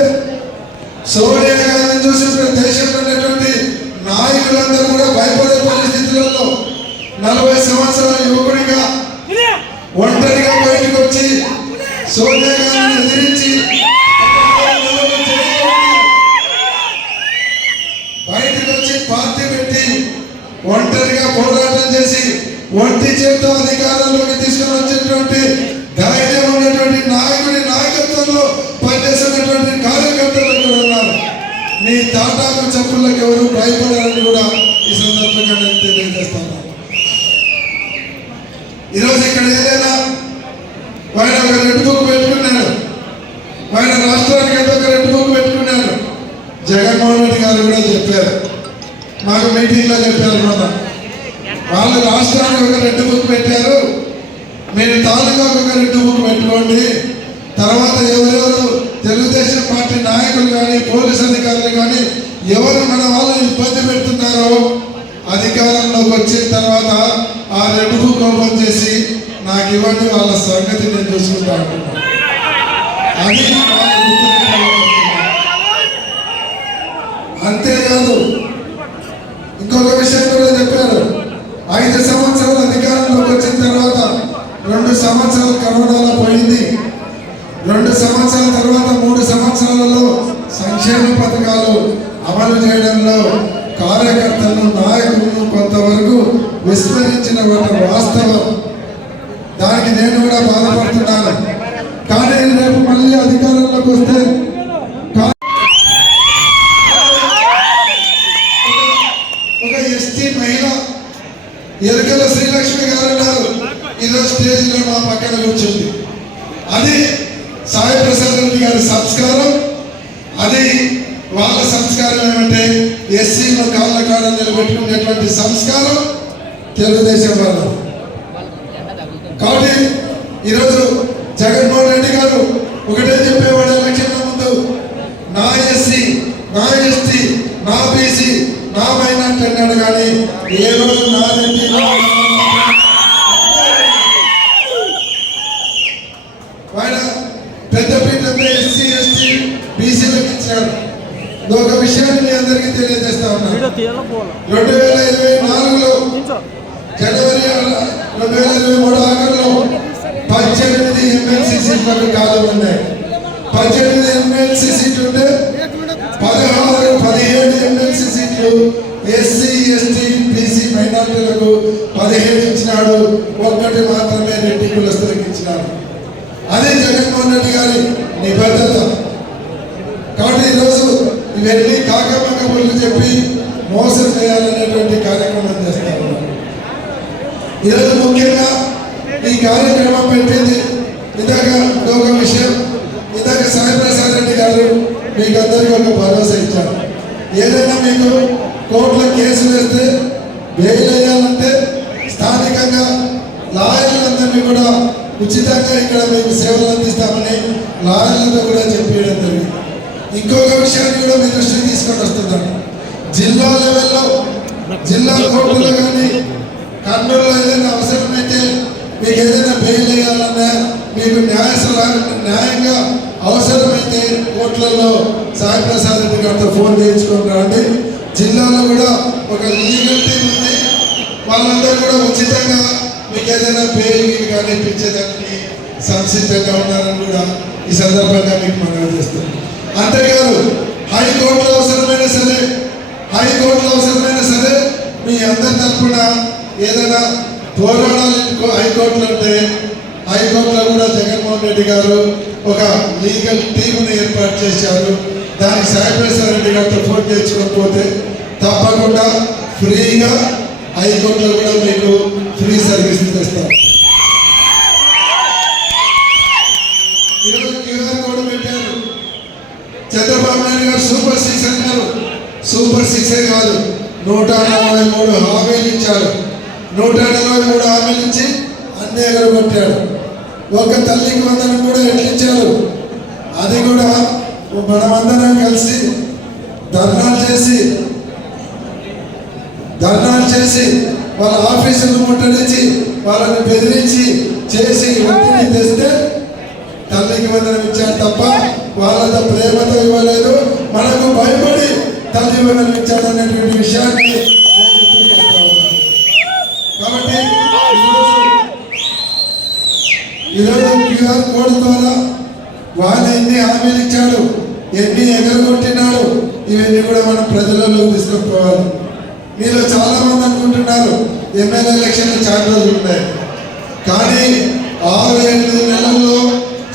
సోనియా గాంధీని చూసి దేశంలో ఉన్నటువంటి నాయకులందరూ కూడా భయపడే పరిస్థితులలో 40 సంవత్సరాల యువకుడిగా ఒంటరిగా బయటకు వచ్చి సోనియా గాంధీని ఎదిరించి బయటకు వచ్చి పార్టీ పెట్టి ఒంటరిగా పోరాటం చేసి ఒంటి చేతితో అధికారంలోకి తీసుకొని వచ్చేటువంటి ధైర్యం ఉన్నటువంటి నాయకుడి నాయకత్వంలో పనిచేస్తున్నటువంటి కార్యకర్తలు ఇక్కడ ఉన్నారు. నీ తాటాకు చెప్పులకు ఎవరు భయపడాలని కూడా ఈ సందర్భంగా నేను తెలియజేస్తాను. ఈరోజు ఇక్కడ ఏదైనా ఆయన ఒక రెడ్ బుక్ పెట్టుకున్నాడు, ఆయన రాష్ట్రానికి ఏదో ఒక రెడ్ బుక్ పెట్టుకున్నాడు. జగన్మోహన్ రెడ్డి గారు కూడా చెప్పారు, మాకు మీటింగ్లో చెప్పారు. మన వాళ్ళు రాష్ట్రానికి ఒక రెడ్ బుక్ పెట్టారు, మీరు తాలూకాకు ఒక రెడ్ బుక్ పెట్టుకోండి. తర్వాత ఎవరెవరు తెలుగుదేశం పార్టీ నాయకులు కానీ పోలీస్ అధికారులు కానీ ఎవరు మన వాళ్ళని ఇబ్బంది పెడుతున్నారో అధికారంలోకి వచ్చిన తర్వాత ఆ రెడ్ బుక్ ఓపెన్ చేసి నాకు ఇవ్వండి, వాళ్ళ సంగతి నేను చూసుకుంటాను. అది అంతేకాదు ఇంకొక విషయం కూడా చెప్పారు. 5 సంవత్సరాలు అధికారంలోకి వచ్చిన తర్వాత 2 సంవత్సరాలు కరోనాలో పోయింది. 2 సంవత్సరాల తర్వాత 3 సంవత్సరాలలో సంక్షేమ పథకాలు అమలు చేయడంలో కార్యకర్తలను నాయకులను కొంతవరకు విస్మరించిన వాస్తవం. దానికి నేను కూడా బాధపడుతున్నాను. కానీ రేపు మళ్ళీ అధికారంలోకి వస్తే ఒక ఎస్టీ మహిళ ఎరుకల శ్రీలక్ష్మి గారు ఉన్నారు. ఈరోజు స్టేజ్లో మా పక్కన కూర్చుంది. అది సాయి ప్రసాద్ రెడ్డి గారి సంస్కారం. అది వాళ్ళ సంస్కారం ఏమంటే ఎస్సీలో కాళ్ళ కాడ నిలబెట్టుకునేటువంటి సంస్కారం తెలుగుదేశం వాళ్ళ. కాబట్టి ఈరోజు జగన్మోహన్ రెడ్డి గారు ఒకటే చెప్పేవాడు ఎలక్షన్ల ముందు, నా ఎస్సీ, నా ఎస్టీ, నా బీసీ, నా మైనార్టీ అన్నాడు. కానీ ఏ రోజు నా రెడ్డి ఆయన పెద్దపీఠంతో ఎస్సీ ఎస్టీ బీసీలకు ఇచ్చారు. ఒక విషయాన్ని మీ అందరికీ తెలియజేస్తా ఉన్నాను. 2024లో జనవరి 2023 ఆఖరిలో 18 ఎమ్మెల్సీ సీట్లకు కాలం ఉన్నాయి. 18 ఎమ్మెల్సీ సీట్లు ఉంటే 17 ఎమ్మెల్సీ సీట్లు ఎస్సీ ఎస్టీ బీసీ మైనార్టీలకు 17 ఇచ్చినాడు. 1 మాత్రమే రెడ్డి కులస్తులకు ఇచ్చినాడు. అదే జగన్మోహన్ రెడ్డి గారి నిబద్ధత. కాబట్టి ఈరోజు ఇవన్నీ కాకమ్మ కబుర్లు చెప్పి మోసం చేయాలనేటువంటి కార్యక్రమం చేస్తా ఉన్నారు. ఈరోజు ముఖ్యంగా ఈ కార్యక్రమం పెట్టింది ఇందాక ఒక విషయం. ఇందాక సాయి ప్రసాద్ రెడ్డి గారు మీకు అందరికీ ఒక భరోసా ఇచ్చారు. ఏదైనా మీకు కోర్టులో కేసు వేస్తే బెయిల్ వేయాలంటే స్థానికంగా లాయర్లందరినీ కూడా ఉచితంగా ఇక్కడ మీకు సేవలు అందిస్తామని లాయర్లతో కూడా చెప్పేయడం జరిగింది. ఇంకొక విషయాన్ని కూడా మీ దృష్టికి తీసుకొని వస్తున్నాను. జిల్లా లెవెల్లో జిల్లా కోర్టులో కానీ కర్నూలులో ఏదైనా అవసరమైతే మీకు ఏదైనా బెయిల్ వేయాలన్నా మీకు న్యాయంగా అవసరమైతే కోర్టులలో సాయి ప్రసాద్ రెడ్డి గారితో ఫోన్ చేయించుకొని రండి. జిల్లాలో కూడా ఒక లీగల్ టీం ఉంది. వాళ్ళందరూ కూడా ఉచితంగా మీకు ఏదైనా బెయిల్ కానీ ఇప్పించేదానికి సంసిద్ధంగా ఉన్నారని కూడా ఈ సందర్భంగా మీకు మనవి చేస్తాం. అంతేకాదు హైకోర్టులో అవసరమైనా సరే మీ అందరి తరఫున ఏదైనా పోరాడాలి హైకోర్టులో అంటే హైకోర్టులో కూడా జగన్మోహన్ రెడ్డి గారు ఒక లీగల్ టీంని ఏర్పాటు చేశారు. దానికి సాయి ప్రసాద్ రెడ్డి గారితో ఫోన్ చేయించుకోకపోతే తప్పకుండా ఫ్రీగా హైకోర్టులో కూడా మీకు ఫ్రీ సర్వీస్ ఇస్తారు. ఈరోజు క్యూఆర్ కోడ్ పెట్టారు. చంద్రబాబు నాయుడు గారు సూపర్ 6 అన్నారు. సూపర్ 6 కాదు, 143 హామీలు ఇచ్చారు. 143 హామీలు ఇచ్చి అన్ని ఎగరగొట్టాడు. ఒక తల్లికి వందనం కూడా ఎట్లిచ్చారు. అది కూడా మనమందరం కలిసి ధర్నాలు చేసి వాళ్ళ ఆఫీసులు ముట్టడించి వాళ్ళని బెదిరించి చేసి ఒత్తిడి తెస్తే తల్లికి వందనం ఇచ్చారు తప్ప వాళ్ళతో ప్రేమతో ఇవ్వలేదు. మనకు భయపడి తల్లి వందనం ఇచ్చాడు అనేటువంటి విషయాన్ని కాబట్టి ఈరోజు క్యూఆర్ కోడ్ ద్వారా వాళ్ళు ఎన్ని హామీలు ఇచ్చాడు, ఎన్ని ఎగరగొట్టినాడు, ఇవన్నీ కూడా మనం ప్రజలలో తీసుకుపోవాలి. మీలో చాలా మంది అనుకుంటున్నారు ఎమ్మెల్యే ఎలక్షన్లు చాలా రోజులు ఉన్నాయి. కానీ 6-8 నెలల్లో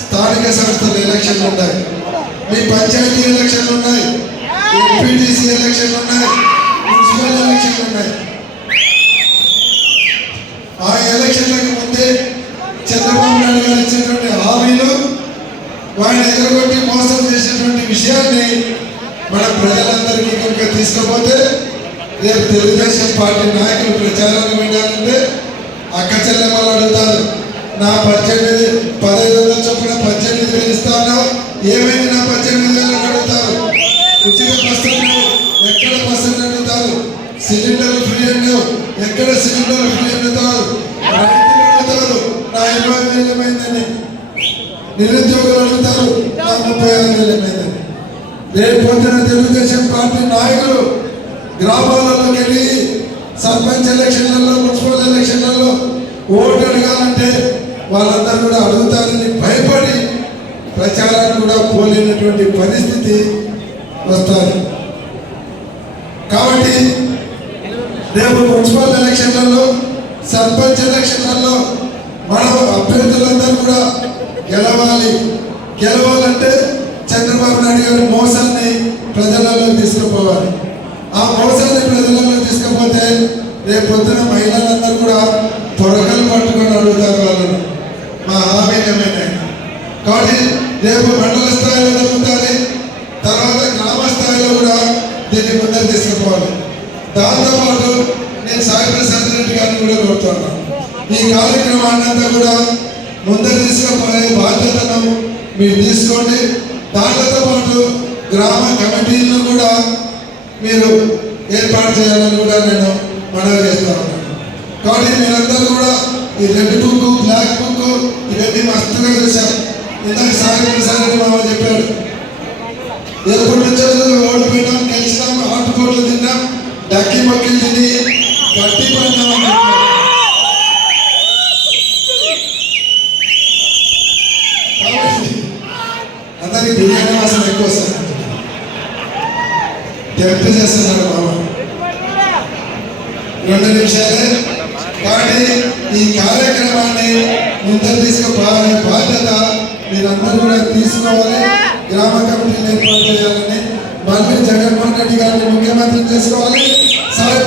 స్థానిక సంస్థల ఎలక్షన్లు ఉన్నాయి, మీ పంచాయతీ ఎలక్షన్లు ఉన్నాయి, ఎంపీటీసీ ఎలక్షన్లు ఉన్నాయి, మున్సిపల్ ఎలక్షన్లు ఉన్నాయి. ఆ ఎలక్షన్లకు ముందే చంద్రబాబు నాయుడు గారు ఇచ్చినటువంటి హామీలు వాడిని ఎదుర్కొట్టి మోసం చేసినటువంటి విషయాన్ని మన ప్రజలందరికీ కనుక తీసుకపోతే రేపు తెలుగుదేశం పార్టీ నాయకులు ప్రచారాన్ని వెళ్ళాలంటే అక్క చెల్లెమ్మలు అడుగుతారు, నా 15,000 చొప్పున 18,000 ఇస్తాను, ఏమైంది నా 18,000 అడుగుతారు. ఉచిత బస్సులు ఎక్కడ బస్సులు అడుగుతారు, సిలిండర్లు ఫ్రీ అన్నావు ఎక్కడ సిలిండర్లు ఫ్రీ అడుగుతారు, రైతులు అడుగుతారు నా 20,000 ఏమైందని, నిరుద్యోగులు అడుగుతారు నా 35,000 ఏమైందని. రేపు పొద్దున తెలుగుదేశం పార్టీ నాయకులు గ్రామాలలోకి వెళ్ళి సర్పంచ్ ఎలక్షన్లలో, మున్సిపల్ ఎలక్షన్లలో ఓటు అడగాలంటే వాళ్ళందరూ కూడా అడుగుతారని భయపడి ప్రచారాన్ని కూడా పోలేనటువంటి పరిస్థితి వస్తుంది. కాబట్టి రేపు మున్సిపల్ ఎలక్షన్లలో, సర్పంచ్ ఎలక్షన్లలో మన అభ్యర్థులందరూ కూడా గెలవాలంటే చంద్రబాబు నాయుడు గారి మోసాన్ని ప్రజలలో తీసుకుపోవాలి. ఆ మోసాన్ని ప్రజలలో తీసుకపోతే రేపు పొద్దున మహిళలందరూ కూడా త్వరకలు పట్టుకొని అడుగుతారు వాళ్ళను మా హామీ ఏమైనా. కాబట్టి రేపు మండల స్థాయిలో జరుగుతుంది, తర్వాత గ్రామ స్థాయిలో కూడా దీన్ని ముందర తీసుకుపోవాలి. దాంతోపాటు నేను సాయి ప్రసాద్ రెడ్డి గారిని కూడా కోరుతున్నాను, ఈ కార్యక్రమాన్ని అంతా కూడా ముందర తీసుకుపోయే బాధ్యతను మీరు తీసుకోండి. దాంతో పాటు గ్రామ కమిటీలను కూడా మీరు ఏర్పాటు చేయాలని కూడా నేను మనవి చేస్తాను. కాబట్టి మీరందరూ కూడా ఈ రెడ్ బుక్, బ్లాక్ బుక్ ఇవన్నీ మస్తుగా చూశారు. ఇందాక సాయి ప్రసాద్ రెడ్డి మామ చెప్పాడు, ఎప్పటి నుంచో ఓడిపోయినాం, గెలిచినాం, ఆటుకోట్లు తిన్నాం, డక్కి మొక్కిలు తిని గట్టి పడినామని చెప్పాడు. అందరికి బిర్యానీ వాసన ఎక్కువ వస్తుంది, టెంప్ చేస్తున్నాడు మామ. 2 నిమిషాలే. కాబట్టి ఈ కార్యక్రమాన్ని ముందర తీసుకుపోవాలనే బాధ్యత మీరందరూ కూడా తీసుకోవాలి. గ్రామ కమిటీలు ఏర్పాటు చేయాలని, మళ్ళీ జగన్మోహన్ రెడ్డి గారిని ముఖ్యమంత్రి చేసుకోవాలి. సాయి